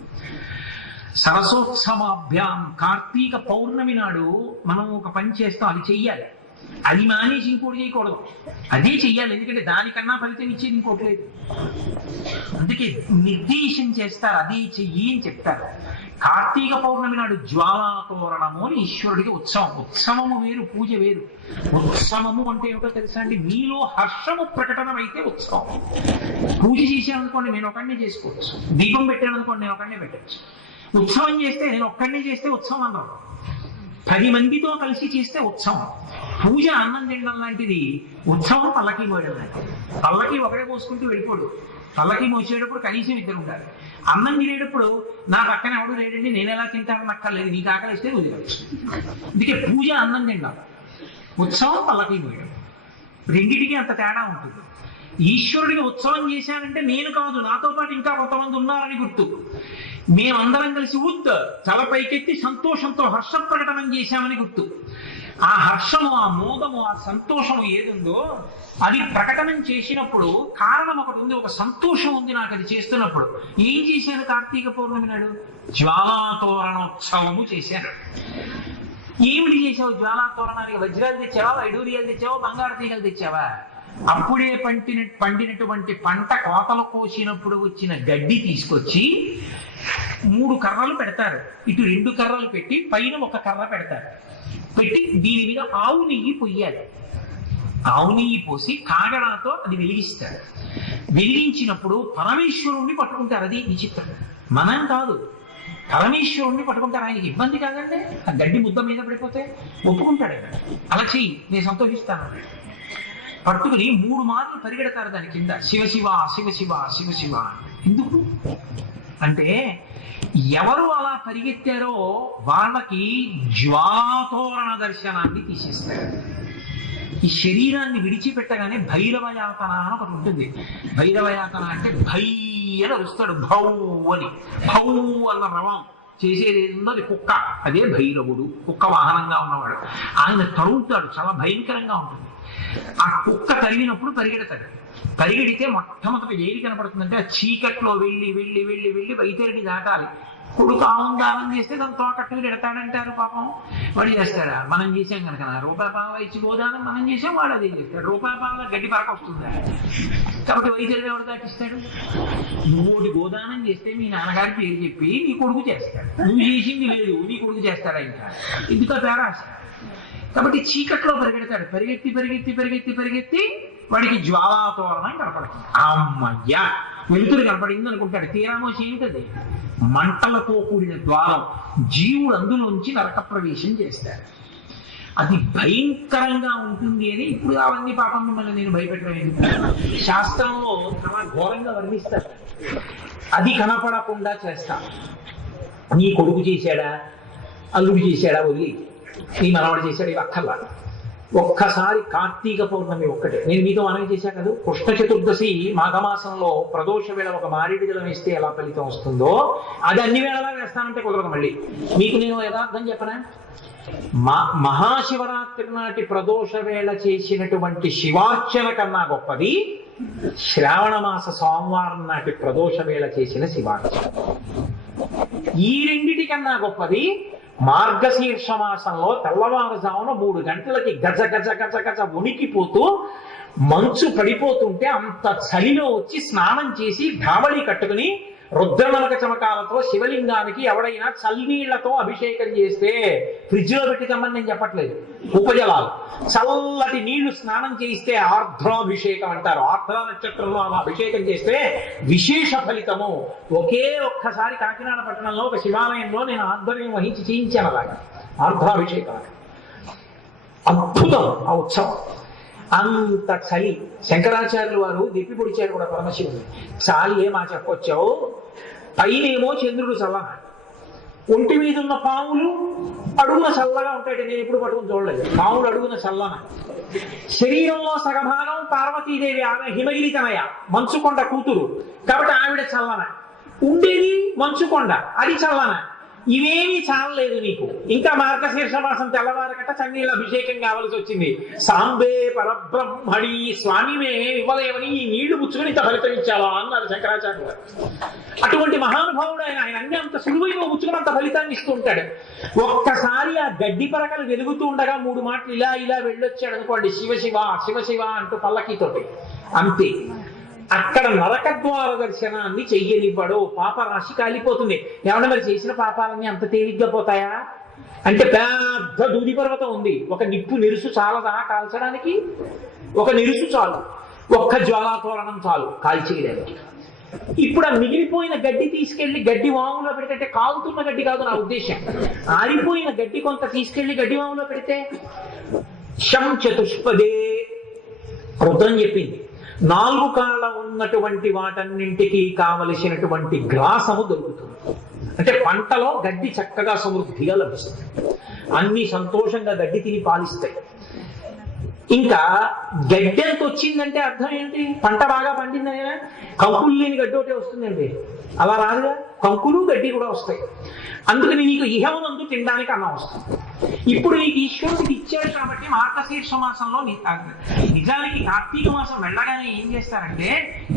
సరస్వోత్సవాభ్యాం కార్తీక పౌర్ణమి నాడు మనం ఒక పని చేస్తాం, అది చెయ్యాలి. అది మానేసి ఇంకోటి చేయకూడదు, అదే చెయ్యాలి. ఎందుకంటే దానికన్నా ఫలితం ఇచ్చేది ఇంకోటి లేదు. అందుకే నిర్దేశం చేస్తారు, అదే చెయ్యి అని చెప్తారు. కార్తీక పౌర్ణమి నాడు జ్వాలాతోరణము అని ఈశ్వరుడికి ఉత్సవం. ఉత్సవము వేరు, పూజ వేరు. ఉత్సవము అంటే ఏమిటో తెలుసా అండి? మీలో హర్షము ప్రకటనమైతే ఉత్సవం. పూజ చేశాననుకోండి నేను ఒకడినే చేసుకోవచ్చు, దీపం పెట్టాననుకోండి నేను ఒకడినే పెట్టచ్చు. ఉత్సవం చేస్తే నేను ఒక్కడినే చేస్తే ఉత్సవం అన్నారు, 10 మందితో కలిసి చేస్తే ఉత్సవం. పూజ అన్నం తినడం లాంటిది, ఉత్సవం పల్లకి మోయడం లాంటిది. పల్లకి ఒకడే మోసుకుంటూ వెళ్ళిపోడు, పల్లకి మోసేటప్పుడు కనీసం 2 ఉండాలి. అన్నం తినేటప్పుడు నా పక్కన ఎవడు లేడండి నేను ఎలా తింటానని అక్కర్లేదు, నీకు ఆకలి ఇస్తే నువ్వు తినచ్చు. అందుకే పూజ అన్నం తినడం, ఉత్సవం పల్లకి మోయడం, రెండింటికి అంత తేడా ఉంటుంది. ఈశ్వరుడికి ఉత్సవం చేశానంటే నేను కాదు, నాతో పాటు ఇంకా కొంతమంది ఉన్నారని గుర్తు. మేమందరం కలిసి తల పైకెత్తి సంతోషంతో హర్ష ప్రకటనం చేశామని గుర్తు. ఆ హర్షము, ఆ మోదము, ఆ సంతోషము ఏదుందో అది ప్రకటనం చేసినప్పుడు కారణం ఒకటి ఉంది, ఒక సంతోషం ఉంది నాకు అది చేస్తున్నప్పుడు. ఏం చేశాను కార్తీక పౌర్ణమి నాడు? జ్వాలాతోరణోత్సవము చేశాను. ఏమిటి చేసావు? జ్వాలా తోరణానికి వజ్రాలు తెచ్చావా, వైడూర్యాలు తెచ్చావా, బంగారు తీగలు తెచ్చావా? అప్పుడే పండినటువంటి పంట కోతలు కోసినప్పుడు వచ్చిన గడ్డి తీసుకొచ్చి 3 కర్రలు పెడతారు. ఇటు 2 కర్రలు పెట్టి పైన 1 కర్ర పెడతారు. పెట్టి దీని మీద ఆవు నెయ్యి పొయ్యాలి. ఆవు నెయ్యి పోసి కాగడాతో అది వెలిగిస్తారు. వెలిగించినప్పుడు పరమేశ్వరుణ్ణి పట్టుకుంటారు. అది విచిత్రం. మనం కాదు, పరమేశ్వరుణ్ణి పట్టుకుంటారు. ఆయనకి ఇబ్బంది కాదండి, ఆ గడ్డి ముద్ద మీద పడిపోతే ఒప్పుకుంటాడు. ఆయన అలా చెయ్యి, నేను సంతోషిస్తాను. పట్టుకుని 3 మార్లు పరిగెడతారు దాని కింద, శివశివ శివశివ శివశివ. ఎందుకు అంటే ఎవరు అలా పరిగెత్తారో వాళ్ళకి జ్వాతోరణ దర్శనాన్ని తీసేస్తారు. ఈ శరీరాన్ని విడిచిపెట్టగానే భైరవయాతన అని ఒకటి ఉంటుంది. భైరవయాతన అంటే భై అని అరుస్తాడు, భౌ అని. భౌ అన్న రవం చేసేది ఏందో అది కుక్క, అదే భైరవుడు. కుక్క వాహనంగా ఉన్నవాడు. ఆయన తరుగుతాడు, చాలా భయంకరంగా ఉంటుంది. ఆ కుక్క తరిగినప్పుడు పరిగెడతాడు. పరిగెడితే మొట్టమొదటి ఏది కనపడుతుందంటే ఆ చీకట్లో వెళ్ళి వెళ్ళి వెళ్ళి వెళ్ళి వైతరిని దాటాలి. కొడుకు ఆనందానం చేస్తే దాని తోకట్టుకు ఎడతాడంటారు. పాపం వాడు చేస్తాడా? మనం చేసాం కనుక రూపాయల ఇచ్చి గోదానం మనం చేసాం, వాడు అదే చేస్తాడు. రూపాయల గడ్డి పరక వస్తుందా? కాబట్టి వైద్యులు ఎవరు దాటిస్తాడు? నువ్వు గోదానం చేస్తే మీ నాన్నగారి పేరు చెప్పి నీ కొడుకు చేస్తాడు. నువ్వు చేసింది లేదు, నీ కొడుకు చేస్తాడా? ఇంకా ఎందుకు తేడా? కాబట్టి చీకట్లో పరిగెడతాడు. పరిగెత్తి పరిగెత్తి పరిగెత్తి పరిగెత్తి వాడికి జ్వాలాతోరణం కనపడుతుంది. అమ్మయ్యా వెలుతురు కనపడింది అనుకుంటాడు. తీరామోసి ఏమిటది? మంటలతో కూడిన ద్వారం. జీవుడు అందులోంచి నరక ప్రవేశం చేస్తాడు. అది భయంకరంగా ఉంటుంది అని ఇప్పుడు అవన్నీ పాపం మిమ్మల్ని నేను భయపెట్టలేదు. శాస్త్రంలో చాలా ఘోరంగా వర్ణిస్తారు. అది కనపడకుండా చేస్తా. నీ కొడుకు చేశాడా, అల్లుడు చేశాడా వదిలి, నీ మనవాడు చేశాడు, ఇవి అక్కర్లా. ఒక్కసారి కార్తీక పౌర్ణమి ఒక్కటే నేను మీతో మనవి చేశా కదా, కృష్ణ చతుర్దశి మాఘమాసంలో ప్రదోష వేళ ఒక మారేడు జలం వేస్తే ఎలా ఫలితం వస్తుందో అది అన్ని వేళలా వేస్తానంటే కుదరదు. మళ్ళీ మీకు నేను యథార్థం చెప్పనా? మహాశివరాత్రి నాటి ప్రదోష వేళ చేసినటువంటి శివార్చన కన్నా గొప్పది శ్రావణ మాస సోమవారం నాటి ప్రదోష వేళ చేసిన శివార్చన. ఈ రెండిటికన్నా గొప్పది మార్గశీర్ష మాసంలో తెల్లవారుజామున 3 గంటలకి గజ గజ గజ గజ ఉనికిపోతూ మంచు పడిపోతుంటే అంత చలిలో వచ్చి స్నానం చేసి ధావళి కట్టుకుని రుద్రమనక చమకాలతో శివలింగానికి ఎవడైనా చల్లనీళ్లతో అభిషేకం చేస్తే, ఫ్రిడ్జ్ లో పెట్టి తెమ్మని నేను చెప్పట్లేదు, ఉపజలాలు చల్లటి నీళ్లు స్నానం చేయిస్తే ఆర్ద్రాభిషేకం అంటారు. ఆర్ద్ర నక్షత్రంలో అలా అభిషేకం చేస్తే విశేష ఫలితము. ఒక్కసారి కాకినాడ పట్టణంలో ఒక శివాలయంలో నేను ఆధ్వర్యం వహించి చేయించాను అలాగా ఆర్ద్రాభిషేకం. అద్భుతం ఆ ఉత్సవం. అంత చలి. శంకరాచార్యులు వారు దిప్పి పొడిచారు కూడా పరమశివుని. చాలి ఏమా చెప్పొచ్చావు? పైనేమో చంద్రుడు చల్లన, ఒంటి మీద ఉన్న పాములు అడుగున చల్లగా ఉంటాయి. నేను ఎప్పుడు పట్టుకుని చూడలేదు. పాములు అడుగున చల్లన. శరీరంలో సగభాగం పార్వతీదేవి, ఆమె హిమగిరి తనయ, మంచుకొండ కూతురు కాబట్టి ఆవిడ చల్లన. ఉండేది మంచుకొండ, అది చల్లన. ఇవేమీ చాలలేదు నీకు. ఇంకా మార్గశీర్ష మాసం తెల్లవారకట చన్నీళ్ళ అభిషేకం కావాల్సి వచ్చింది. సాంబే పరబ్రహ్మణి స్వామిమే ఇవ్వలేవని ఈ నీళ్లు పుచ్చుకొని ఇంత ఫలితం ఇచ్చావా అన్నారు శంకరాచార్య గారు. అటువంటి మహానుభావుడు ఆయన. ఆయన అన్ని అంత సులువుగా పుచ్చుకొని అంత ఫలితాన్ని ఇస్తూ ఉంటాడు. ఒక్కసారి ఆ గడ్డి పరకలు వెలుగుతూ ఉండగా 3 మాటలు ఇలా ఇలా వెళ్ళొచ్చాడు అనుకోండి, శివశివ శివశివ అంటూ పల్లకీతోటి, అంతే. అక్కడ నరకద్వార దర్శనాన్ని చెయ్యనివ్వడు. పాపరాశి కాలిపోతుంది. ఏమన్నా మరి చేసిన పాపాలన్నీ అంత తేలిగ్గా పోతాయా అంటే పెద్ద దూది పర్వతం ఉంది. ఒక నిప్పు నిరుసు చాలదా కాల్చడానికి? ఒక నిరుసు చాలు, ఒక్క జ్వాలాతోరణం చాలు కాల్చేయడానికి. ఇప్పుడు ఆ మిగిలిపోయిన గడ్డి తీసుకెళ్లి గడ్డి వాములో పెడితే, కాలుతున్న గడ్డి కాదు నా ఉద్దేశం, ఆరిపోయిన గడ్డి కొంత తీసుకెళ్లి గడ్డి వాములో పెడితే శం చతుష్పదే రుద్రం చెప్పింది. 4 కాళ్ళ ఉన్నటువంటి వాటన్నింటికి కావలసినటువంటి గ్రాసము దొరుకుతుంది. అంటే పంటలో గడ్డి చక్కగా సమృద్ధిగా లభిస్తుంది. అన్ని సంతోషంగా గడ్డి తిని పాలిస్తాయి. ఇంకా గడ్డి ఎంత వచ్చిందంటే అర్థం ఏంటి? పంట బాగా పండిందని. కంకులు లేని గడ్డి ఒకటే వస్తుందండి, అలా రాదుగా. కంకులు గడ్డి కూడా వస్తాయి. అందుకని నీకు ఇహమునందు తినడానికి అన్నం వస్తుంది. ఇప్పుడు నీకు ఈశ్వరుడికి ఇచ్చాడు కాబట్టి మార్గశీర్ష మాసంలో నిజానికి కార్తీక మాసం వెళ్ళగానే ఏం చేస్తారంటే,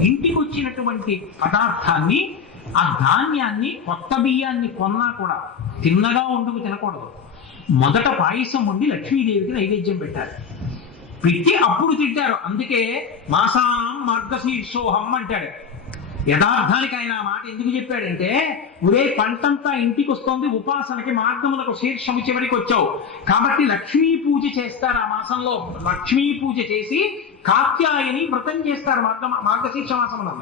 ఇంటికి వచ్చినటువంటి పదార్థాన్ని, ఆ ధాన్యాన్ని, కొత్త బియ్యాన్ని కొన్నా కూడా తిన్నగా వండుకు తినకూడదు. మొదట పాయసం వండి లక్ష్మీదేవికి నైవేద్యం పెట్టాలి. పెట్టి అప్పుడు తింటారు. అందుకే మాసానం మార్గశీర్షోహం అంటాడు. యథార్థానికి ఆయన ఆ మాట ఎందుకు చెప్పాడంటే, ఒరే పంటంతా ఇంటికి వస్తోంది, ఉపాసనకి మార్గములకు శీర్షము చివరికి వచ్చావు కాబట్టి లక్ష్మీ పూజ చేస్తారు. ఆ మాసంలో లక్ష్మీ పూజ చేసి కాత్యాయని వ్రతం చేస్తారు మార్గశీర్ష మాసంలో.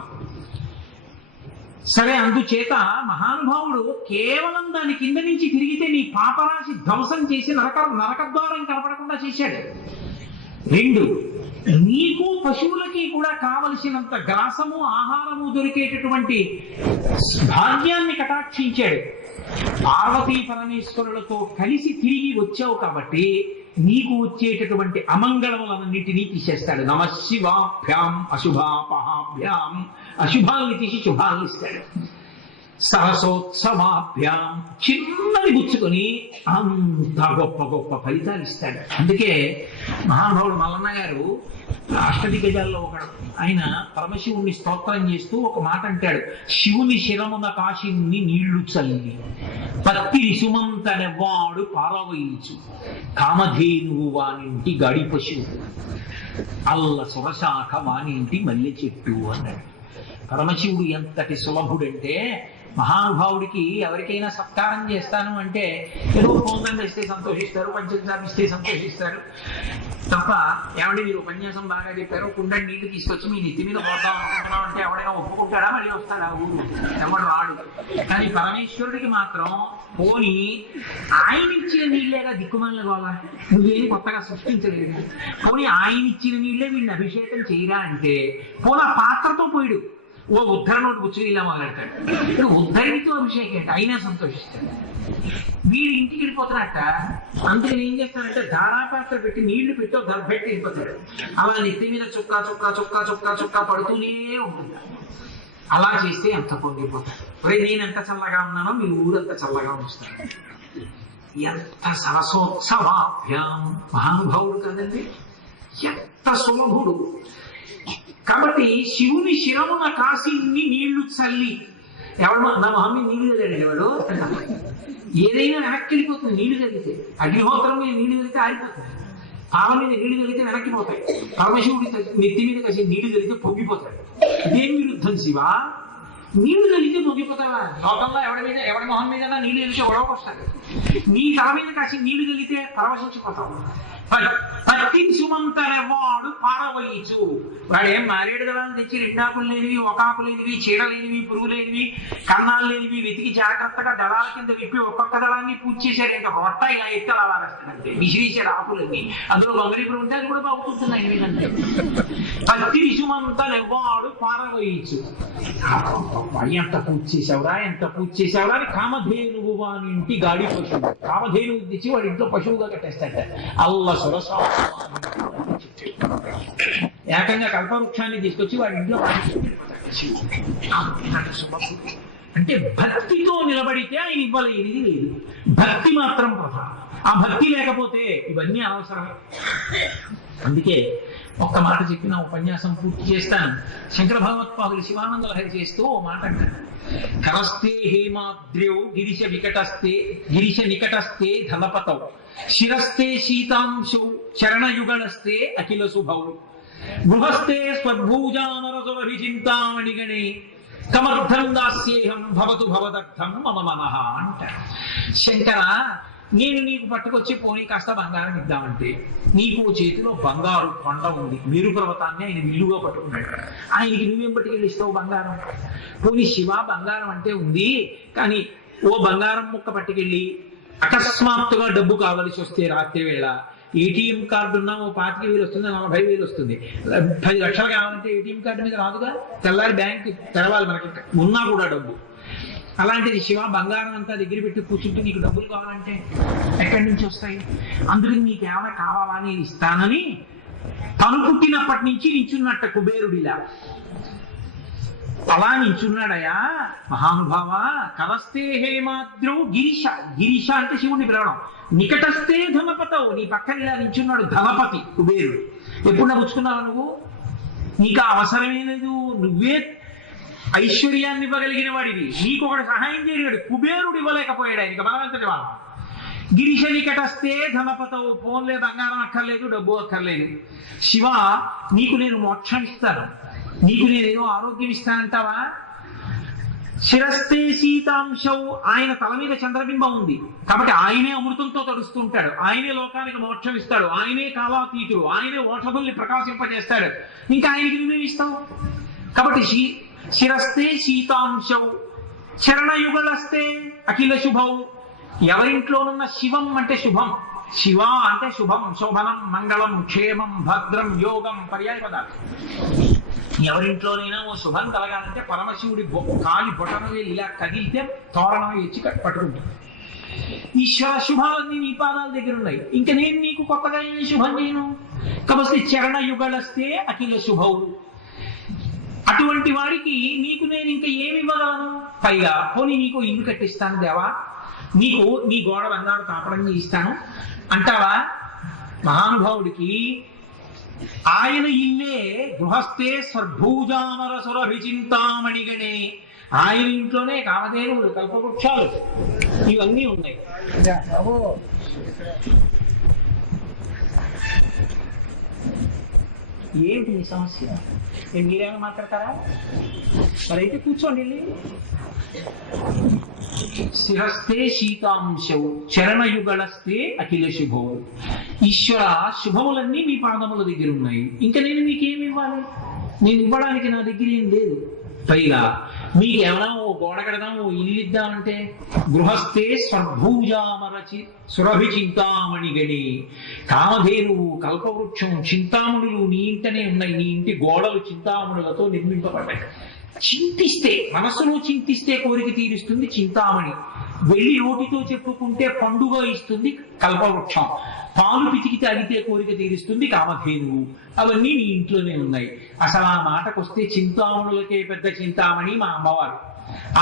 సరే, అందుచేత మహానుభావుడు కేవలం దాని కింద నుంచి తిరిగితే నీ పాపరాశి ధ్వంసం చేసి నరకద్వారం కనపడకుండా చేశాడు. 2, నీకు పశువులకి కూడా కావలసినంత గ్రాసము ఆహారము దొరికేటటువంటి భాగ్యాన్ని కటాక్షించాడు. పార్వతీ పరమేశ్వరులతో కలిసి తిరిగి వచ్చావు కాబట్టి నీకు వచ్చేటటువంటి అమంగళములన్నింటినీ తీసేస్తాడు. నమః శివాభ్యాం అశుభాపహాభ్యాం, అశుభాల్ని తీసి శుభాల్ని ఇస్తాడు. సరసోత్సవాభ్యాం, చిన్నది గుచ్చుకొని అంత గొప్ప గొప్ప ఫలితాలు ఇస్తాడు. అందుకే మహానుభావుడు మల్లన్న గారు అష్టదిగ్గజాల్లో ఒకడు, ఆయన పరమశివుణ్ణి స్తోత్రం చేస్తూ ఒక మాట అంటాడు. శివుని శిరమున కాశిని నీళ్లు చల్లి పత్తిరి సుమంతనెవ్వాడు పారవయించు, కామధేనువు వానింటి గాడి పశువు, అల్ల సురశాఖ వానింటి మల్లె చెట్టు అన్నాడు. పరమశివుడు ఎంతటి సులభుడంటే, మహానుభావుడికి ఎవరికైనా సత్కారం చేస్తాను అంటే ఏదో పొందం వేస్తే సంతోషిస్తారు, పంచదార ఇస్తే సంతోషిస్తారు తప్ప, ఏమంటే మీరు ఉపన్యాసం బాగా చెప్పారు, కుండ నీళ్లు తీసుకొచ్చి మీ నెత్తి మీద పోతాం అనుకుంటున్నాం అంటే ఎవడైనా ఒప్పుకుంటాడా? మళ్ళీ వస్తాడా? ఊరు ఎవడు రాడు. కానీ పరమేశ్వరుడికి మాత్రం పోని ఆయన ఇచ్చిన నీళ్ళేగా దిక్కుమాలిన గోళ, నువ్వేమి కొత్తగా సృష్టించలేదు, పోని ఆయన ఇచ్చిన నీళ్ళే వీడిని అభిషేకం చేయరా అంటే పోనీ ఆ పాత్రతో పోయిడు ఓ ఉద్ధరణ నోటి కూర్చుని ఇలా మొదలెడతాడు. ఇప్పుడు ఉద్ధరణితో అభిషేకం అంటే అయినా సంతోషిస్తాడు. వీడి ఇంటికి వెళ్ళిపోతున్నట్ట, అందుకని ఏం చేస్తాడంటే ధారాపాత్ర పెట్టి నీళ్లు పెట్టో పెట్టి వెళ్ళిపోతాడు. అలా నెత్తి మీద చుక్క చుక్క చుక్క చుక్క చుక్క పడుతూనే ఉంటుంది. అలా చేస్తే ఎంత పొంగిపోతాడు. ఒరే నేను ఎంత చల్లగా ఉన్నానో మీ ఊరంతా చల్లగా వస్తాడు. ఎంత సరసోత్సవాభ్యాం, మహానుభావుడు కదండి, ఎంత సులభుడు. కాబట్టి శివుని శిరమున కాశీని నీళ్లు చల్లి, ఎవడు నా మహమ్మీ నీళ్లు చల్లాడు ఎవడు, ఏదైనా వెనక్కి వెళ్ళిపోతుంది నీళ్లు చల్లితే. అగ్నిహోత్రం మీద నీళ్లు చల్లితే ఆరిపోతుంది, పాల మీద నీళ్లు చల్లితే వెనక్కి పోతాయి, పరమశివుడి నెత్తి మీద కాసి నీళ్లు చల్లితే పొంగిపోతాడు. ఇదేం విరుద్ధం శివ? నీళ్లు చల్లితే పొంగిపోతావా? లోకంలో ఎవడి మొహం మీద నీళ్లు చల్లితే ఒడవకొస్తాడు, నీ తల మీద కాసి నీళ్లు చల్లితే పరవశించిపోతావు. పత్తిని సుమంతనెవ్వాడు పారవయించు, వాడేం మారేడు దళాలు తెచ్చి రెండాకులు లేనివి, ఒకాకు లేనివి, చీడ లేనివి, పురుగు లేనివి, కన్నాలు లేనివి వెతికి జాగ్రత్తగా దళాల కింద విప్పి ఒక్కొక్క దళాన్ని పూజ చేశారు. ఇంకా రొట్ట ఇలా ఎత్తి అలా వారేస్తాడంటే విసిరేసాడు ఆకులన్నీ. అందులో బంగారీపురం ఉంటే అది కూడా బాగుంటున్నాయి. ఎందుకంటే పత్తిని సుమంతనెవ్వాడు పారవయించు, ఎంత పూజ చేసావురా, ఎంత పూజ చేసావురా అని కామధేనువు వానింటి గాడి పశువు, కామధేనువు తెచ్చి వాడి ఇంట్లో పశువుగా కట్టేస్తాడ. అల్ల సురస ఏకంగా కల్పవృక్షాన్ని తీసుకొచ్చి వాడి ఇంట్లో అంటే భక్తితో నిలబడితే ఆయన ఇవ్వలేనిది లేదు. భక్తి మాత్రం ప్రధానం. ఆ భక్తి లేకపోతే ఇవన్నీ అవసరమే. అందుకే ఒక్క మాట చెప్పిన ఉపన్యాసం పూర్తి చేస్తాను. శంకర భగవత్పాదులు శివానంద లహరి చేస్తూ ఓ మాట అంటారు. కరస్తే హేమాద్ర్యౌ గిరిశ నికటస్తే ధనపతౌ, శిరస్తే శీతాంశౌ చరణయుగళస్తే అఖిల శుభౌ, గృహస్థే స్వద్భూజామరసురభిచింతామణిగణే, కమర్థం దాస్యేహం భవతు భవదర్థం మమ మనః అంటారు. శంకర, నేను నీకు పట్టుకొచ్చి పోనీ కాస్త బంగారం ఇద్దామంటే, నీకు చేతిలో బంగారు కొండ ఉంది, మేరు పర్వతాన్ని ఆయన విల్లుగా పట్టుకున్నాడు. ఆయనకి నువ్వేం పట్టుకెళ్ళి ఇస్తావు బంగారం? పోనీ శివ బంగారం అంటే ఉంది, కానీ ఓ బంగారం ముక్క పట్టుకెళ్ళి అకస్మాత్తుగా డబ్బు కావలసి వస్తే రాత్రి వేళ ఏటీఎం కార్డు ఉన్నా ఓ 25,000 వస్తుంది, 40,000 వస్తుంది. 10 లక్షలు కావాలంటే ఏటీఎం కార్డు మీద రాదుగా, తెల్లారి బ్యాంక్ తెరవాలి మనకి ఉన్నా కూడా డబ్బు. అలాంటిది శివ బంగారం అంతా దగ్గర పెట్టి కూర్చుంటూ నీకు డబ్బులు కావాలంటే ఎక్కడి నుంచి వస్తాయి? అందుకని నీకు ఏమైనా కావాలా నేను ఇస్తానని తను పుట్టినప్పటి నుంచి నించున్నట్ట కుబేరుడిలా. అలా నించున్నాడయా మహానుభావ. కరస్తే హేమాద్రౌ గిరిశ, గిరిశ అంటే శివుడిని పిలవడం. నికటస్తే ధనపతవు, నీ పక్కన ఇలా నించున్నాడు ధనపతి కుబేరుడు. ఎప్పుడు నవ్వుచుకున్నావు నువ్వు? నీకు అవసరమే లేదు, నువ్వే ఐశ్వర్యాన్ని ఇవ్వగలిగిన వాడివి, నీకు ఒకటి సహాయం చేయలేడు. కుబేరుడు ఇవ్వలేకపోయాడు, ఆయనకి బలవంతుడి వాళ్ళ. గిరిశ నికటస్తే ధనపతవు, ఫోన్లే బంగారం అక్కర్లేదు, డబ్బు అక్కర్లేదు. శివ, నీకు నేను మోక్షం ఇస్తాను, నీకు నేనేదో ఆరోగ్యం ఇస్తానంటావా? శిరస్తే శీతాంశం, ఆయన తల మీద చంద్రబింబం ఉంది కాబట్టి ఆయనే అమృతంతో తడుస్తూ ఉంటాడు, ఆయనే లోకానికి మోక్షం ఇస్తాడు, ఆయనే కాలాతీతుడు, ఆయనే ఓషధుల్ని ప్రకాశింపజేస్తాడు. ఇంకా ఆయనకి నువ్వేమి ఇస్తావు? కాబట్టి శిరస్తే శీతాంశం, చరణయుగళస్తే అఖిల శుభం. ఎవరింట్లోనున్న శివం అంటే శుభం, శివ అంటే శుభం, శోభనం, మంగళం, క్షేమం, భద్రం, యోగం పర్యాయ పదాలు. ఎవరింట్లోనైనా ఓ శుభం కలగాలంటే పరమశివుడి కాలి బొటనవే ఇలా కదిలితే తోరణం ఇచ్చి పట్టుకుంటుంది. ఈశ్వర శుభాలన్నీ నీ పాదాల దగ్గర ఉన్నాయి, ఇంకా నేను నీకు కొత్తగా ఏమి శుభం చేయను. కాబట్టి చరణయుగళస్తే అఖిల శుభం. అటువంటి వాడికి నీకు నేను ఇంకా ఏమి ఇవ్వగలను? పైగా పోనీ నీకు ఇల్లు కట్టిస్తాను దేవా, నీకు నీ గోడ బంగారు తాపడం ఇస్తాను అంటావా? మహానుభావుడికి ఆయన ఇల్లే గృహస్థే స్వర్భూజామర సురభిచింతామణిగణే, ఆయన ఇంట్లోనే కామధేనువులు, కల్పవృక్షాలు ఇవన్నీ ఉన్నాయి. ఏంటి ఈ సమస్య? మీరేమైనా మాట్లాడతారా? మరైతే కూర్చోండి. శిరస్తే శీతాంశవు, చరణయుగళస్తే అఖిల శుభవు. ఈశ్వర, శుభములన్నీ మీ పాదముల దగ్గర ఉన్నాయి, ఇంకా నేను మీకేమి ఇవ్వాలి? నేను ఇవ్వడానికి నా దగ్గర ఏం లేదు. పైగా మీకేమైనా ఓ గోడ కడదాం, ఓ ఇల్లు ఇద్దామంటే గృహస్థే స్వర్భూజామరచి సురభి చింతామణిగణి, కామధేనువు, కల్పవృక్షం, చింతామణులు నీ ఇంటనే ఉన్నాయి, నీ ఇంటి గోడలు చింతామణులతో నిర్మింపబడ్డాయి. చింతిస్తే, మనసులో చింతిస్తే కోరిక తీరుస్తుంది చింతామణి, వెళ్ళి నోటితో చెప్పుకుంటే పండుగ ఇస్తుంది కల్పవృక్షం, పాలు పితికి తాగితే కోరిక తీరుస్తుంది కామధేనువు. అవన్నీ నీ ఇంట్లోనే ఉన్నాయి. అసలు ఆ మాటకొస్తే చింతామణులకే పెద్ద చింతామణి మా అమ్మవారు.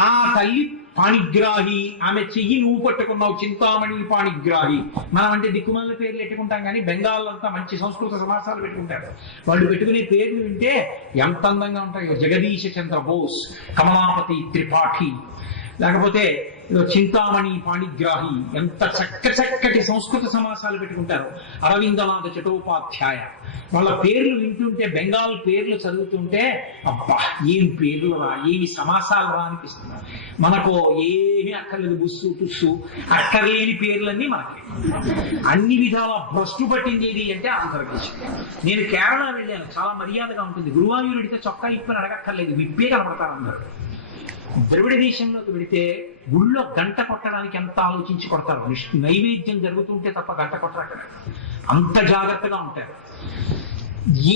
ఆ తల్లి పాణిగ్రాహి, ఆమె చెయ్యి నువ్వు పట్టుకున్నావు, చింతామణి పాణిగ్రాహి. మనం అంటే దిక్కుమాల పేర్లు పెట్టుకుంటాం కానీ బెంగాల్ అంతా మంచి సంస్కృత సమాసాలు పెట్టుకుంటారు. వాళ్ళు పెట్టుకునే పేర్లు వింటే ఎంత అందంగా ఉంటాయో. జగదీశ చంద్ర బోస్, కమలాపతి త్రిపాఠి, లేకపోతే చింతామణి పాణిగ్రాహి, ఎంత చక్కటి సంస్కృత సమాసాలు పెట్టుకుంటారు. అరవిందనాథ చటోపాధ్యాయ, వాళ్ళ పేర్లు వింటుంటే, బెంగాల్ పేర్లు చదువుతుంటే అబ్బా ఏం పేర్లు రా, ఏమి సమాసాలు రా అనిపిస్తున్నారు. మనకు ఏమీ అక్కర్లేదు, బుస్సు టుస్సు అక్కర్లేని పేర్లన్నీ మనకి. అన్ని విధాల భ్రష్టు పట్టింది ఏది అంటే ఆంధ్రప్రదేశ్. నేను కేరళ వెళ్ళాను, చాలా మర్యాదగా ఉంటుంది. గురువాయూరుడితే చొక్కా ఇప్పని అడగక్కర్లేదు, విప్పే కనపడతారు అందరు. ద్రవిడ దేశంలోకి వెళితే గుళ్ళో గంట కొట్టడానికి ఎంత ఆలోచించి కొడతారు. నైవేద్యం జరుగుతుంటే తప్ప గంట కొట్టరు అక్కడ, అంత జాగ్రత్తగా ఉంటారు.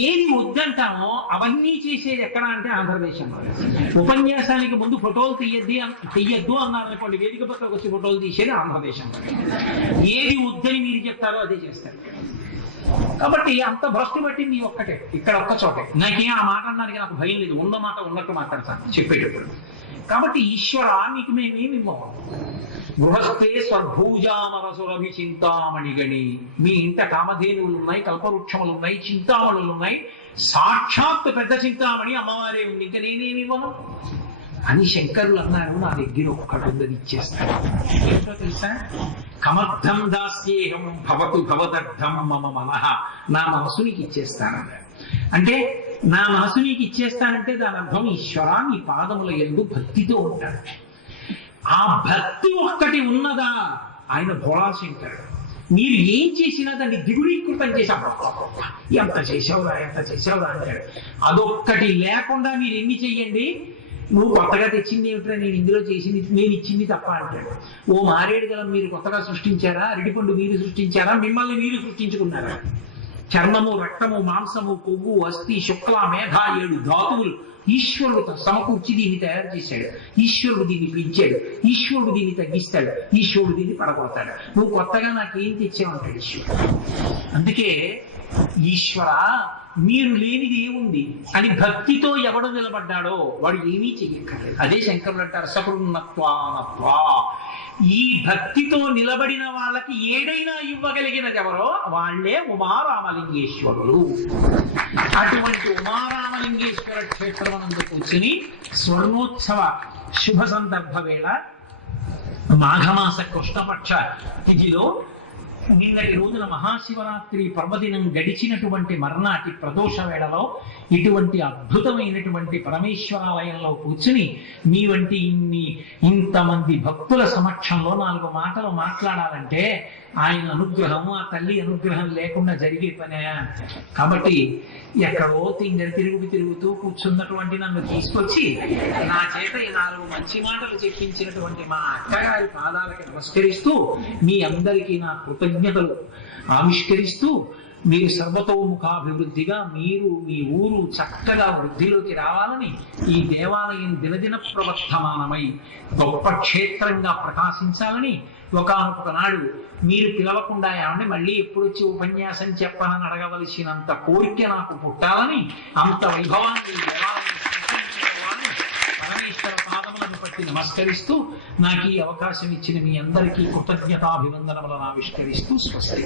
ఏది వద్దంటామో అవన్నీ చేసేది ఎక్కడ అంటే ఆంధ్రదేశంలో. ఉపన్యాసానికి ముందు ఫోటోలు తీయద్దు అన్నారు అనుకోండి, వేదిక పక్కకు వచ్చి ఫోటోలు తీసేది ఆంధ్రదేశంలో. ఏది వద్దని మీరు చెప్తారో అదే చేస్తారు. కాబట్టి అంత భ్రష్టు పట్టింది ఒక్కటే, ఇక్కడ ఒక్క చోటే. నాకేం ఆ మాట అన్నానికి నాకు భయం లేదు, ఉన్న మాట ఉన్నట్టు మాట్లాడతాను చెప్పేటప్పుడు. కాబట్టి ఈశ్వర, నీకు మేమేమి ఇవ్వము. గృహస్థే స్వర్భూజామర సురభి చింతామణిగణి, మీ ఇంట కామధేనువులు ఉన్నాయి, కల్పవృక్షములు ఉన్నాయి, చింతామణులు ఉన్నాయి, సాక్షాత్ పెద్ద చింతామణి అమ్మవారే ఉంది, ఇంకా నేనేమి ఇవ్వను అని శంకరులు అన్నారు. నా దగ్గర ఒక్కటి ఇచ్చేస్తాను. ఏంటో తెలుసా? కమర్థం దాస్యేహం భవతు భవదర్థం మమ మనః, నా మనసు నీకు ఇచ్చేస్తానన్నారు. అంటే నా మనసు నీకు ఇచ్చేస్తానంటే దాని అర్థం ఈశ్వర నీ పాదముల యందు భక్తితో ఉంటాడు. ఆ భక్తి ఒక్కటి ఉన్నదా ఆయన భోళాశంకరుడు. మీరు ఏం చేసినా దాన్ని దిగురీకృతం చేశాం, ఎంత చేసావురా అంటాడు. అదొక్కటి లేకుండా మీరు ఎన్ని చెయ్యండి, నువ్వు కొత్తగా తెచ్చింది ఏమిట్రా, నేను ఇందులో చేసింది, నేను ఇచ్చింది తప్ప అంటాడు. ఓ మారేడు గలం మీరు కొత్తగా సృష్టించారా? అరటిపండు మీరు సృష్టించారా? మిమ్మల్ని మీరు సృష్టించుకున్నారా? చర్మము, రక్తము, మాంసము, కొవ్వు, అస్థి, శుక్ల, మేధ, 7 ధాతువులు ఈశ్వరుడు సమకూర్చి దీన్ని తయారు చేశాడు. ఈశ్వరుడు దీన్ని పెంచాడు, ఈశ్వరుడు దీన్ని తగ్గిస్తాడు, ఈశ్వరుడు దీన్ని పడగొడతాడు. నువ్వు కొత్తగా నాకేం తెచ్చావంటాడు ఈశ్వరుడు. అందుకే ఈశ్వర మీరు లేనిది ఏముంది అని భక్తితో ఎవడు నిలబడ్డాడో వాడు ఏమీ చెయ్యక్కర్లేదు. అదే శంకరులు అంటారు సకృన్నత్వానత్వా. ఈ భక్తితో నిలబడిన వాళ్ళకి ఏదైనా ఇవ్వగలిగినది ఎవరో వాళ్లే ఉమారామలింగేశ్వరులు. అటువంటి ఉమారామలింగేశ్వర క్షేత్రమునందు కూర్చుని స్వర్ణోత్సవ శుభ సందర్భ వేళ మాఘమాస కృష్ణపక్ష తిథిలో నిన్నటి రోజున మహాశివరాత్రి పర్వదినం గడిచినటువంటి మర్నాటి ప్రదోష వేళలో ఇటువంటి అద్భుతమైనటువంటి పరమేశ్వరాలయంలో కూర్చుని మీ వంటి ఇంతమంది భక్తుల సమక్షంలో 4 మాటలు మాట్లాడాలంటే ఆయన అనుగ్రహం, ఆ తల్లి అనుగ్రహం లేకుండా జరిగే పనే. కాబట్టి ఎక్కడో తిరుగుతూ కూర్చున్నటువంటి నన్ను తీసుకొచ్చి నా చేత ఈ 4 మంచి మాటలు చెప్పించినటువంటి మా అక్కగారి పాదాలకి నమస్కరిస్తూ మీ అందరికీ నా కృతజ్ఞతలు ఆవిష్కరిస్తూ, మీరు సర్వతోముఖాభివృద్ధిగా మీరు మీ ఊరు చక్కగా వృద్ధిలోకి రావాలని, ఈ దేవాలయం దినదిన ప్రవర్ధమానమై గొప్ప క్షేత్రంగా ప్రకాశించాలని, ఒకానొక నాడు మీరు పిలవకుండా ఏమంటే మళ్ళీ ఎప్పుడు వచ్చి ఉపన్యాసం చెప్పనని అడగవలసినంత కోరిక నాకు పుట్టాలని, అంత వైభవాన్ని ఈ దేవాలయం సృష్టించుకోవాలని పరమేశ్వర పాదములను పట్టి నమస్కరిస్తూ, నాకు ఈ అవకాశం ఇచ్చిన మీ అందరికీ కృతజ్ఞతాభివందనములను ఆవిష్కరిస్తూ స్వస్తి.